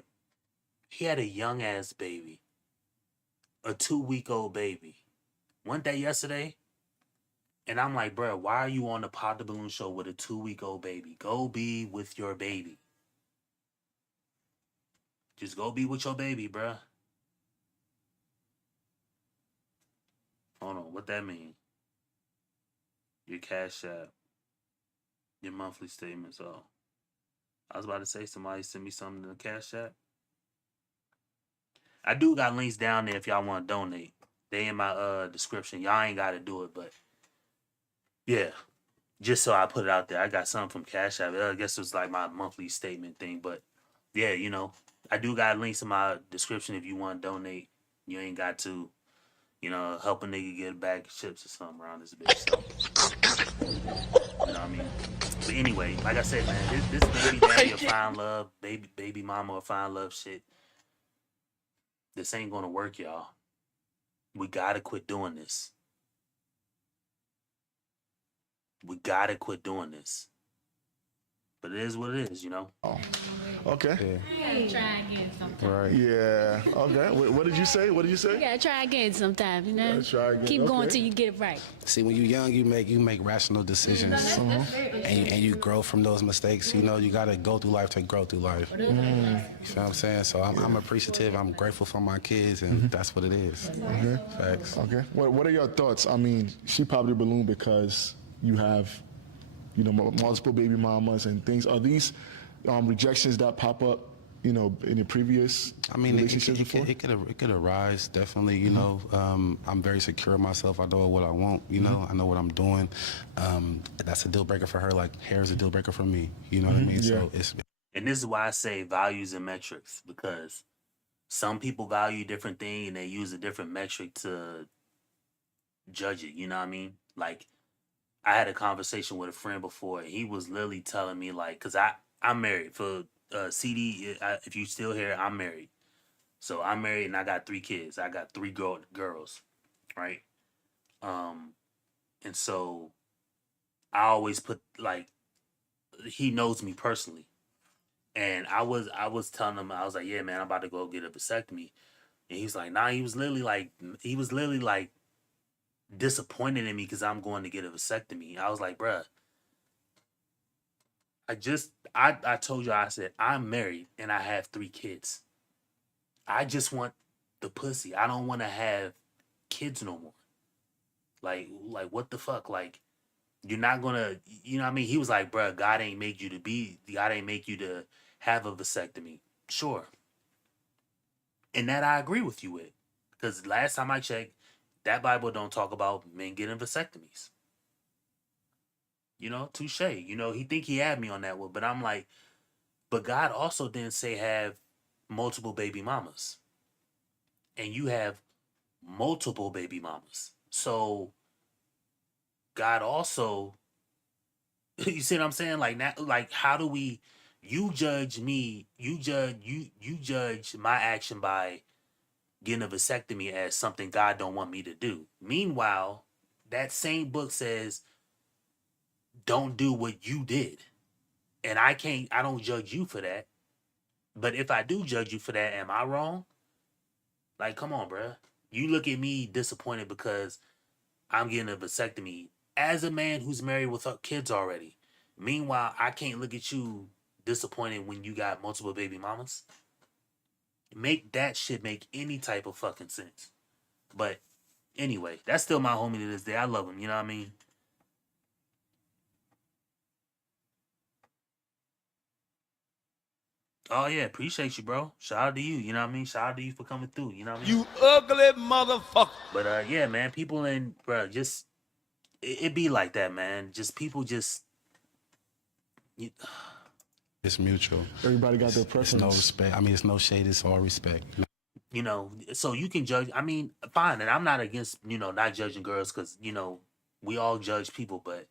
a young ass baby. A 2-week-old baby. Wasn't that yesterday? And I'm like, bro, why are you on the Pop the Balloon show with a 2-week-old baby? Go be with your baby. Just go be with your baby, bro. Hold on, what that mean? Your Cash App, your monthly statements. Oh, I was about to say somebody send me something to the Cash App. I do got links down there if y'all want to donate. They in my description. Y'all ain't got to do it, but yeah, just so I put it out there. I got something from Cash App. I guess it was like my monthly statement thing, but yeah, you know, I do got links in my description if you want to donate. You ain't got to, you know, help a nigga get a bag of chips or something around this bitch. So, you know what I mean? But anyway, like I said, man, this baby daddy or find love, baby mama or find love shit, this ain't gonna work, y'all. We gotta quit doing this. We gotta quit doing this. But it is what it is, you know. Okay. You gotta try again sometime. Right. Yeah. Okay. What did you say? What did you say? You gotta try again sometime, you know? Try again. Keep going Okay. till you get it right. See, when you're young, you make rational decisions, and you grow from those mistakes. You know, you gotta go through life to grow through life. You feel what I'm saying? So I'm appreciative. I'm grateful for my kids, and that's what it is. Okay. Facts. Okay. What are your thoughts? I mean, she popped the balloon because you have, you know, multiple baby mamas and things. Are these rejections that pop up, you know, in your previous relationships before? It could arise, definitely. You know, I'm very secure in myself. I know what I want. You know, I know what I'm doing. That's a deal breaker for her. Like hair is a deal breaker for me. You know what I mean? So it's. And this is why I say values and metrics, because some people value different thing and they use a different metric to judge it. You know what I mean? Like I had a conversation with a friend before. And he was literally telling me like, cause I'm married for CD. If you still here, I'm married. So I'm married and I got 3 kids. I got 3 girls, right? And so I always put like he knows me personally. And I was telling him, I was like, yeah, man, I'm about to go get a vasectomy. And he was like, nah, he was literally like disappointed in me because I'm going to get a vasectomy. I was like, bruh, I told you, I said, I'm married and I have 3 kids. I just want the pussy. I don't want to have kids no more. Like what the fuck? Like, you're not gonna, you know what I mean? He was like, bruh, God ain't make you to have a vasectomy. Sure. And that I agree with you with. Because last time I checked, that Bible don't talk about men getting vasectomies. You know, touche. You know, he think he had me on that one. But I'm like, but God also didn't say have multiple baby mamas. And you have multiple baby mamas. So God also, you see what I'm saying? Like now, like how do we you judge me, you judge my action by getting a vasectomy as something God don't want me to do. Meanwhile, that same book says don't do what you did. And I don't judge you for that. But if I do judge you for that, am I wrong? Like, come on, bruh. You look at me disappointed because I'm getting a vasectomy as a man who's married with kids already. Meanwhile, I can't look at you disappointed when you got multiple baby mamas. Make that shit make any type of fucking sense. But anyway, that's still my homie to this day. I love him, you know what I mean? Oh yeah, appreciate you, bro. Shout out to you, you know what I mean? Shout out to you for coming through, you know what I mean? You ugly motherfucker. But yeah, man, people in bro, just it be like that, man. Just people just It's mutual. Everybody got their preference. It's no respect. I mean, it's no shade. It's all respect. you know, so you can judge. I mean, fine, and I'm not against, you know, not judging girls because, you know, we all judge people, but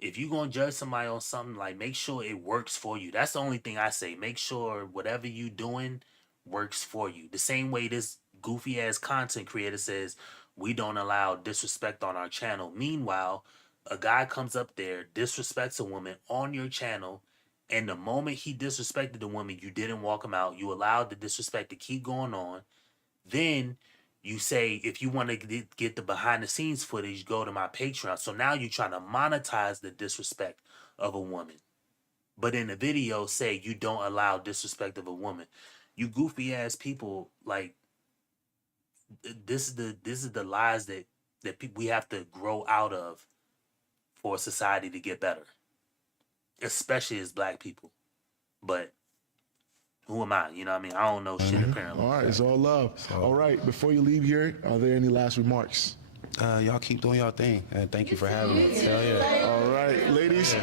if you gonna judge somebody on something, like make sure it works for you. That's the only thing I say. Make sure whatever you doing works for you. The same way this goofy ass content creator says we don't allow disrespect on our channel. Meanwhile, a guy comes up there, disrespects a woman on your channel, and the moment he disrespected the woman, you didn't walk him out. You allowed the disrespect to keep going on. Then You say, if you want to get the behind the scenes footage, go to my Patreon. So now you're trying to monetize the disrespect of a woman. But in the video, say you don't allow disrespect of a woman. You goofy ass people, like, this is the lies that we have to grow out of for society to get better, especially as black people. But who am I? You know what I mean? I don't know shit apparently. All right, it's all love. All right, before you leave here, are there any last remarks? Y'all keep doing y'all thing, and thank you for having me. Hell yeah. All right, ladies,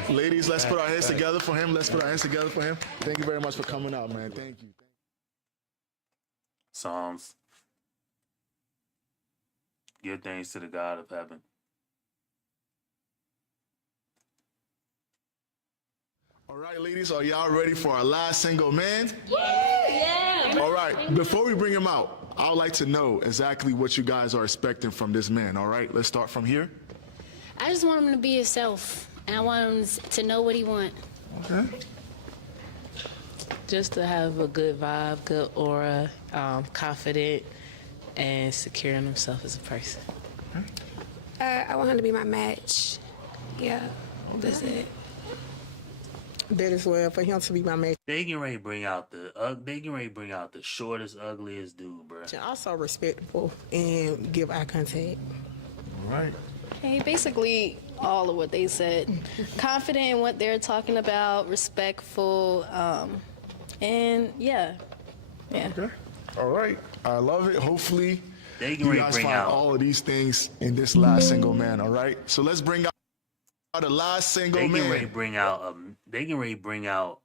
let's put our hands together for him. Let's put our hands together for him. Thank you very much for coming out, man. Thank you. Psalms. Give thanks to the God of heaven. All right, ladies, are y'all ready for our last single man? Yeah. All right, before we bring him out, I would like to know exactly what you guys are expecting from this man. All right, let's start from here. I just want him to be himself, and I want him to know what he wants. Okay. Just to have a good vibe, good aura, confident, and secure in himself as a person. I want him to be my match. Yeah, that's it. That is well for him to be my match. They getting ready to bring out the shortest, ugliest dude, bro. Also respectful and give eye contact. All right. Okay, basically all of what they said. Confident in what they're talking about, respectful, and yeah. Okay. All right. I love it. Hopefully, They you guys find all of these things in this last single man. All right. So let's bring out the last single They man. getting ready to bring out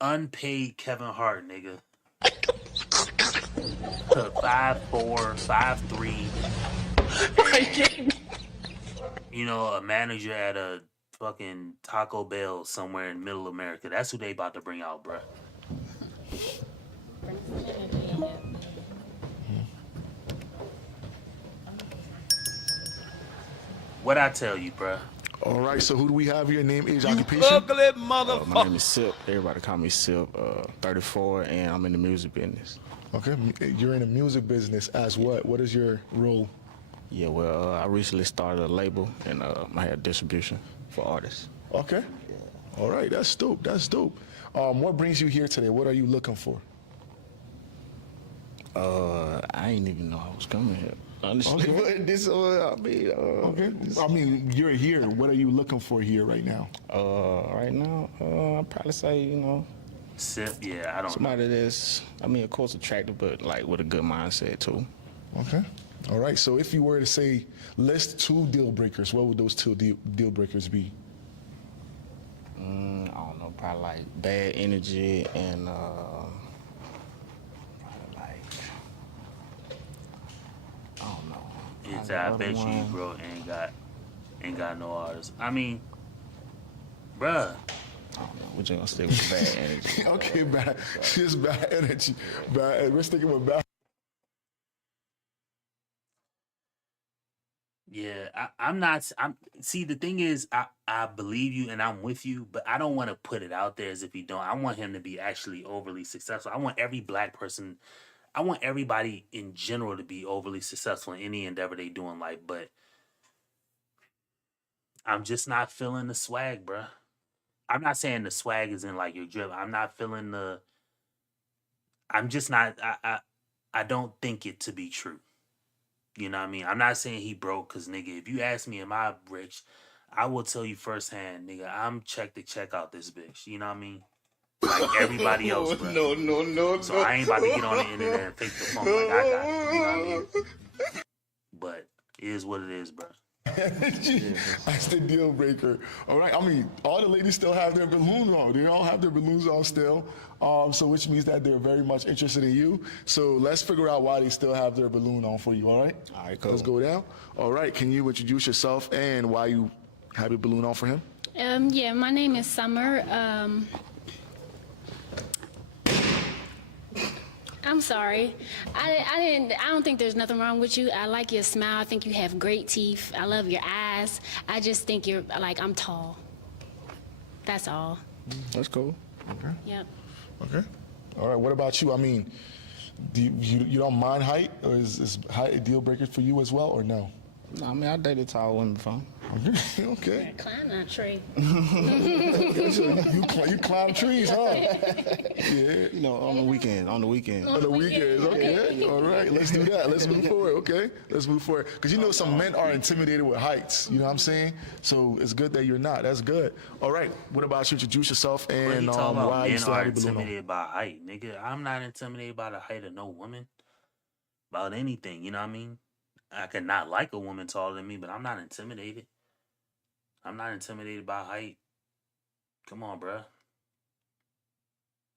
unpaid Kevin Hart, nigga. 5'4", 5'3". You know, a manager at a fucking Taco Bell somewhere in middle America. That's who they about to bring out, bruh. What I tell you, bruh? All right, so who do we have here? Name, age, occupation? Ugly motherfucker. My name is Sip. Everybody call me Sip. 34, and I'm in the music business. Okay, you're in the music business as what? What is your role? Yeah, well, I recently started a label, and I had distribution for artists. Okay. All right, that's dope. That's dope. What brings you here today? What are you looking for? I ain't even know I was coming here. Honestly, Okay. this I mean, Okay. I mean, you're here. What are you looking for here right now? Right now, I'd probably say, you know, Sip, yeah, I don't somebody that's, I mean, of course, attractive, but like with a good mindset too. Okay. All right. So if you were to say list 2 deal breakers, what would those 2 deal breakers be? I don't know, probably like bad energy and It's I bet you, bro, ain't got no artists. I mean, bruh. We're just gonna stick with bad energy. Okay, bad. Just bad energy. Bad. We're sticking with bad. Yeah, I'm see, the thing is, I believe you and I'm with you, but I don't want to put it out there as if you don't. I want him to be actually overly successful. I want every black person, I want everybody in general to be overly successful in any endeavor they do in life, but I'm just not feeling the swag, bruh. I'm not saying the swag is in like your drip. I'm not feeling I'm just not, I don't think it to be true. You know what I mean? I'm not saying he broke, because, nigga, if you ask me, am I rich? I will tell you firsthand, nigga, I'm check to check out this bitch. You know what I mean? Like everybody else, bro. No. So I ain't about to get on the internet and fake the funk like I got it. You know what I mean? But it is what it is, bro. That's the deal breaker. All right. I mean, all the ladies still have their balloons on. They all have their balloons on still. So which means that they're very much interested in you. So let's figure out why they still have their balloon on for you. All right. All right, cool. Let's go down. All right. Can you introduce yourself and why you have your balloon on for him? Yeah, my name is Summer. I'm sorry. I don't think there's nothing wrong with you. I like your smile. I think you have great teeth. I love your eyes. I just think you're like, I'm tall. That's all. That's cool. Okay. Yep. Okay. All right. What about you? I mean, You don't mind height, or is height a deal breaker for you as well, or no? No, I mean, I dated tall women before. Okay. Climb that tree. You climb trees, huh? Yeah. You know, on the weekend. On the weekends, okay. All right, let's do that. Let's move forward, okay? Let's move forward. Because you know some men are intimidated with heights, you know what I'm saying? So it's good that you're not. That's good. All right, what about you? Introduce yourself What and you talking about? why you Men still are have your balloon on. intimidated by height, nigga. I'm not intimidated by the height of no woman. About anything, you know what I mean? I could not like a woman taller than me, but I'm not intimidated. I'm not intimidated by height. Come on, bruh.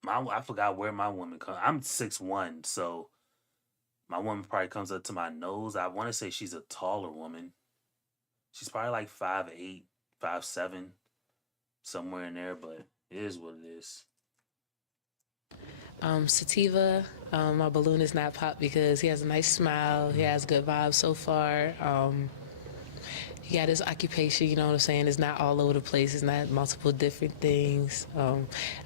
I forgot where my woman comes. I'm 6'1", so my woman probably comes up to my nose. I want to say she's a taller woman. She's probably like 5'8", 5'7", somewhere in there, but it is what it is. Sativa, my balloon is not popped because he has a nice smile. He has good vibes so far. He got his occupation, you know what I'm saying? It's not all over the place. It's not multiple different things. I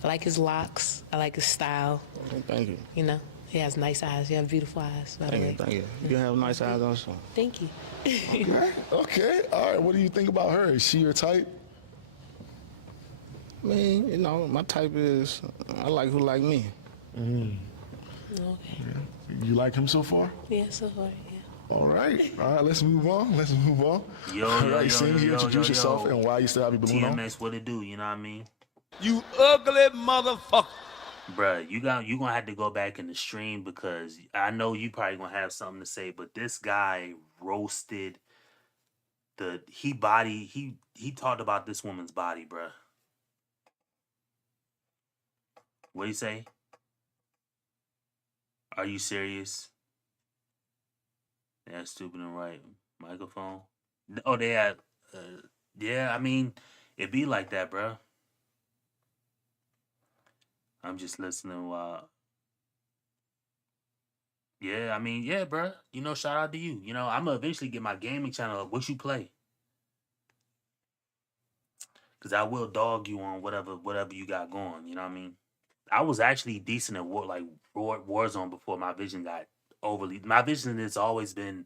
like his locks. I like his style. Thank you. You know, he has nice eyes. You have beautiful eyes, by the way. Thank you. You have nice eyes also. Thank you. Okay, all right. What do you think about her? Is she your type? I mean, you know, my type is, I like who like me. Mm. Okay. You like him so far? Yeah, so far, yeah. All right, let's move on. Yo, All yo, right, yo, same yo, here. yo, Introduce yo, yourself yo. and why you still have your balloon on. TMS, what it do? You know what I mean? You ugly motherfucker. Bruh, you gonna have to go back in the stream because I know you probably gonna have something to say, but this guy roasted he talked about this woman's body, bruh. What do you say? Are you serious? Yeah, stupid and right. Microphone. Oh, they had. Yeah, I mean, it be like that, bruh. I'm just listening while. Yeah, I mean, yeah, bruh. You know, shout out to you. You know, I'm gonna eventually get my gaming channel up. What you play? Cause I will dog you on whatever you got going. You know what I mean? I was actually decent at Warzone before my vision got overly. My vision has always been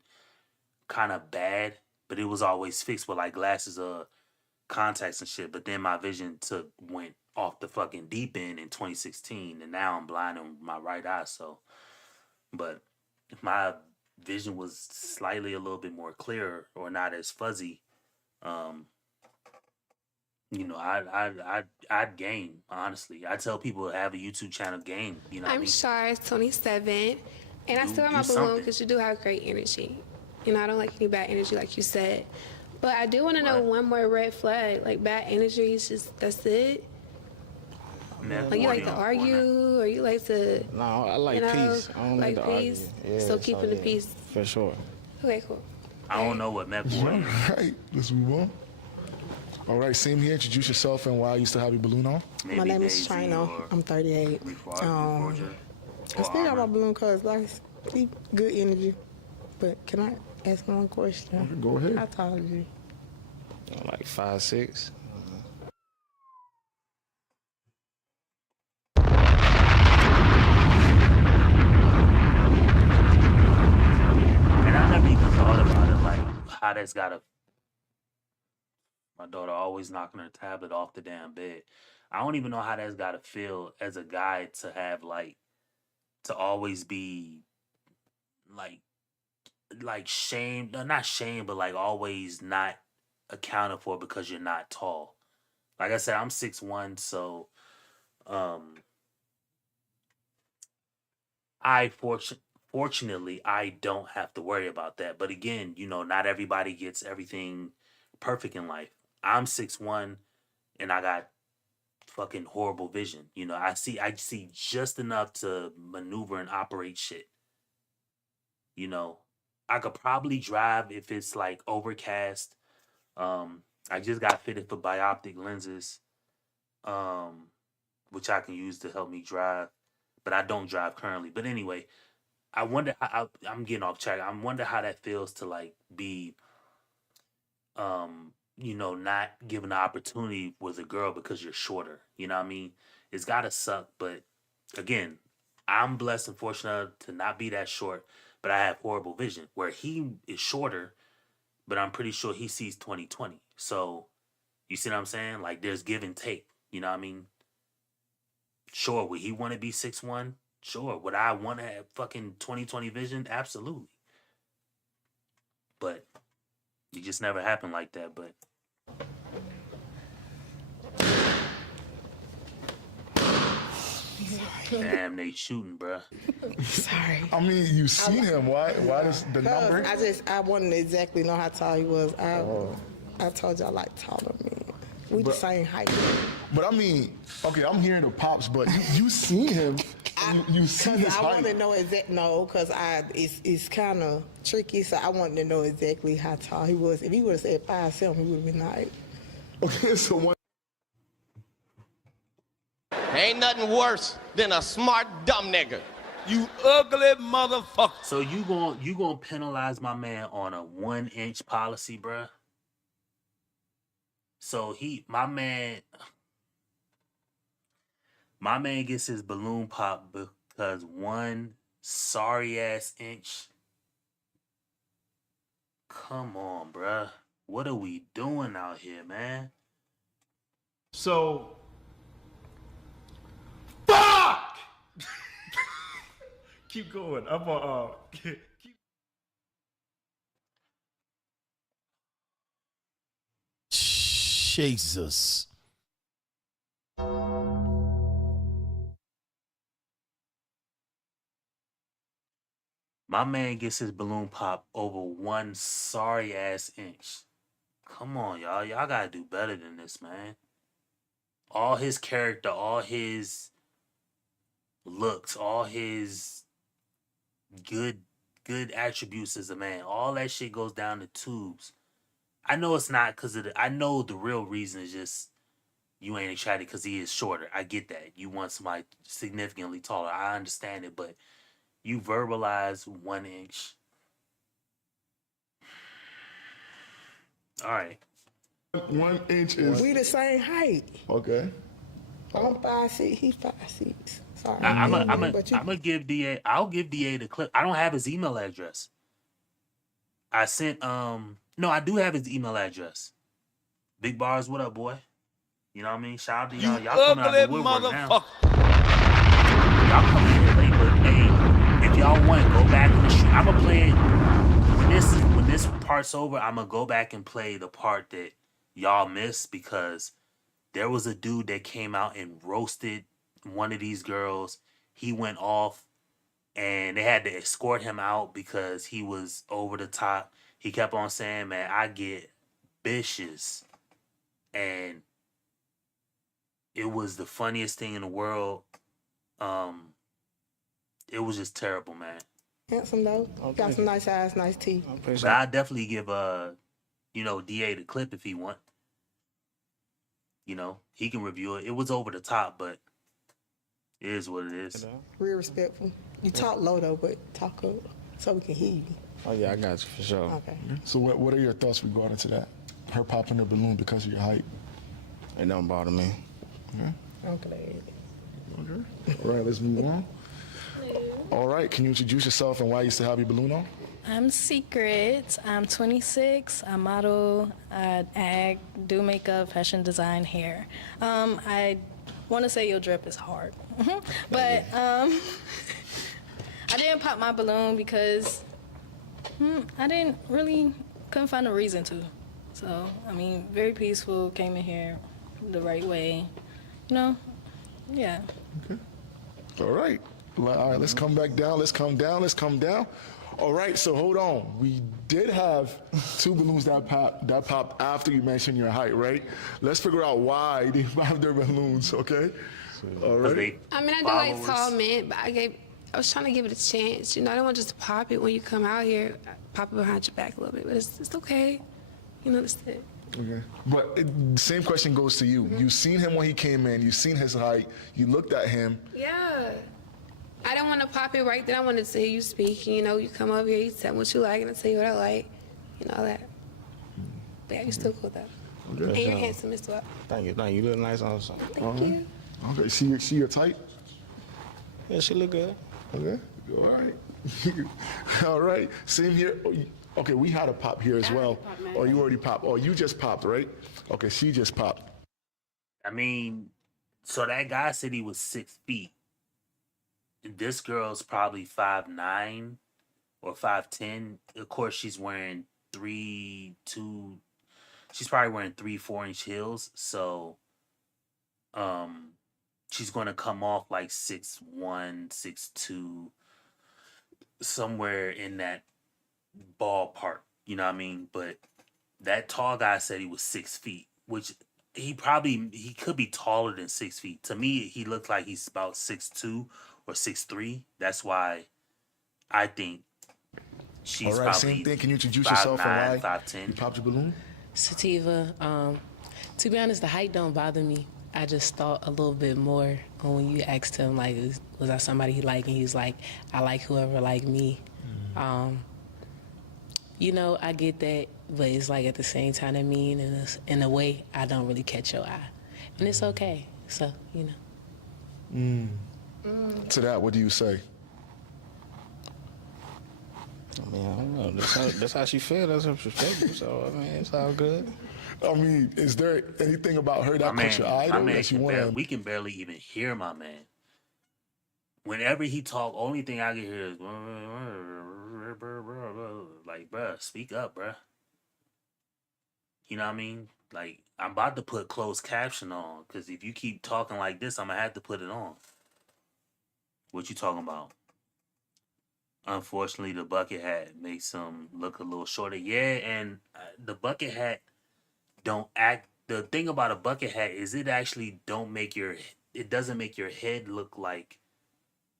kind of bad, but it was always fixed with like glasses, contacts and shit. But then my vision went off the fucking deep end in 2016, and now I'm blind in my right eye. So, but if my vision was slightly a little bit more clearer or not as fuzzy, you know, I'd game, honestly. I tell people to have a YouTube channel game, you know what I I'm mean? Shar, 27, and I still have my do balloon something. because you do have great energy. You know, I don't like any bad energy, like you said. But I do want to know one more red flag. Like, bad energy is just, that's it? Like, you like to argue, or you like to... No, I like peace. I don't like like to peace? argue. Yeah, so keeping the yeah, peace. For sure. Okay, cool. I don't know what Mcflare is. All right, let's move on. All right, same here. Introduce yourself and why you still have your balloon on. My name is Chino. I'm 38. I still got my balloon because like keep good energy. But can I ask one question? Okay, go ahead. How tall are you? Like 5'6". And I never even thought about it, like how that's gotta. My daughter always knocking her tablet off the damn bed. I don't even know how that's gotta feel as a guy to have to always be like shame, no, not shame, but like always not accounted for because you're not tall. Like I said, I'm 6'1", so I fortunately I don't have to worry about that. But again, you know, not everybody gets everything perfect in life. I'm 6'1", and I got fucking horrible vision. You know, I see just enough to maneuver and operate shit. You know, I could probably drive if it's like overcast. I just got fitted for bioptic lenses, which I can use to help me drive, but I don't drive currently. But anyway, I wonder. I'm getting off track. I wonder how that feels to like be, you know, not given the opportunity with a girl because you're shorter. You know what I mean? It's gotta suck, but again, I'm blessed and fortunate to not be that short, but I have horrible vision. Where he is shorter, but I'm pretty sure he sees 20/20. So you see what I'm saying? Like there's give and take. You know what I mean? Sure, would he want to be 6'1"? Sure. Would I want to have fucking 20/20 vision? Absolutely. But it just never happened like that. But damn, they shooting, bruh. Sorry. I mean, you seen him. Why does the number? I wanted to exactly know how tall he was. I told you I like taller men. We the same height. But I mean, okay, I'm hearing the pops, but you seen him. You seen his I height. want to know because it's kind of tricky. So I wanted to know exactly how tall he was. If he would have said 5'7", he would have been like. Okay, so one. Ain't nothing worse than a smart dumb nigga. You ugly motherfucker. So you gonna penalize my man on a 1-inch policy, bruh? So my man gets his balloon pop because one sorry ass inch. Come on, bruh. What are we doing out here, man? So, fuck! Keep going. I'm keep. Jesus. My man gets his balloon pop over one sorry ass inch. Come on, y'all. Y'all gotta do better than this, man. All his character, all his looks, all his good attributes as a man, all that shit goes down the tubes. I know it's not because of I know the real reason is just you ain't excited because he is shorter. I get that. You want somebody significantly taller. I understand it, but you verbalize 1 inch. All right. 1 inch is. We the same height. Okay. I'm 5'6", he's 5'6". Sorry. I'm gonna give DA. I'll give DA the clip. I don't have his email address. I sent no, I do have his email address. Big Bars, what up, boy? You know what I mean? Shout out to y'all. Y'all coming out the woodwork now. Y'all coming in here late, but hey, if y'all want, go back in the stream. I'm gonna play it when this part's over. I'm gonna go back and play the part that y'all missed because there was a dude that came out and roasted one of these girls. He went off and they had to escort him out because he was over the top. He kept on saying, man, I get bitches. And it was the funniest thing in the world. It was just terrible, man. Handsome though. Got some nice eyes, nice teeth. But I definitely give DA the clip if he want. You know, he can review it. It was over the top, but it is what it is. Real respectful. You talk low though, but talk up so we can hear you. Oh yeah, I got you for sure. Okay. So what are your thoughts regarding to that? Her popping the balloon because of your height. It don't bother me. Okay. I'm glad. Okay. All right, let's move on. All right, can you introduce yourself and why you still have your balloon on? I'm Secret. I'm 26. I model, I act, do makeup, fashion design, hair. I want to say your drip is hard, but I didn't pop my balloon because I couldn't find a reason to. So, I mean, very peaceful, came in here the right way, yeah. Okay. All right. All right, let's come back down. Let's come down. All right, so hold on. We did have 2 balloons that popped after you mentioned your height, right? Let's figure out why they popped their balloons, okay? All right. I mean, I do like tall men, but I was trying to give it a chance. I don't want just to pop it when you come out here, pop it behind your back a little bit, but it's okay. That's it. Okay. But the same question goes to you. You seen him when he came in. You seen his height. You looked at him. Yeah. I didn't want to pop it right then. I wanted to hear you speak. You come up here, you tell me what you like, and I tell you what I like. All that. But yeah, you still cool though. Okay. And you're handsome as well. Thank you. You look nice on something. Thank you. Okay, see your type? Yeah, she look good. Okay, all right. All right, same here. Oh, okay, we had a pop here as well. Oh, you already popped. Oh, you just popped, right? Okay, she just popped. I mean, so that guy said he was 6 feet. This girl's probably 5'9" or 5'10". Of course, she's wearing 3'2". She's probably wearing 3-4 inch heels. So, she's gonna come off like 6'1", 6'2", somewhere in that ballpark. You know what I mean? But that tall guy said he was 6 feet, which he could be taller than 6 feet. To me, he looked like he's about 6'2" or 6'3". That's why I think she's All right, probably same thing. Can you introduce yourself and why 5'10". you popped your balloon? Sativa, to be honest, the height don't bother me. I just thought a little bit more when you asked him, like, was I somebody he liked? And he was like, I like whoever like me. You know, I get that, but it's like at the same time, I mean, in a way, I don't really catch your eye. And it's okay. So, you know. To that, what do you say? I mean, I don't know. That's how she feel. That's her perspective. So, I mean, it's all good. I mean, is there anything about her that caught your eye, though, that you want to... We can barely even hear my man. Whenever he talk, only thing I can hear is like, bruh, speak up, bruh. You know what I mean? Like, I'm about to put closed caption on, because if you keep talking like this, I'm gonna have to put it on. What you talking about? Unfortunately, the bucket hat makes him look a little shorter. Yeah, and the bucket hat don't act. The thing about a bucket hat is it actually don't make your. It doesn't make your head look like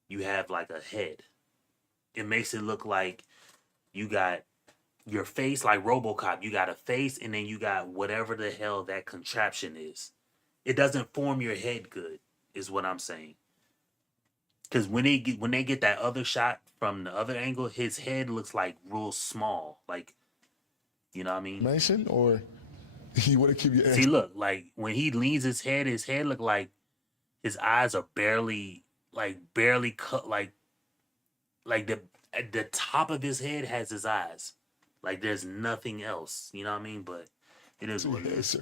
you have like a head. It makes it look like you got your face like RoboCop. You got a face, and then you got whatever the hell that contraption is. It doesn't form your head good, is what I'm saying. Because when they get that other shot from the other angle, his head looks like real small. Like, you know what I mean? Mention, or you want to keep your answer? See, look, like when he leans his head look like his eyes are barely cut. Like the top of his head has his eyes. Like there's nothing else. You know what I mean? But it is what it is.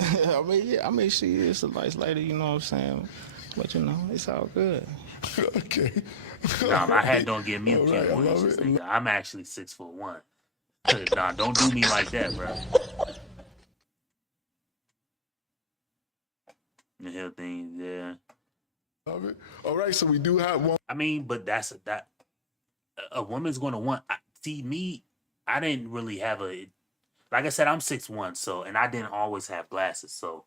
I mean, yeah. I mean, she is a nice lady. You know what I'm saying? But you know, it's all good. Okay. Nah, my hat don't give me a All few right, I more love inches, it. nigga. I'm actually 6'1". Nah, don't do me like that, bro. The hell things, yeah. Love it. All right, so we do have one. I mean, but that a woman's gonna want. See me, I didn't really have a. Like I said, I'm 6'1", so and I didn't always have glasses. So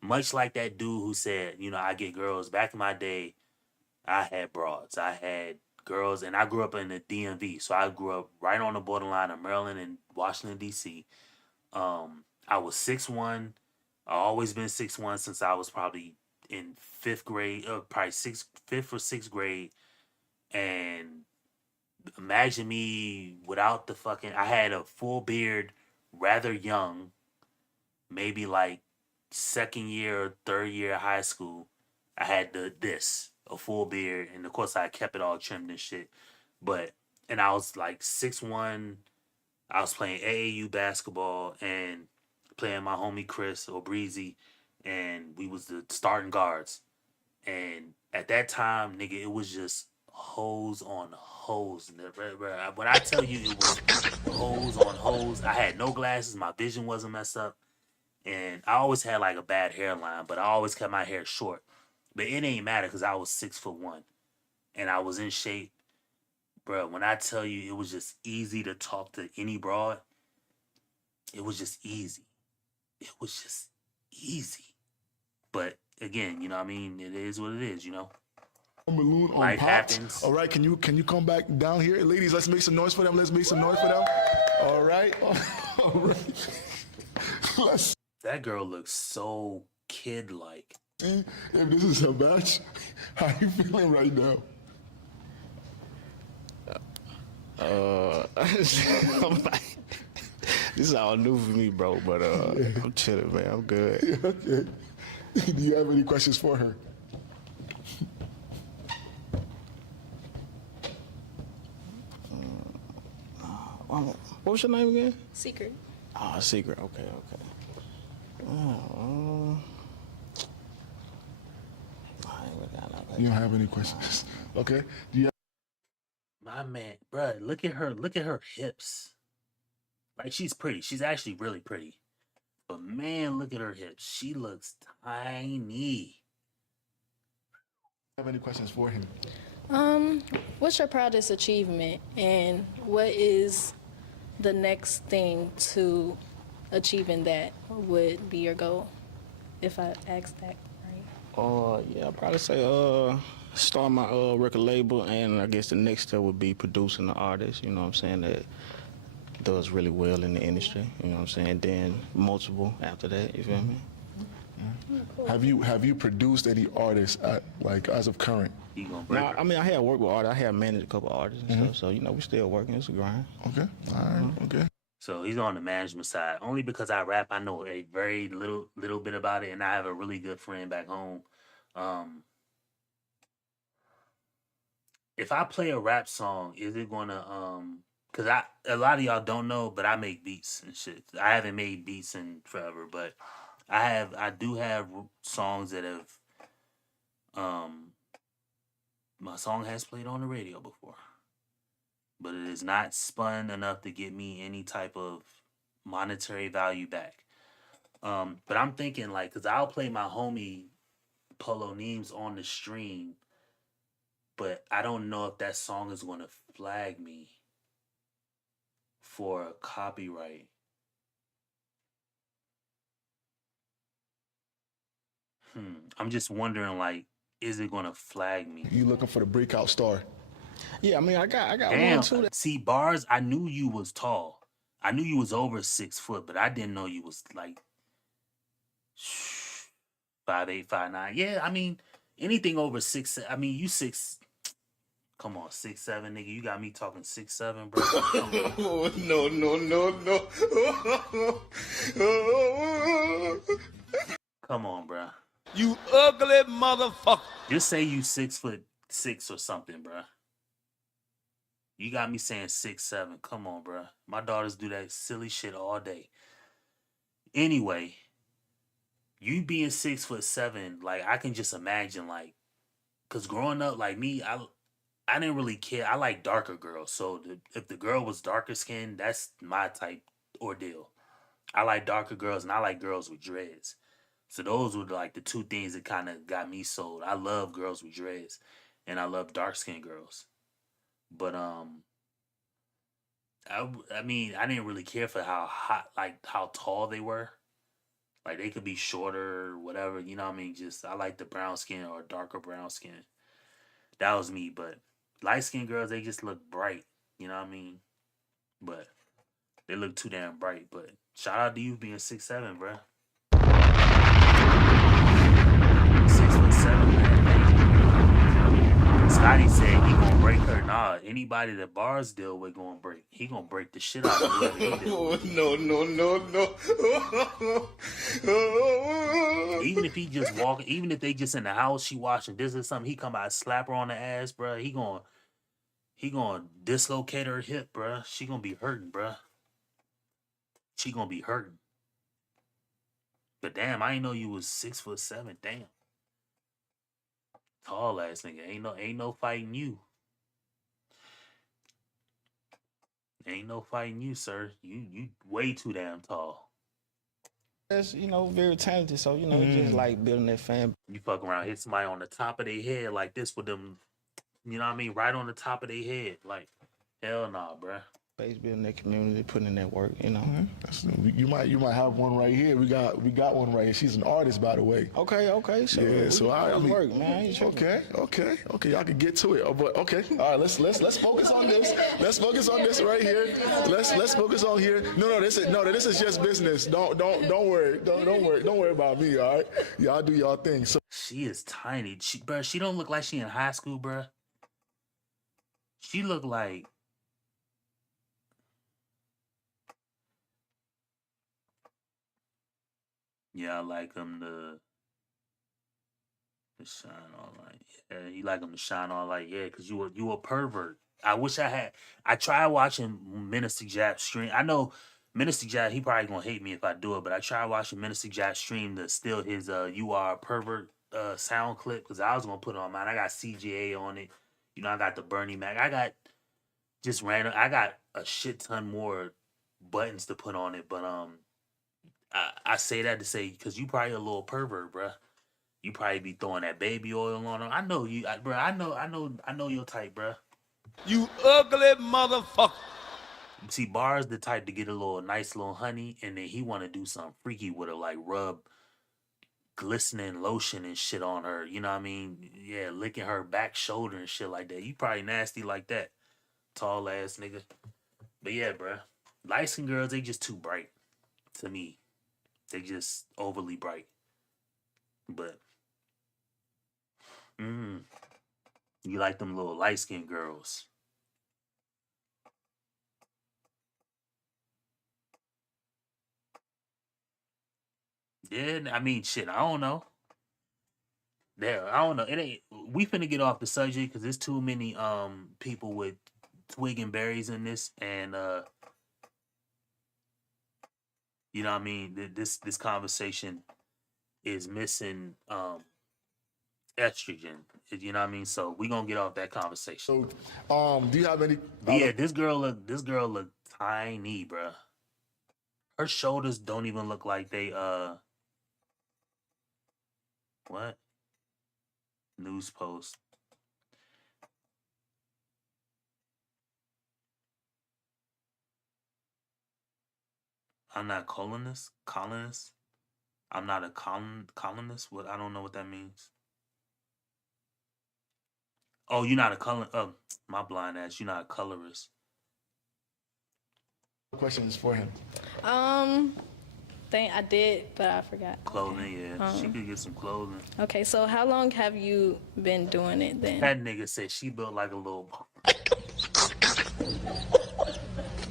much like that dude who said, you know, I get girls. Back in my day, I had broads. I had girls, and I grew up in the DMV. So I grew up right on the borderline of Maryland and Washington, D.C. I was 6'1". I always been 6'1" since I was probably in 5th grade, probably 5th or 6th grade. And imagine me without the fucking, I had a full beard, rather young, maybe like 2nd year or 3rd year of high school. I had a full beard, and of course I kept it all trimmed and shit. And I was like 6'1". I was playing AAU basketball and playing my homie Chris or Breezy, and we was the starting guards. And at that time, nigga, it was just hose on hose. When I tell you it was hose on hose, I had no glasses, my vision wasn't messed up, and I always had like a bad hairline, but I always kept my hair short. But it ain't matter because I was 6'1", and I was in shape. Bro, when I tell you it was just easy to talk to any broad, it was just easy. It was just easy. But again, you know what I mean? It is what it is, you know? Balloon on Life pops. happens. All right, can you come back down here? Ladies, let's make some noise for them. Let's make some noise for them. All right. All right. That girl looks so kid-like. See if this is a match. How you feeling right now? I'm like, this is all new for me, bro. But I'm chilling, man. I'm good. Yeah, okay. Do you have any questions for her? What was your name again? Secret. Ah, Secret. Okay. You don't have any questions. Okay. Do you My man, bruh, look at her. Look at her hips. Like she's pretty. She's actually really pretty. But man, look at her hips. She looks tiny. have any questions for him? What's your proudest achievement, and what is the next thing to achieving that would be your goal? If I asked that right. Yeah, I'd probably say start my record label, and I guess the next step would be producing an artist. You know what I'm saying, that does really well in the industry. You know what I'm saying. Then multiple after that. You feel me? Have you produced any artists like as of current? No, I mean I had worked with artists. I had managed a couple artists and stuff. So you know we still working. It's a grind. Okay. All right. Okay. So he's on the management side. Only because I rap, I know a very little bit about it, and I have a really good friend back home. If I play a rap song, is it gonna Cause a lot of y'all don't know, but I make beats and shit. I haven't made beats in forever, but I do have songs that have my song has played on the radio before, but it is not spun enough to get me any type of monetary value back. But I'm thinking like, cause I'll play my homie Polo Neems on the stream, but I don't know if that song is gonna flag me for a copyright. I'm just wondering, like, is it gonna flag me? You looking for the breakout star? Yeah, I mean I got Damn. one too. See, Bars, I knew you was tall. I knew you was over 6 foot, but I didn't know you was like 5'8", 5'9". Yeah, I mean anything over 6. I mean you 6. Come on, 6'7", nigga. You got me talking 6'7", bro. No. Come on, bro. You ugly motherfucker. Just say you 6'6" or something, bro. You got me saying 6'7". Come on, bro. My daughters do that silly shit all day. Anyway, you being 6'7", like I can just imagine, like, cause growing up, like me, I didn't really care. I like darker girls, so if the girl was darker skinned, that's my type ordeal. I like darker girls, and I like girls with dreads. So those were like the two things that kind of got me sold. I love girls with dreads, and I love dark skinned girls. But I mean, I didn't really care for how tall they were. Like they could be shorter or whatever, you know what I mean? Just I like the brown skin or darker brown skin. That was me, but light skinned girls, they just look bright, you know what I mean? But they look too damn bright. But shout out to you being 6'7", bro. 6'7", man. Scotty said he gonna break her. Nah, anybody that Bars deal with gonna break. He gonna break the shit out of whoever he deal with. No. Even if he just walk, even if they just in the house, she watching this or something, he come out slap her on the ass, bro. He gonna dislocate her hip, bro. She gonna be hurting, bro. She gonna be hurting. But damn, I ain't know you was 6'7". Damn. Tall ass nigga. Ain't no fighting you. Ain't no fighting you, sir. You way too damn tall. That's very talented. So just like building that fan. You fuck around, hit somebody on the top of their head like this with them. You know what I mean? Right on the top of their head. Like, hell nah, bruh. Base building that community, putting in that work, You might have one right here. We got one right here. She's an artist, by the way. Okay. So yeah, so I mean, work, man. Okay. Y'all can get to it. Oh, but okay, all right. Let's focus on this. Let's focus on this right here. Let's focus on here. No. This is just business. Don't worry. Don't worry about me. All right. Y'all do y'all thing. So she is tiny. She don't look like she in high school, bruh. She look like. Yeah, I like him to shine all light. Yeah, you like him to shine all light. Yeah, because you a pervert. I wish I had. I tried watching Minister Jap stream. I know Minister Jap, he probably gonna hate me if I do it, but I tried watching Minister Jap stream to steal his "You Are a Pervert" sound clip because I was gonna put it on mine. I got CGA on it. You know, I got the Bernie Mac. I got just random. I got a shit ton more buttons to put on it, but I say that to say because you probably a little pervert, bruh. You probably be throwing that baby oil on them. I know you, bruh. I know your type, bruh. You ugly motherfucker. See, Bar's the type to get a little nice little honey, and then he want to do something freaky with her, like rub glistening lotion and shit on her. You know what I mean? Yeah, licking her back shoulder and shit like that. You probably nasty like that, tall ass nigga. But yeah, bruh. Light skin girls, they just too bright to me. They just overly bright. But you like them little light skinned girls. Yeah, I mean, shit, I don't know. There, I don't know. It ain't. We finna get off the subject because there's too many people with twig and berries in this, and you know what I mean. This conversation is missing estrogen. You know what I mean. So we gonna get off that conversation. So, do you have any? Yeah, this girl look tiny, bruh. Her shoulders don't even look like they what? News post. I'm not colonist. Colonist. I'm not a colonist. What? I don't know what that means. Oh, you're not a color. My blind ass. You're not a colorist. Questions for him. I did, but I forgot. Clothing, yeah. She could get some clothing. Okay, so how long have you been doing it then? That nigga said she built like a little.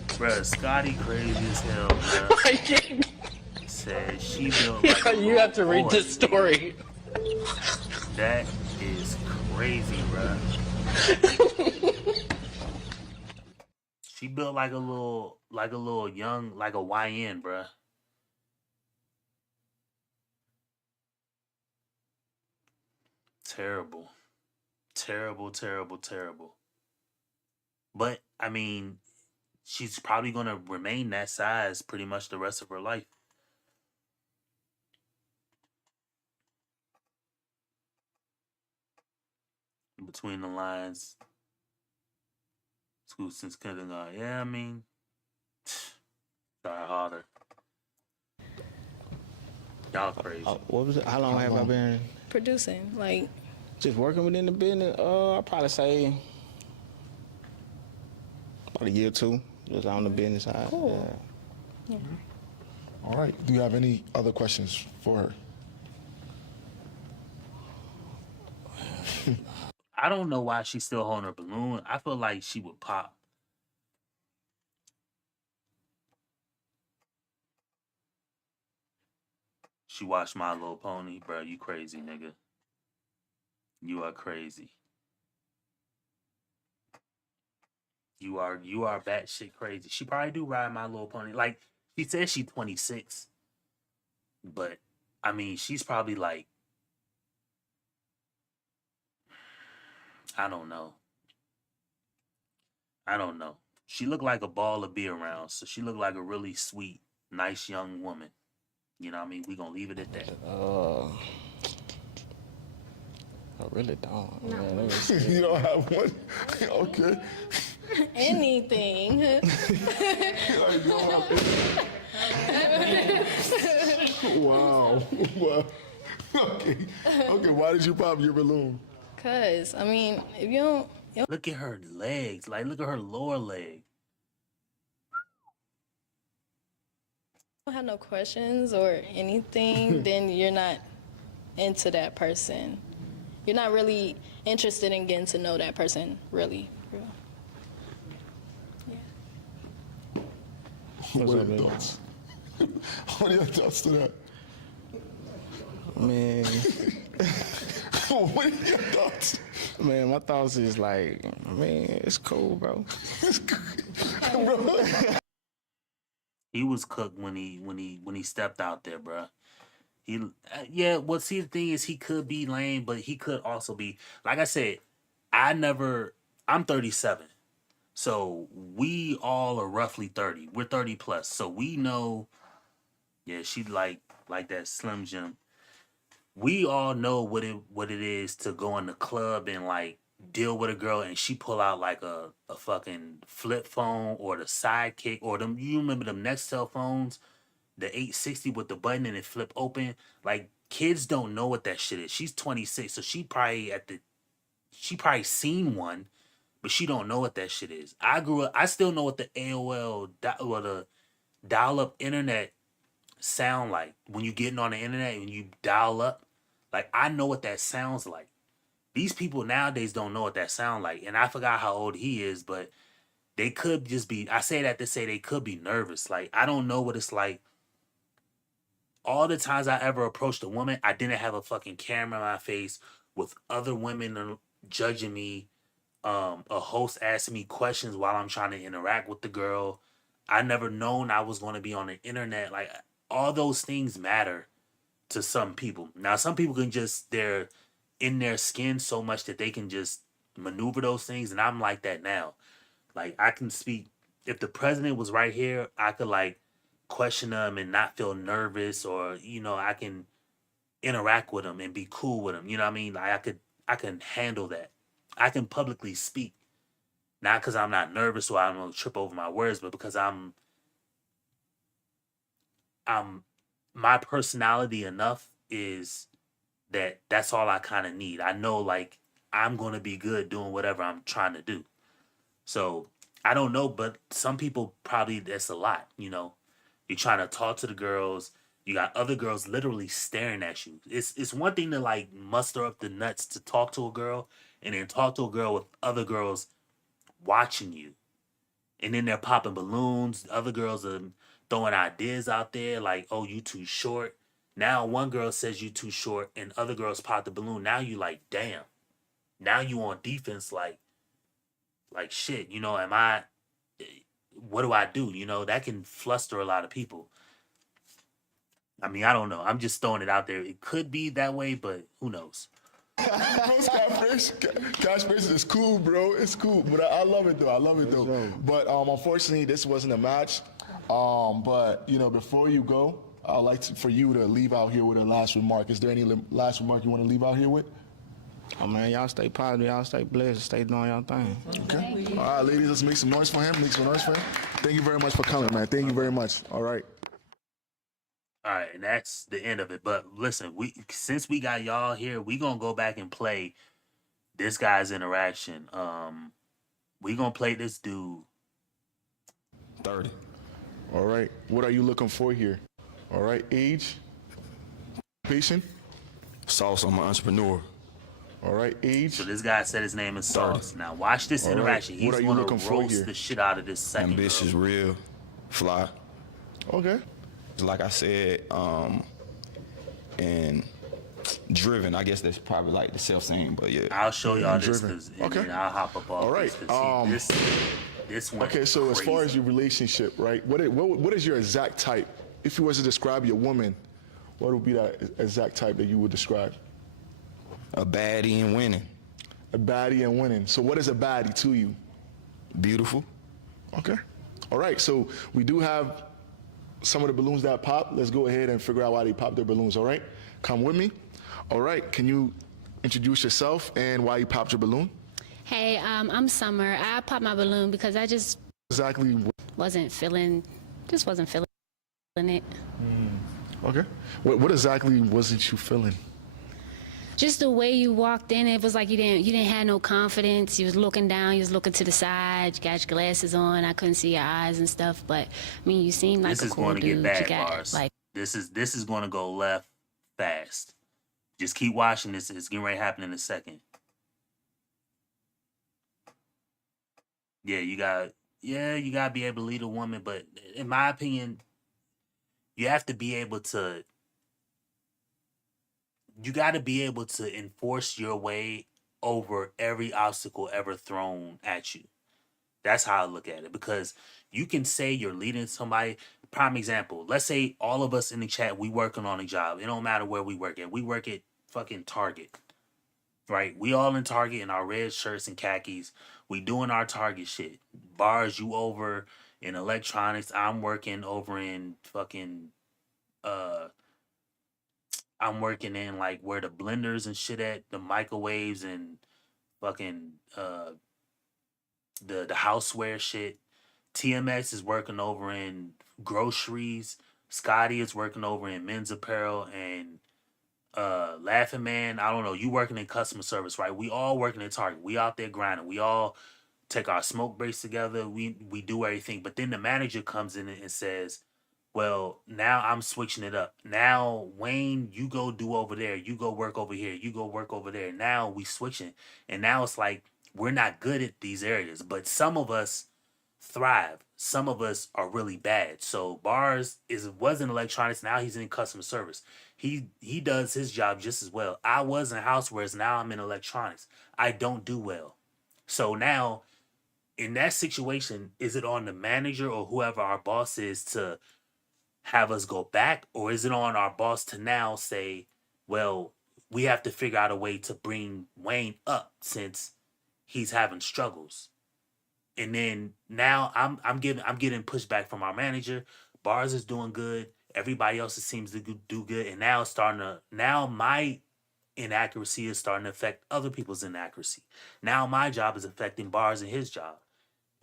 Bruh, Scotty crazy as hell, bruh. Said she built like a You have to read this story. That is crazy, bruh. She built like a little young, like a YN, bruh. Terrible. Terrible. But, I mean, she's probably going to remain that size pretty much the rest of her life. Between the lines. School since kindergarten. Yeah, I mean, try harder. Y'all crazy. What was it? How long have I been Producing, like just working within the business? I'd probably say about a year or two, just on the business side. Cool. Yeah. All right. Do you have any other questions for her? I don't know why she's still holding her balloon. I feel like she would pop. She watched My Little Pony. Bro, you crazy, nigga. You are crazy. You are batshit crazy. She probably do ride My Little Pony. Like, she says she's 26. But, I mean, she's probably like, I don't know. She looked like a ball to be around. So she looked like a really sweet, nice young woman. You know what I mean? We gonna leave it at that. I really don't. No. Man, You don't have one? Okay. anything. Wow. Okay, why did you pop your balloon? Cause I mean, if you don't Look at her legs. Like, look at her lower leg. have no questions or anything, then you're not into that person. You're not really interested in getting to know that person, really. What are your thoughts? What are your thoughts to that? Man. What are your thoughts? Man, my thoughts is like, man, it's cool, bro. He was cooked when he stepped out there, bro. He yeah. Well, see, the thing is, he could be lame, but he could also be like I said. I'm 37, so we all are roughly 30. We're 30 plus, so we know. Yeah, she like that Slim Jim. We all know what it is to go in the club and like deal with a girl and she pull out like a fucking flip phone or the sidekick or them. You remember them Nextel phones, the 860 with the button and it flip open. Like kids don't know what that shit is. She's 26, so she probably seen one, but she don't know what that shit is. I grew up. I still know what the or the dial up internet sound like when you getting on the internet and you dial up. Like I know what that sounds like. These people nowadays don't know what that sound like. And I forgot how old he is, but they could just be. I say that to say they could be nervous. Like I don't know what it's like. All the times I ever approached a woman, I didn't have a fucking camera in my face with other women judging me. A host asking me questions while I'm trying to interact with the girl. I never known I was going to be on the internet. Like all those things matter to some people. Now, some people can they're in their skin so much that they can just maneuver those things. And I'm like that now. Like I can speak. If the president was right here, I could like question them and not feel nervous, or I can interact with them and be cool with them. You know what I mean? Like I can handle that. I can publicly speak, not because I'm not nervous or I don't trip over my words, but because I'm my personality enough is that's all I kind of need. I know like I'm going to be good doing whatever I'm trying to do. So I don't know, but some people probably that's a lot. You're trying to talk to the girls. You got other girls literally staring at you. It's one thing to like muster up the nuts to talk to a girl and then talk to a girl with other girls watching you. And then they're popping balloons. Other girls are throwing ideas out there like, oh, you too short. Now one girl says you too short and other girls pop the balloon. Now you like, damn. Now you on defense like shit. What do I do? That can fluster a lot of people. I mean, I don't know. I'm just throwing it out there. It could be that way, but who knows? Catchphrase is cool, bro. It's cool, but I love it though. I love it though. But unfortunately, this wasn't a match. But before you go, I'd like for you to leave out here with a last remark. Is there any last remark you want to leave out here with? Oh man, y'all stay positive, y'all stay blessed, stay doing y'all thing. Okay. All right, ladies, let's make some noise for him. Make some noise for him. Thank you very much for coming, man. Thank you very much. All right. All right, and that's the end of it. But listen, since we got y'all here, we gonna go back and play this guy's interaction. We gonna play this dude. 30. All right. What are you looking for here? All right. Age. Patient. Sauce, I'm an entrepreneur. All right. Age. So this guy said his name is Sauce. Now watch this interaction. What He's are you gonna looking for roast here? the shit out of this second Ambitious, girl. real, fly. Okay. Like I said, and driven. I guess that's probably like the self-same, but yeah. I'll show y'all this driven. and then I'll hop up off All right. this. This one. Okay, so as far as your relationship, right? What is your exact type? If you was to describe your woman, what would be that exact type that you would describe? A baddie and winning. A baddie and winning. So what is a baddie to you? Beautiful. Okay. All right. So we do have some of the balloons that pop. Let's go ahead and figure out why they pop their balloons. All right. Come with me. All right. Can you introduce yourself and why you popped your balloon? Hey, I'm Summer. I popped my balloon because I just wasn't feeling it. Okay. What exactly wasn't you feeling? Just the way you walked in, it was like you didn't have no confidence. You was looking down, you was looking to the side. You got your glasses on. I couldn't see your eyes and stuff. But I mean, you seem like This a is cool going to dude. get bad, You got, Bars. like, This is going to go left fast. Just keep watching this. It's getting ready to happen in a second. Yeah, you gotta be able to lead a woman, but in my opinion, you have to be able to you got to be able to enforce your way over every obstacle ever thrown at you. That's how I look at it, because you can say you're leading somebody. Prime example, let's say all of us in the chat, we working on a job. It don't matter where we work at. We work at fucking Target, right? We all in Target in our red shirts and khakis. We doing our Target shit. Bars, you over in electronics. I'm working over in fucking uh I'm working in like where the blenders and shit at, the microwaves and fucking the houseware shit. TMX is working over in groceries. Scotty is working over in men's apparel, and Laughing Man, I don't know, you working in customer service, right? We all working at Target. We out there grinding. We all take our smoke breaks together. We do everything. But then the manager comes in and says, well, now I'm switching it up. Now, Wayne, you go do over there. You go work over here. You go work over there. Now we switching. And now it's like we're not good at these areas. But some of us thrive. Some of us are really bad. So Bars was in electronics. Now he's in customer service. He does his job just as well. I was in housewares. Now I'm in electronics. I don't do well. So now in that situation, is it on the manager or whoever our boss is to have us go back, or is it on our boss to now say, well, we have to figure out a way to bring Wayne up since he's having struggles? And then now I'm getting pushback from our manager. Bars is doing good. Everybody else seems to do good, and now my inaccuracy is starting to affect other people's inaccuracy. Now my job is affecting Bars and his job,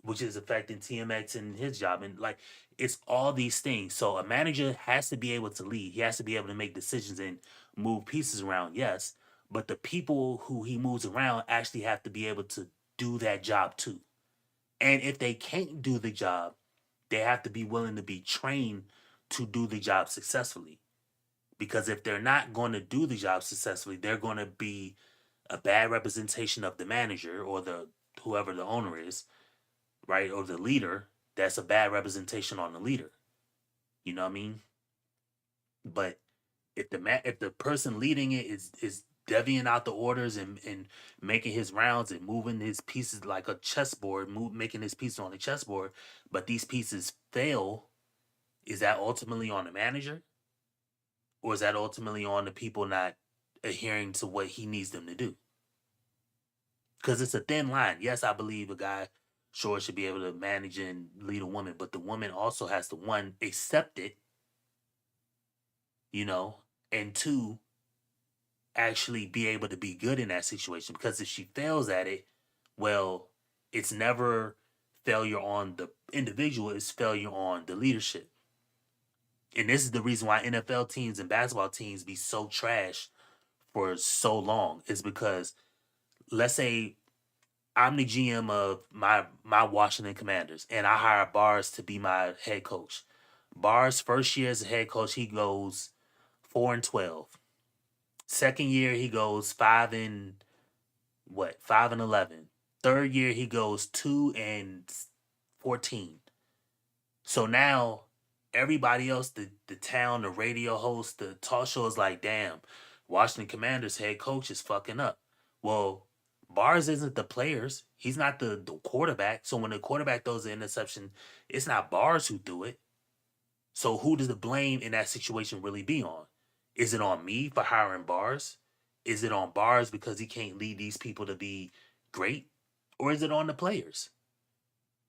which is affecting TMX and his job. And like, it's all these things. So a manager has to be able to lead. He has to be able to make decisions and move pieces around, yes. But the people who he moves around actually have to be able to do that job too. And if they can't do the job, they have to be willing to be trained to do the job successfully. Because if they're not going to do the job successfully, they're going to be a bad representation of the manager or the whoever the owner is, right? Or the leader. That's a bad representation on the leader. You know what I mean? But if the person leading it is devying out the orders and making his rounds and moving his pieces like a chessboard, making his pieces on the chessboard, but these pieces fail, is that ultimately on the manager? Or is that ultimately on the people not adhering to what he needs them to do? Because it's a thin line. Yes, I believe a guy sure should be able to manage and lead a woman, but the woman also has to, one, accept it, you know, and two, actually be able to be good in that situation. Because if she fails at it, well, it's never failure on the individual, it's failure on the leadership. And this is the reason why NFL teams and basketball teams be so trash for so long, is because, let's say I'm the GM of my Washington Commanders and I hire Bars to be my head coach. Bars' first year as a head coach, he goes 4-12. Second year he goes 5-11. Third year he goes 2-14. So now everybody else, the town, the radio host, the talk show is like, damn, Washington Commanders head coach is fucking up. Well, Bars isn't the players. He's not the quarterback. So when the quarterback throws the interception, it's not Bars who do it. So who does the blame in that situation really be on? Is it on me for hiring Bars? Is it on Bars because he can't lead these people to be great? Or is it on the players?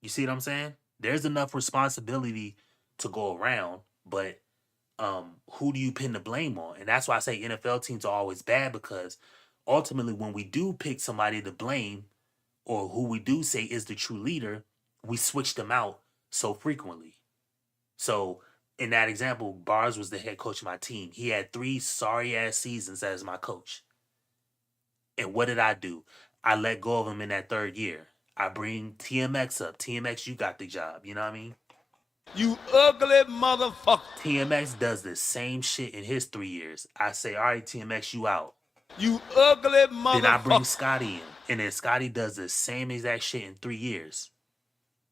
You see what I'm saying? There's enough responsibility to go around, but who do you pin the blame on? And that's why I say NFL teams are always bad, because ultimately when we do pick somebody to blame, or who we do say is the true leader, we switch them out so frequently. So in that example, Bars was the head coach of my team. He had 3 sorry ass seasons as my coach. And what did I do? I let go of him in that third year. I bring TMX up. TMX, you got the job. You know what I mean? You ugly motherfucker. TMX does the same shit in his 3 years. I say, all right, TMX, you out. You ugly motherfucker. Then I bring Scotty in. And then Scotty does the same exact shit in 3 years.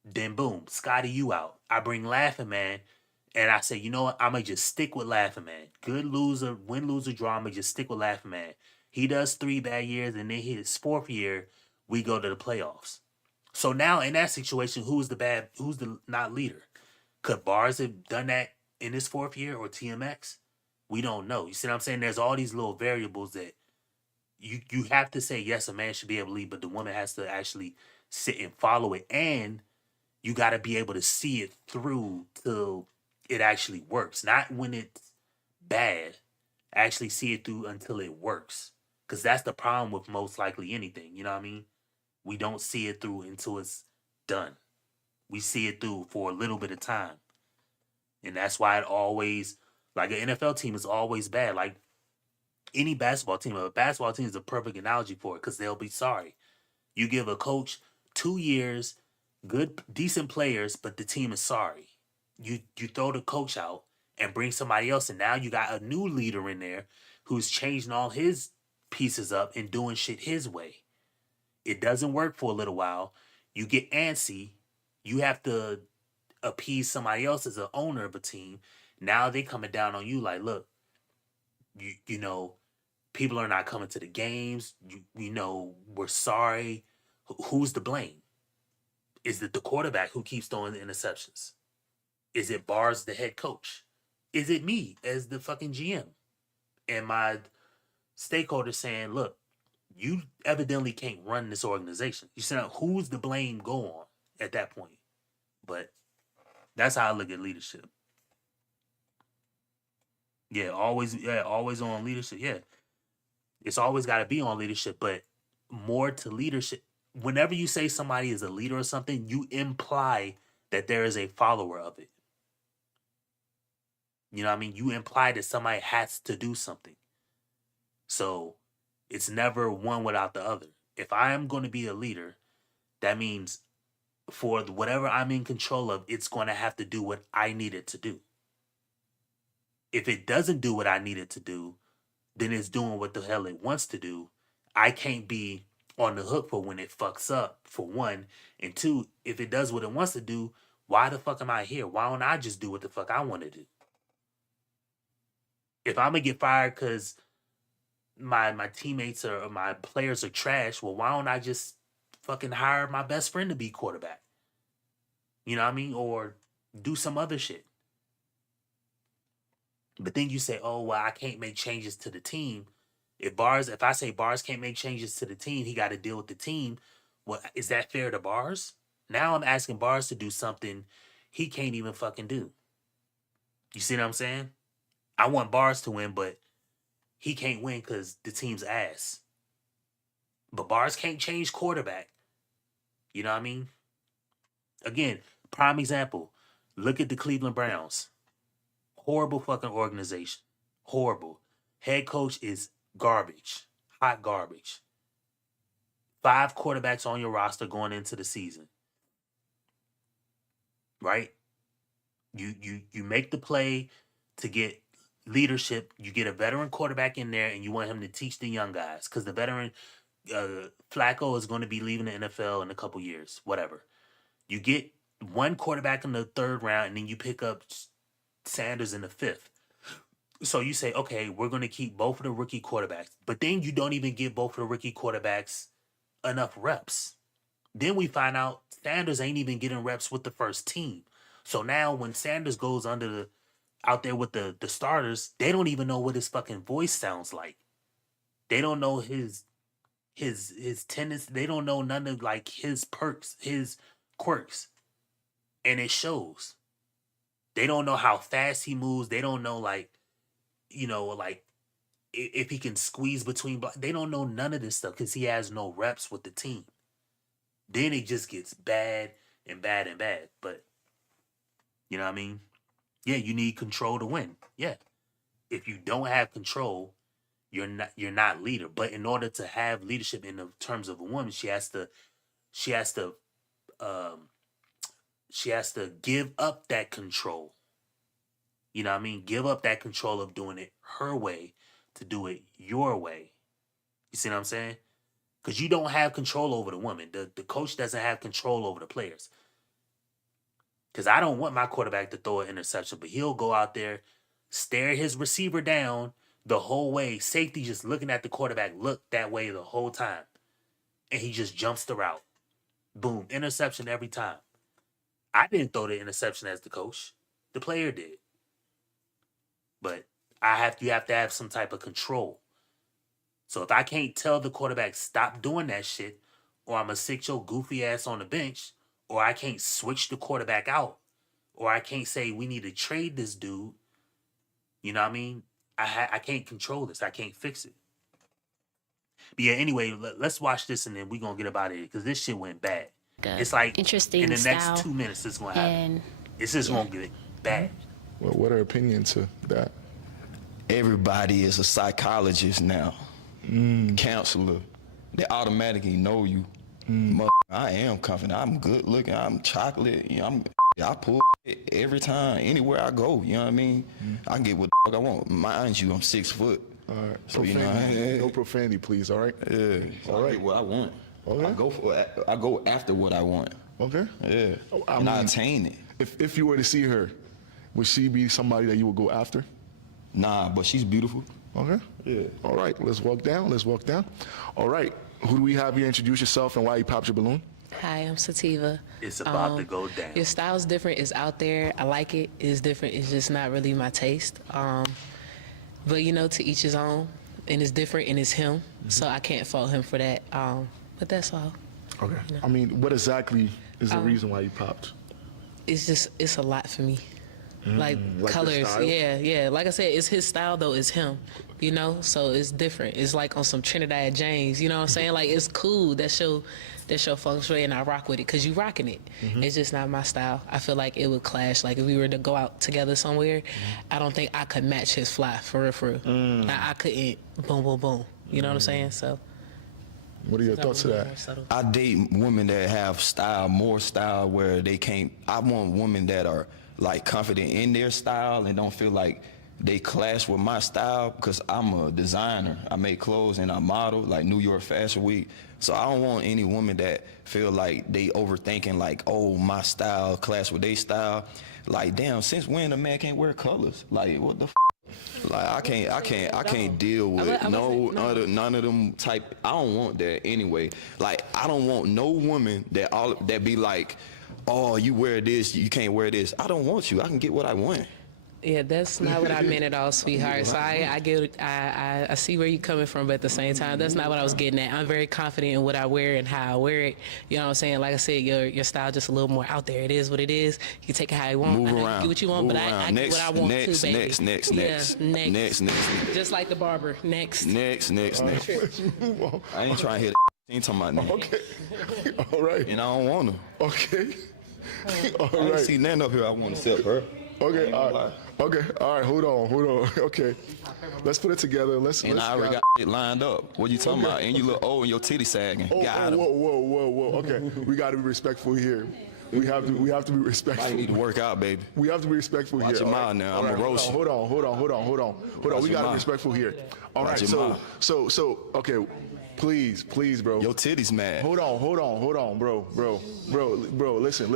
Then boom, Scotty, you out. I bring Laughing Man, And I say, you know what? I'm gonna just stick with Laughing Man. Good loser, win, loser, draw. I'm gonna just stick with Laughing Man. He does 3 bad years, and then his 4th year, we go to the playoffs. So now in that situation, who's the not leader? Could Bars have done that in his 4th year or TMX? We don't know. You see what I'm saying? There's all these little variables that you have to say yes, a man should be able to lead, but the woman has to actually sit and follow it, and you got to be able to see it through till it actually works. Not when it's bad. Actually see it through until it works. Because that's the problem with most likely anything. You know what I mean? We don't see it through until it's done. We see it through for a little bit of time. And that's why it always, like an NFL team is always bad. Like any basketball team, a basketball team is a perfect analogy for it because they'll be sorry. You give a coach 2 years, good, decent players, but the team is sorry. You throw the coach out and bring somebody else, and now you got a new leader in there who's changing all his pieces up and doing shit his way. It doesn't work for a little while. You get antsy. You have to appease somebody else as an owner of a team. Now they coming down on you like, look, you know, people are not coming to the games. You know, we're sorry. Who's to blame? Is it the quarterback who keeps throwing the interceptions? Is it Bars, the head coach? Is it me as the fucking GM? And my stakeholders saying, look, you evidently can't run this organization. You said, who's the blame go on at that point? But that's how I look at leadership. Yeah, always on leadership. Yeah. It's always got to be on leadership, but more to leadership. Whenever you say somebody is a leader or something, you imply that there is a follower of it. You know what I mean? You imply that somebody has to do something. So it's never one without the other. If I am going to be a leader, that means for whatever I'm in control of, it's going to have to do what I need it to do. If it doesn't do what I need it to do, then it's doing what the hell it wants to do. I can't be on the hook for when it fucks up, for one. And two, if it does what it wants to do, why the fuck am I here? Why don't I just do what the fuck I want to do? If I'm going to get fired because my teammates or my players are trash, well, why don't I just fucking hire my best friend to be quarterback? You know what I mean? Or do some other shit. But then you say, oh, well, I can't make changes to the team. If I say Bars can't make changes to the team, he got to deal with the team. Well, is that fair to Bars? Now I'm asking Bars to do something he can't even fucking do. You see what I'm saying? I want Bars to win, but he can't win because the team's ass. But Bars can't change quarterback. You know what I mean? Again, prime example. Look at the Cleveland Browns. Horrible fucking organization. Horrible. Head coach is garbage. Hot garbage. 5 quarterbacks on your roster going into the season. Right? You make the play to get leadership. You get a veteran quarterback in there and you want him to teach the young guys. Because the veteran Flacco is going to be leaving the NFL in a couple years. Whatever. You get one quarterback in the 3rd round and then you pick up Sanders in the 5th. So you say, okay, we're going to keep both of the rookie quarterbacks. But then you don't even give both of the rookie quarterbacks enough reps. Then we find out Sanders ain't even getting reps with the first team. So now when Sanders goes out there with the starters, they don't even know what his fucking voice sounds like. They don't know his tendencies. They don't know none of like his perks, his quirks. And it shows. They don't know how fast he moves. They don't know like if he can squeeze between blocks. They don't know none of this stuff because he has no reps with the team. Then it just gets bad and bad and bad. But you know what I mean? Yeah, you need control to win. Yeah. If you don't have control, you're not leader. But in order to have leadership in the terms of a woman, she has to give up that control. You know what I mean? Give up that control of doing it her way to do it your way. You see what I'm saying? Because you don't have control over the woman. The coach doesn't have control over the players. Because I don't want my quarterback to throw an interception, but he'll go out there, stare his receiver down the whole way. Safety just looking at the quarterback, look that way the whole time. And he just jumps the route. Boom, interception every time. I didn't throw the interception as the coach. The player did. But you have to have some type of control. So if I can't tell the quarterback stop doing that shit, or I'm gonna sit your goofy ass on the bench, or I can't switch the quarterback out, or I can't say we need to trade this dude. You know what I mean? I can't control this. I can't fix it. But yeah, anyway, let's watch this and then we're gonna get about it because this shit went bad. It's like interesting in the style, next 2 minutes it's gonna happen. It's just gonna get bad. Well, what are opinions to that? Everybody is a psychologist now, counselor. They automatically know you. I am confident. I'm good looking. I'm chocolate. You know, I pull shit every time, anywhere I go. You know what I mean? I can get what the fuck I want. Mind you, I'm 6 foot. All right. So Profanity. No profanity, please. All right. Yeah. So All I right. get what I want. Okay. I go after what I want. Okay. Yeah. I attain it. If you were to see her, would she be somebody that you would go after? Nah, but she's beautiful. Okay. Yeah. All right. Let's walk down. All right. Who do we have here? Introduce yourself and why you popped your balloon. Hi, I'm Sativa. It's about to go down. Your style's different. It's out there. I like it. It's different. It's just not really my taste. But you know, to each his own. And it's different and it's him. So I can't fault him for that. But that's all. Okay. You know? I mean, what exactly is the reason why you popped? It's a lot for me. Like colors, yeah. Like I said, it's his style though. It's him, you know. So it's different. It's like on some Trinidad James, you know what I'm saying? Like it's cool. That's your feng shui, and I rock with it because you rocking it. It's just not my style. I feel like it would clash. Like if we were to go out together somewhere, I don't think I could match his fly for real. I couldn't. Boom, boom, boom. You know what I'm saying? So. What are your thoughts to that? I date women that have style, more style, where they can't. I want women that are like confident in their style and don't feel like they clash with my style, because I'm a designer. I make clothes and I model like New York Fashion Week. So I don't want any woman that feel like they overthinking like, oh, my style clash with their style. Like, damn, since when a man can't wear colors? Like, what the f? Like, I can't deal with none of them type. I don't want that anyway. Like, I don't want no woman that be like, oh, you wear this, you can't wear this. I don't want you. I can get what I want. Yeah, that's not what I meant at all, sweetheart. So I see where you're coming from, but at the same time, that's not what I was getting at. I'm very confident in what I wear and how I wear it. You know what I'm saying? Like I said, your style just a little more out there. It is what it is. You can take it how you want. Move I around. Get what you want, Move but I get what I want too, baby. Next. Just like the barber. Next. Next. I ain't trying to hear that. Ain't talking about that. Okay. All right. And I don't want to. Okay. All I ain't right. see nothing up here I want to sell her. Okay. All right. Okay. All right. Hold on. Okay. Let's put it together. And I already got it lined up. What you talking about? And you look old and your titty sagging. Got him. Whoa. Okay. We got to be respectful here. We have to be respectful. I need to work out, baby. We have to be respectful Watch here. your mouth now. I'm a roast you. Hold on. We got to be respectful here. All right. So okay. Please, bro. Your titty's mad. Hold on, bro. Listen.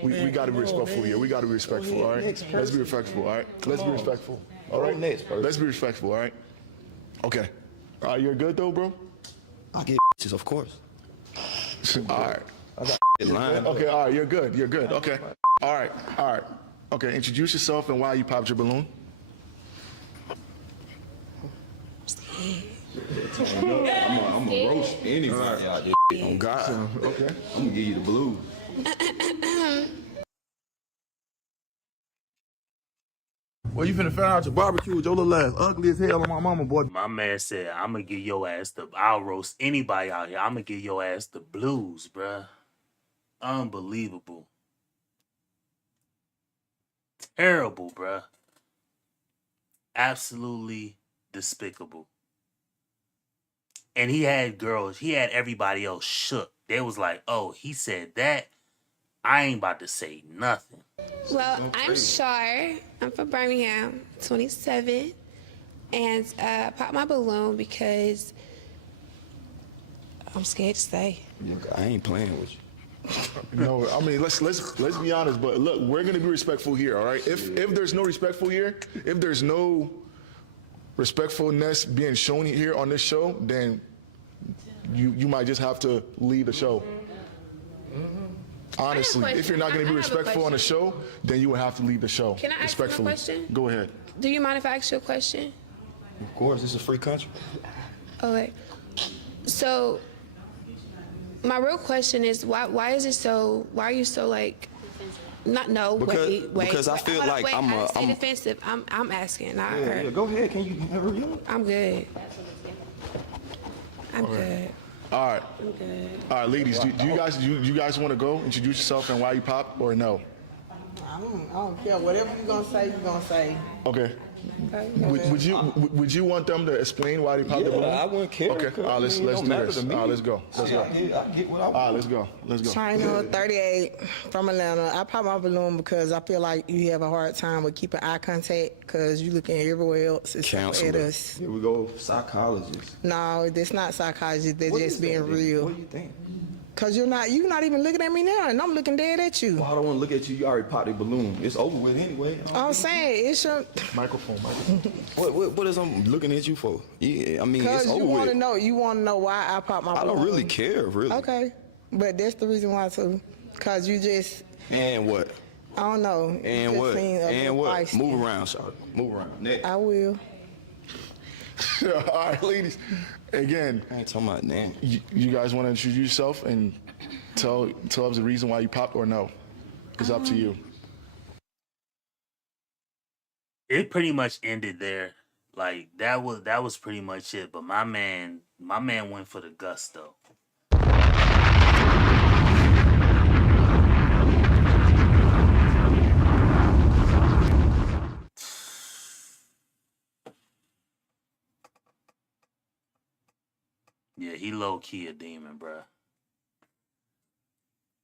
We got to be respectful here. We got to be respectful. All right. Let's be respectful. All right. Let's be respectful. All right. Let's be respectful. All right. Okay. All right. You're good though, bro. I get bitches, of course. All right. I got lined up. Okay. All right. You're good. Okay. All right. Okay. Introduce yourself and why you popped your balloon. I'm gonna roast anybody out there. On God. Okay. I'm gonna give you the blues. Well, you finna find out your barbecue with your little ass ugly as hell on my mama, boy. My man said, I'm gonna give your ass I'll roast anybody out here. I'm gonna give your ass the blues, bruh. Unbelievable. Terrible, bruh. Absolutely despicable. And he had everybody else shook. They was like, oh, he said that. I ain't about to say nothing. Well, I'm Shar. I'm from Birmingham, 27. And I popped my balloon because I'm scared to stay. I ain't playing with you. No, I mean let's be honest. But look, we're gonna be respectful here, all right? If there's no respectful here, if there's no respectfulness being shown here on this show, then you might just have to leave the show. Honestly, if you're not going to be respectful on the show, then you will have to leave the show. Can I ask you a respectfully. question? Go ahead. Do you mind if I ask you a question? Of course, this is a free country. Okay. So, my real question is, why is it so? Why are you so like? Not no. Wait. Because I feel Hold on, like wait, I'm how a. to say I'm, defensive. I'm asking. yeah, go ahead. Can you hurry up? I'm good. I'm good. All right. I'm good. All right, ladies. Do you guys want to go introduce yourself and why you pop or no? I don't care. Whatever you're going to say, you're going to say. Okay. Would you want them to explain why they popped the balloon? I wouldn't care. Okay. All right, let's do this. All right, let's go. Let's go. I get what I want. All right, let's go. Let's go. China, 38, from Atlanta. I pop my balloon because I feel like you have a hard time with keeping eye contact because you looking everywhere else except for at Counselor. us. Here we go. Psychologist. No, that's not psychology. They're What just is being that, then? real. What do you think? Because you're not even looking at me now, and I'm looking dead at you. Well, I don't want to look at you. You already popped a balloon. It's over with anyway. I'm saying, it's your... Microphone. What is I'm looking at you for? Yeah, I mean, it's Because over you want with. to know. You want to know why I pop my balloon. I don't really care, really. Okay. But that's the reason why, too. Because you just... And what? I don't know. And Just what? seem a And little what? feisty. Move around, Charlotte. Move around. Next. I will. All right, ladies. Again, I ain't talking about that. you guys want to introduce yourself and tell us the reason why you popped or no? It's up to you. It pretty much ended there. Like that was pretty much it. But my man went for the gusto. Yeah, he low key a demon, bruh.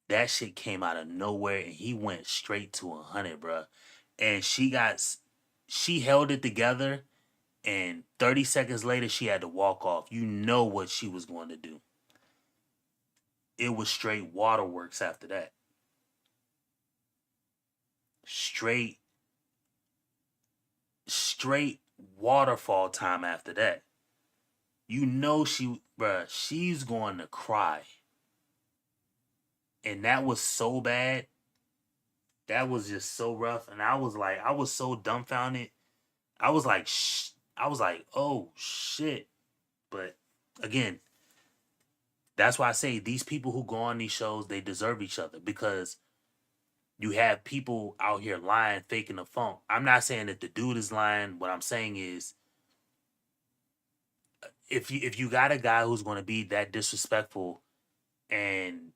That shit came out of nowhere and he went straight to 100, bruh. And she held it together, and 30 seconds later she had to walk off. You know what she was going to do. It was straight waterworks after that. Straight waterfall time after that. You know she's going to cry. And that was so bad. That was just so rough. And I was so dumbfounded. I was like, oh shit. But again, that's why I say these people who go on these shows, they deserve each other, because you have people out here lying, faking the funk. I'm not saying that the dude is lying. What I'm saying is, if you got a guy who's going to be that disrespectful, and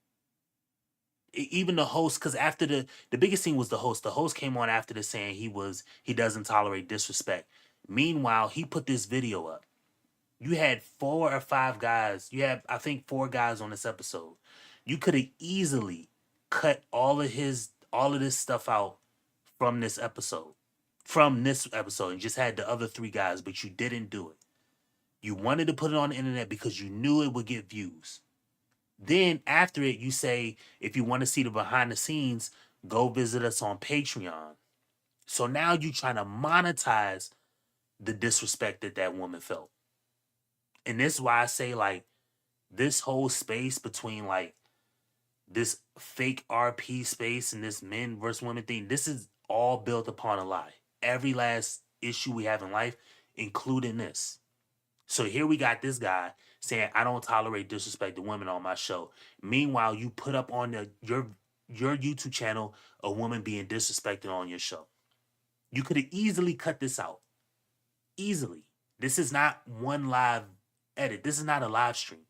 even the host, because after the biggest thing was the host came on after this saying he doesn't tolerate disrespect. Meanwhile, he put this video up. You had 4 or 5 guys. You have, I think, 4 guys on this episode. You could have easily cut all of this stuff out from this episode, and just had the other 3 guys, but you didn't do it. You wanted to put it on the internet because you knew it would get views. Then after it, you say, if you want to see the behind the scenes, go visit us on Patreon. So now you're trying to monetize the disrespect that woman felt. And this is why I say, like, this whole space between, like, this fake RP space and this men versus women thing, this is all built upon a lie. Every last issue we have in life, including this. So here we got this guy saying, I don't tolerate disrespected women on my show. Meanwhile, you put up on your YouTube channel a woman being disrespected on your show. You could have easily cut this out. Easily. This is not one live edit. This is not a live stream.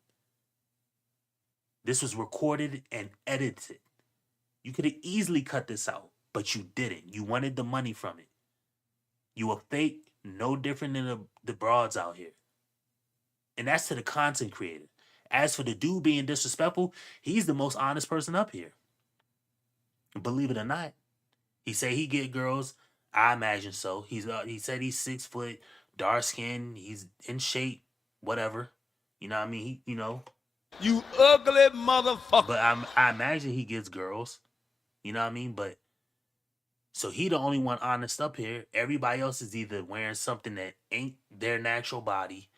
This was recorded and edited. You could have easily cut this out, but you didn't. You wanted the money from it. You were fake, no different than the broads out here. And that's to the content creator. As for the dude being disrespectful, he's the most honest person up here. Believe it or not. He say he get girls. I imagine so. He said he's 6 foot, dark skin. He's in shape, whatever. You know what I mean? You ugly motherfucker. But I imagine he gets girls. You know what I mean? But so he the only one honest up here. Everybody else is either wearing something that ain't their natural body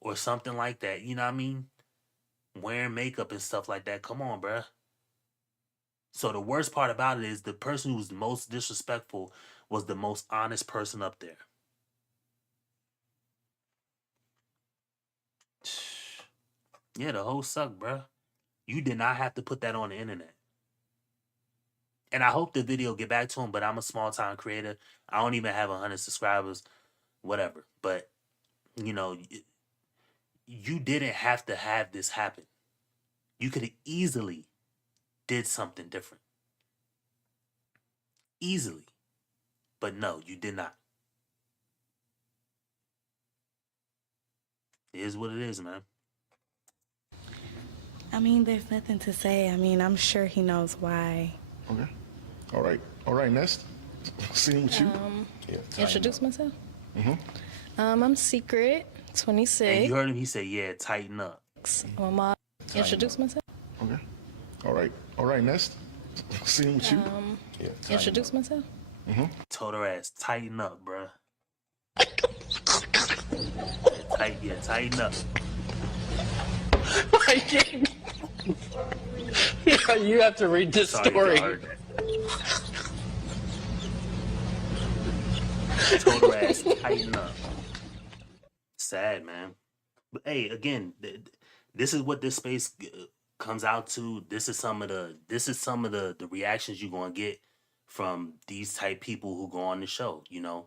or something like that. You know what I mean? Wearing makeup and stuff like that. Come on, bruh. So the worst part about it is the person who was the most disrespectful was the most honest person up there. Yeah, the whole suck, bruh. You did not have to put that on the internet. And I hope the video get back to him, but I'm a small time creator. I don't even have 100 subscribers, whatever. But, you know, you didn't have to have this happen. You could have easily did something different. Easily. But no, you did not. It is what it is, man. I mean, there's nothing to say. I mean, I'm sure he knows why. Okay. All right, Nest. Seeing with you. Introduce myself. Mm-hmm. I'm Secret, 26. And you heard him, he said, yeah, tighten up. I'm a model. Introduce myself. Okay. All right, Nest. Seeing with you. Introduce myself. Mm-hmm. Told her ass, tighten up, bruh. Tighten up. Yeah, you have to read this Sorry story. if y'all heard that. Told her ass, tighten up. Sad, man. But hey, again, this is what this space comes out to. This is some of the reactions you're gonna get from these type people who go on the show, you know.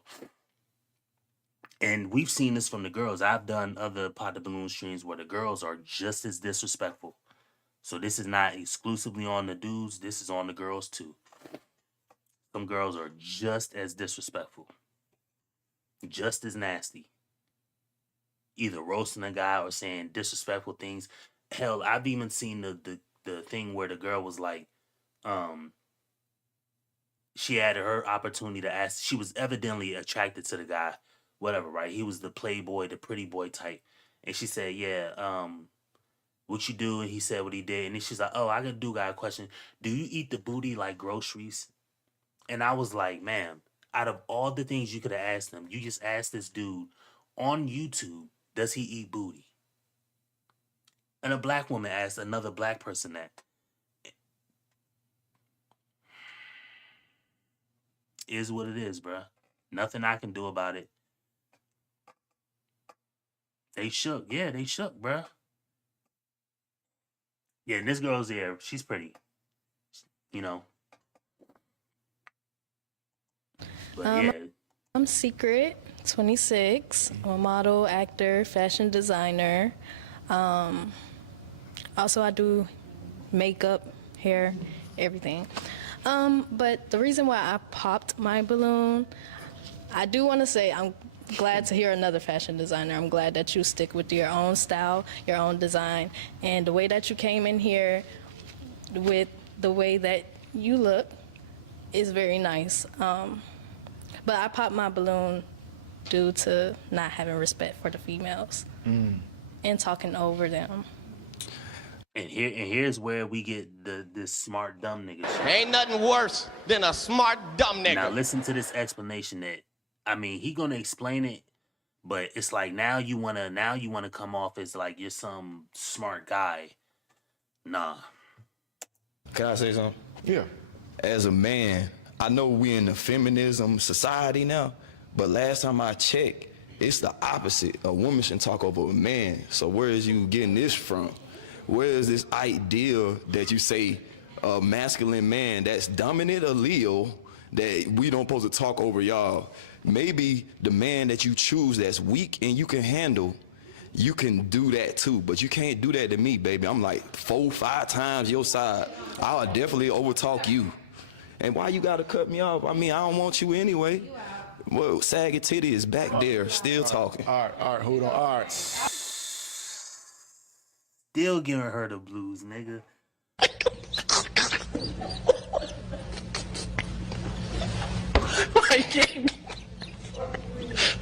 And we've seen this from the girls. I've done other Pot the Balloon streams where the girls are just as disrespectful. So this is not exclusively on the dudes. This is on the girls too. Some girls are just as disrespectful. Just as nasty. Either roasting a guy or saying disrespectful things. Hell, I've even seen the thing where the girl was like, she had her opportunity to ask. She was evidently attracted to the guy. Whatever, right? He was the playboy, the pretty boy type. And she said, yeah, what you do? And he said what he did. And then she's like, oh, I got a question. Do you eat the booty like groceries? And I was like, ma'am, out of all the things you could have asked him, you just asked this dude on YouTube, does he eat booty? And a black woman asked another black person that. Is what it is, bruh. Nothing I can do about it. They shook. Yeah, they shook, bruh. Yeah, and this girl's there. She's pretty. You know. But yeah. I'm Secret, 26. I'm a model, actor, fashion designer. Also, I do makeup, hair, everything. But the reason why I popped my balloon, I do want to say I'm glad to hear another fashion designer. I'm glad that you stick with your own style, your own design, and the way that you came in here with the way that you look is very nice. But I popped my balloon due to not having respect for the females and talking over them. And here's where we get this smart dumb nigga shit. Ain't nothing worse than a smart dumb nigga. Now listen to this explanation that, I mean, he gonna explain it, but it's like now you wanna come off as like you're some smart guy. Nah. Can I say something? Yeah. As a man, I know we in the feminism society now, but last time I checked, it's the opposite. A woman should talk over a man. So where is you getting this from? Where is this idea that you say a masculine man that's dominant allele that we don't supposed to talk over y'all? Maybe the man that you choose that's weak and you can handle, you can do that too, but you can't do that to me, baby. I'm like 4-5 times your side. I'll definitely overtalk you. And why you gotta cut me off? I mean, I don't want you anyway. Well, Saggy Titty is back there, still talking. All right, hold on. All right. Still giving her the blues, nigga.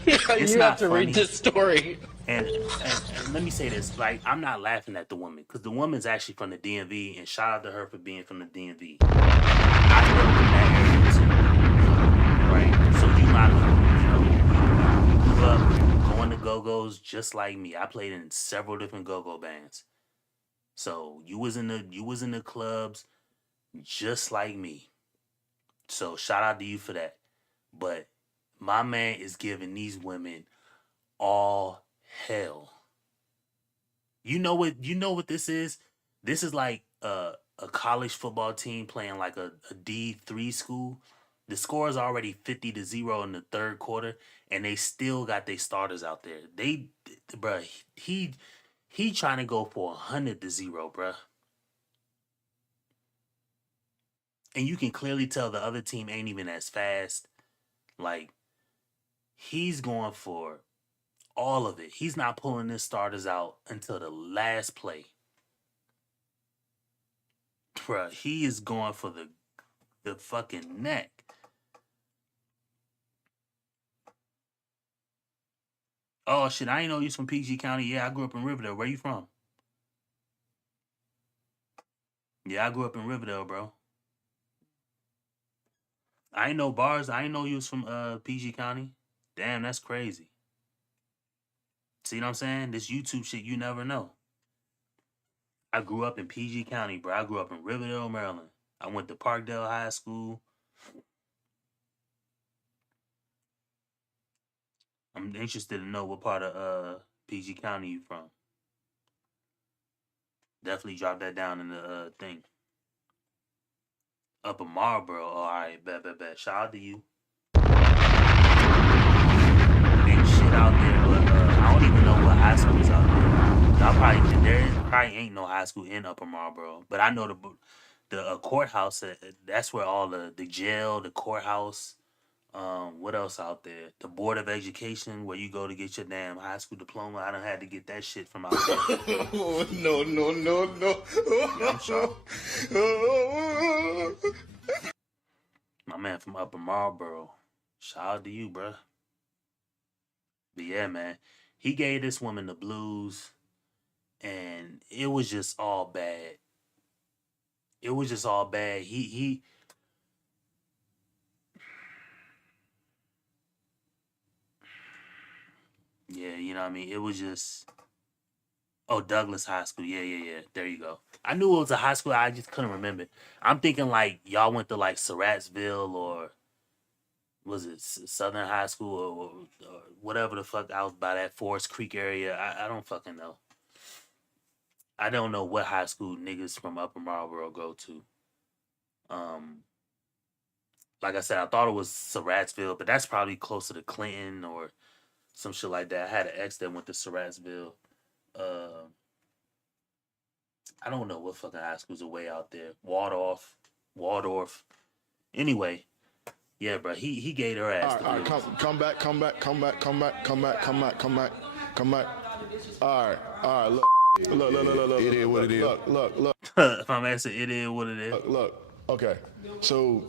Yeah, you have to read this story. And let me say this, like, I'm not laughing at the woman because the woman's actually from the DMV, and shout out to her for being from the DMV. I hail from that area too, right? So you might, you grew up going to go-go's just like me. I played in several different go-go bands, so you was in the clubs just like me. So shout out to you for that. But my man is giving these women all hell. You know what this is? This is like a college football team playing like a D3 school. The score is already 50-0 in the third quarter, and they still got their starters out there. Bruh, he trying to go for 100-0, bruh. And you can clearly tell the other team ain't even as fast. Like, he's going for all of it. He's not pulling his starters out until the last play. Bruh, he is going for the fucking neck. Oh shit, I ain't know you was from PG County. Yeah, I grew up in Riverdale. Where you from? Yeah, I grew up in Riverdale, bro. I ain't know bars. I ain't know you was from PG County. Damn, that's crazy. See what I'm saying? This YouTube shit, you never know. I grew up in PG County, bro. I grew up in Riverdale, Maryland. I went to Parkdale High School. I'm interested to know what part of PG County you from. Definitely drop that down in the thing. Up in Marlboro. Oh, all right, bet. Shout out to you. Ain't shit out there, but I don't even know what high school's out there. There probably ain't no high school in Upper Marlboro, but I know the courthouse. That's where all the jail, the courthouse. What else out there? The Board of Education, where you go to get your damn high school diploma. I done had to get that shit from out there. No. Yeah, I'm sure. My man from Upper Marlboro. Shout out to you, bruh. But yeah, man, he gave this woman the blues, and it was just all bad. It was just all bad. Yeah, you know what I mean. It was just Douglas High School. Yeah. There you go. I knew it was a high school. I just couldn't remember. I'm thinking like y'all went to like Surrattsville or was it Southern High School or whatever the fuck out by that Forest Creek area. I don't fucking know. I don't know what high school niggas from Upper Marlboro go to. Um, like I said, I thought it was Surrattsville, but that's probably closer to Clinton or some shit like that. I had an ex that went to Surrattsville. Uh, I don't know what fucking high schools are way out there. Waldorf. Anyway, yeah, bro. He gave her ass. All right, come back. All right, look. It is what it is. Look. If I'm asking, it is what it is. Look. Okay, so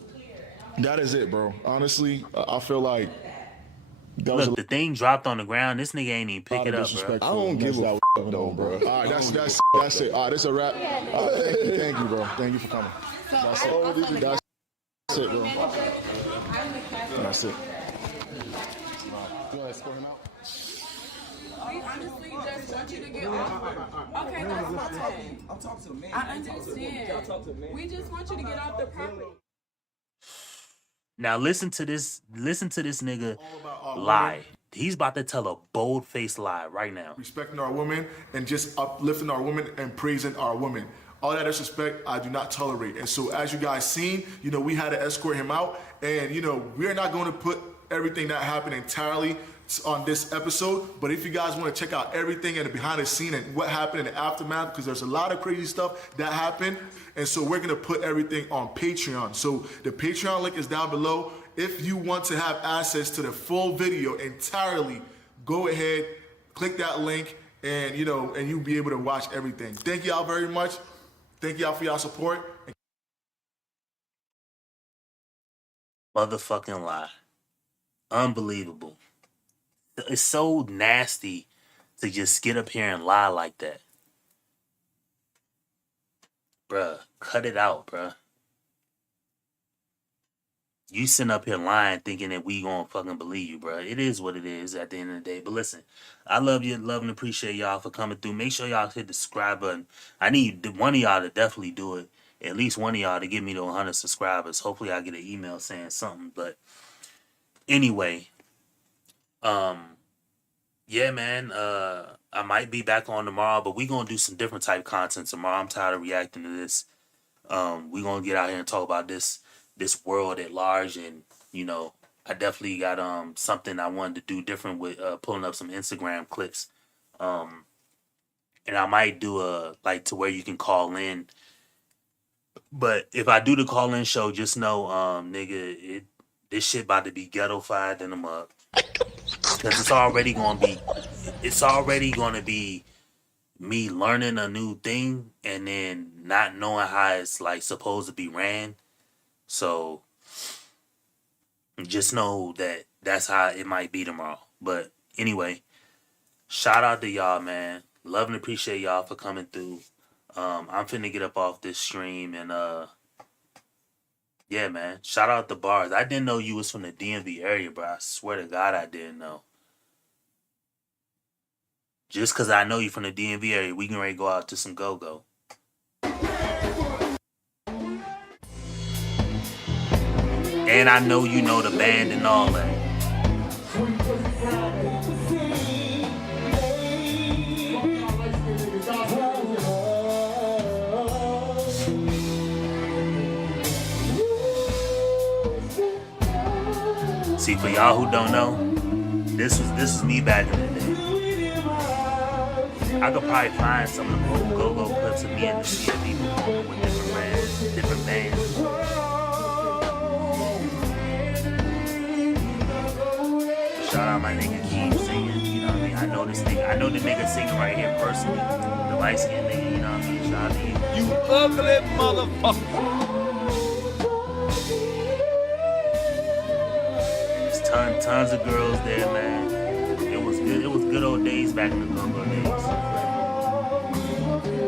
that is it, bro. Honestly, I feel like that was the thing dropped on the ground. This nigga ain't even pick it up, bro. I don't give a though, bro. All right, that's it. All right, this a wrap. Thank you, bro. Thank you for coming. That's it, bro. That's it. Go ahead, score him out. We honestly just want you to get off. Okay, that's my time. I'm talking to the man. I understand. We just want you to get off the property. Now listen to this nigga lie. He's about to tell a bold-faced lie right now. Respecting our women and just uplifting our women and praising our women. All that disrespect, I do not tolerate. And so as you guys seen, we had to escort him out. And, we're not going to put everything that happened entirely on this episode. But if you guys want to check out everything and the behind the scene and what happened in the aftermath, because there's a lot of crazy stuff that happened. And so we're going to put everything on Patreon. So the Patreon link is down below. If you want to have access to the full video entirely, go ahead, click that link, and and you'll be able to watch everything. Thank y'all very much. Thank y'all for y'all support. Motherfucking lie. Unbelievable. It's so nasty to just get up here and lie like that. Bruh, cut it out, bruh. You sitting up here lying thinking that we gonna fucking believe you, bruh. It is what it is at the end of the day. But listen, I love you, love and appreciate y'all for coming through. Make sure y'all hit the subscribe button. I need one of y'all to definitely do it. At least one of y'all to get me to 100 subscribers. Hopefully I get an email saying something. But anyway, yeah, man. I might be back on tomorrow, but we gonna do some different type content tomorrow. I'm tired of reacting to this. We gonna get out here and talk about this world at large, and you know, I definitely got something I wanted to do different with pulling up some Instagram clips. And I might do a like to where you can call in. But if I do the call in show, just know, nigga, this shit about to be ghetto-fied in the mug. Because it's already gonna be me learning a new thing and then not knowing how it's like supposed to be ran. So just know that that's how it might be tomorrow. But anyway, shout out to y'all, man. Love and appreciate y'all for coming through. I'm finna get up off this stream and yeah, man. Shout out to Bars. I didn't know you was from the DMV area, bro. I swear to God I didn't know. Just cause I know you from the DMV area, we can ready to go out to some go-go. And I know you know the band and all that. See, for y'all who don't know, this was me back in the day. I could probably find some of the old go-go clips of me and the DMV performing with different bands. Shout out my nigga Keem singing, you know what I mean? I know this nigga, I know the nigga singing right here personally. The light-skinned nigga, you know what I mean? Shout out to you. You ugly motherfucker. There's tons of girls there, man. It was good old days back in the go-go days.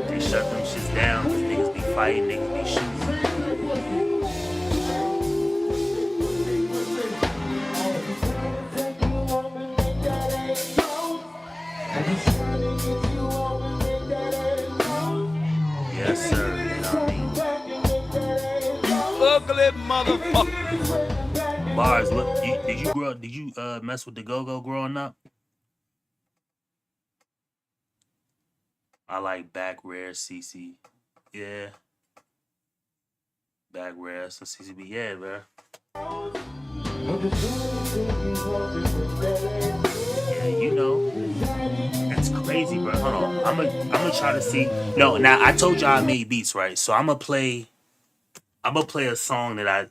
They shut them shits down because niggas be fighting, niggas be shooting. Yes, sir. You know what I mean? Ugly motherfucker. Bars, what did you mess with the go-go growing up? I like Back Rare CC. Yeah. Back Rare, some CCB. Yeah, bro. Yeah, you know. That's crazy, bro. Hold on. I'm gonna try to see. No, now I told y'all I made beats, right? So I'm gonna play a song that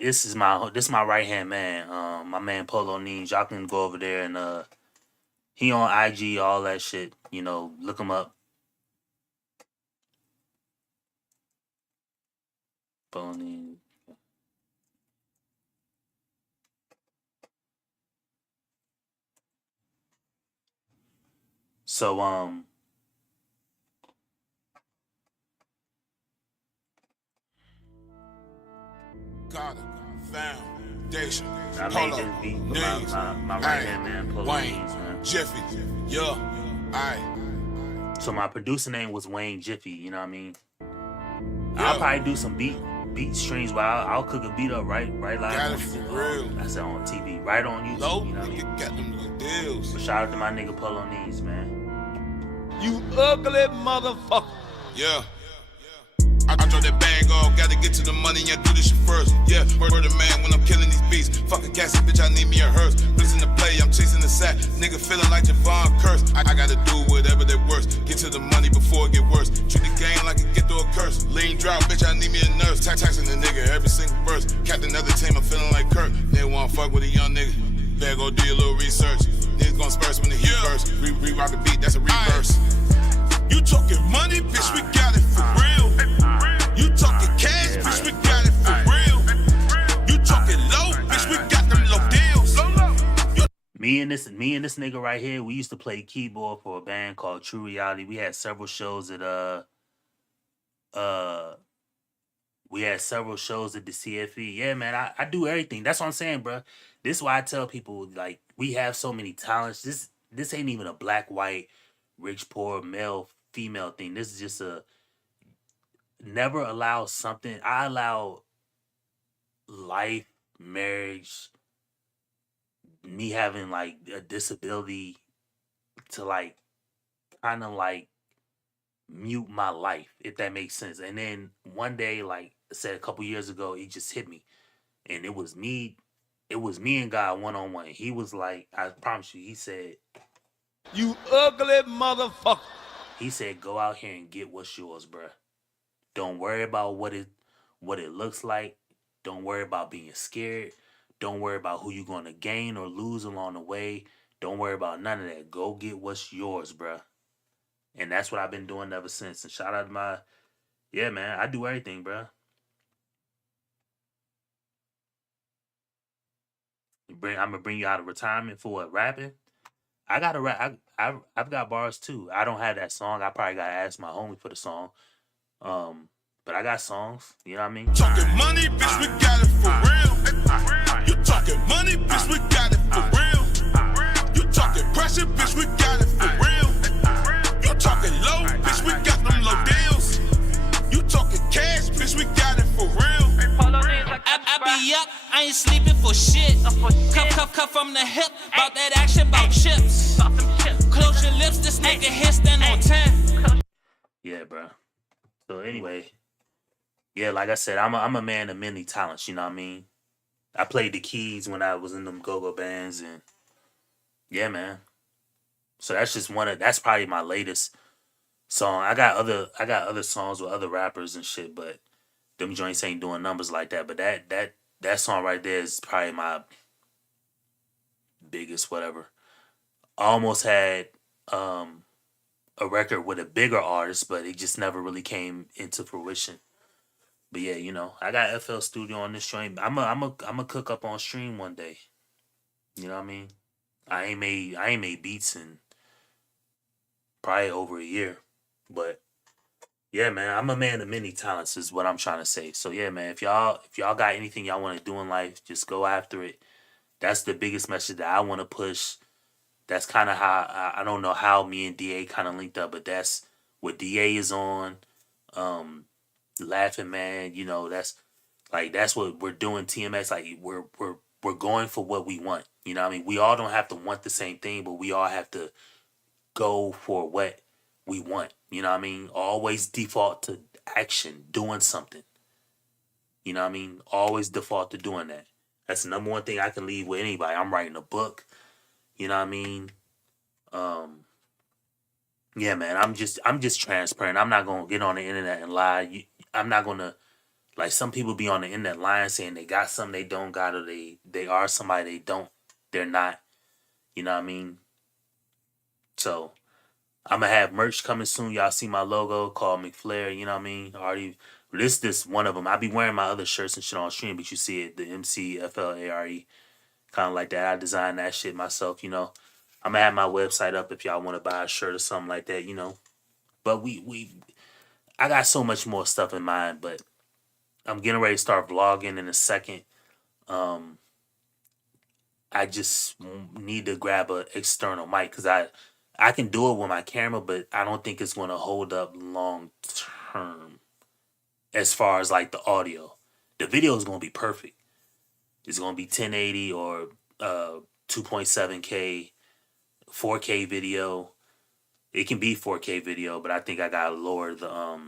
this is my right hand man, my man Polo Neens. Y'all can go over there and he on IG, all that shit. You know, look him up. Polo Neens. So Carter, Foundation, I made this beat for my right hand man, Polo Neens, man. Jiffy, yeah, aye. So my producer name was Wayne Jiffy, you know what I mean? I'll probably do some beat streams where I'll cook a beat up right live. Got it for real. I said on TV, right on YouTube. Low, you know what I mean? Got them little deals. But shout out to my nigga Polo Neens, man. You ugly motherfucker. Yeah. I drop that bang off, gotta get to the money, I do this shit first. Yeah, murder man when I'm killing these beats. Fucking casket, bitch, I need me a hearse. Listen to play, I'm chasing the sack. Nigga feeling like Javon Curse. I gotta do whatever that works. Get to the money before it get worse. Treat the game like it get through a curse. Lean drought, bitch, I need me a nurse. Taxing the nigga every single verse. Captain of the team, I'm feeling like Kurt. They wanna fuck with a young nigga. Better go do your little research. Niggas gon' spurse when the heat burst. Re-rock the beat, that's a reverse. You talking money, bitch, we got it for real. You talking cash, bitch, we got it for real. You talking low, bitch, we got them low deals. Me me and this nigga right here, we used to play keyboard for a band called True Reality. We had several shows at uh we had several shows at the CFE. Yeah, man, I do everything. That's what I'm saying, bro. This is why I tell people, like, we have so many talents. This ain't even a black, white, rich, poor, male, female thing. This is just a never allow something. I allow life, marriage, me having like a disability to like kind of like mute my life, if that makes sense. And then one day, like I said a couple years ago, it just hit me. And it was me and God one on one. He was like, I promise you, he said, You ugly motherfucker. he said, go out here and get what's yours, bruh. Don't worry about what it looks like. Don't worry about being scared. Don't worry about who you're gonna gain or lose along the way. Don't worry about none of that. Go get what's yours, bruh. And that's what I've been doing ever since. And shout out to my, yeah, man, I do everything, bruh. I'm gonna bring you out of retirement for what, rapping? I got to rap. I've got bars too. I don't have that song. I probably gotta ask my homie for the song. But I got songs. You know what I mean? Talking money, bitch, we got it for real. You talking money, bitch, we got it for real. You talking pressure, bitch, we got it for real. You talking low, bitch, we got them low deals. You talking cash, bitch, we got it for real. I be up, I ain't sleeping for shit. Cuff from the hip, bout that action, bout chips. Close your lips, this nigga here stand on 10. Yeah, bro. So anyway, yeah, like I said, I'm a man of many talents. You know what I mean? I played the keys when I was in them go-go bands, and yeah, man. So that's just that's probably my latest song. I got other songs with other rappers and shit, but them joints ain't doing numbers like that. But that song right there is probably my biggest whatever. I almost had a record with a bigger artist, but it just never really came into fruition. But yeah, you know, I got FL Studio on this joint. I'm a cook up on stream one day. You know what I mean? I ain't made beats in probably over a year. But yeah, man, I'm a man of many talents is what I'm trying to say. So yeah, man, if y'all got anything y'all want to do in life, just go after it. That's the biggest message that I want to push. That's kind of how I don't know how me and DA kind of linked up, but that's what DA is on. Laughing Man, you know, that's what we're doing. TMX, like we're going for what we want. You know what I mean? We all don't have to want the same thing, but we all have to go for what we want. You know what I mean? Always default to action, doing something. You know what I mean? Always default to doing that. That's the number one thing I can leave with anybody. I'm writing a book. You know what I mean? Yeah, man. I'm just transparent. I'm not gonna get on the internet and lie. I'm not gonna like some people be on the internet lying saying they got something they don't got or they are somebody they don't. They're not. You know what I mean? So I'm gonna have merch coming soon. Y'all see my logo called Mcflare. You know what I mean? Already this one of them. I be wearing my other shirts and shit on stream, but you see it, the MCFLARE, kind of like that. I designed that shit myself. You know, I'm gonna have my website up if y'all want to buy a shirt or something like that. You know, but I got so much more stuff in mind, but I'm getting ready to start vlogging in a second. I just need to grab a external mic because I can do it with my camera, but I don't think it's going to hold up long term as far as like the audio. The video is going to be perfect. It's going to be 1080 or 2.7K, 4K video. It can be 4K video, but I think I got to lower the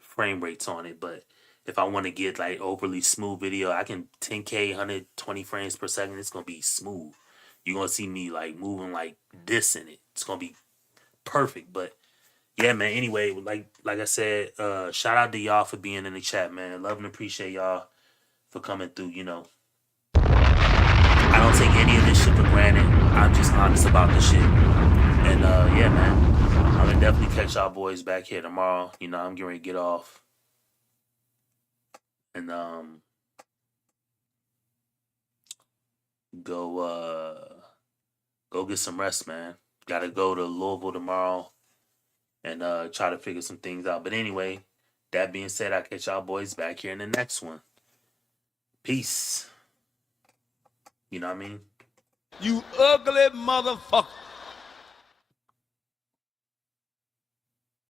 frame rates on it. But if I want to get like overly smooth video, I can 10K, 120 frames per second. It's going to be smooth. You're going to see me like moving like this in it. It's going to be perfect. But yeah, man. Anyway, like I said, shout out to y'all for being in the chat, man. Love and appreciate y'all for coming through. You know, I don't take any of this shit for granted. I'm just honest about the shit. And yeah, man, I'm gonna definitely catch y'all boys back here tomorrow. You know, I'm getting ready to get off. And go go get some rest, man. Got to go to Louisville tomorrow and try to figure some things out. But anyway, that being said, I'll catch y'all boys back here in the next one. Peace. You know what I mean? You ugly motherfucker.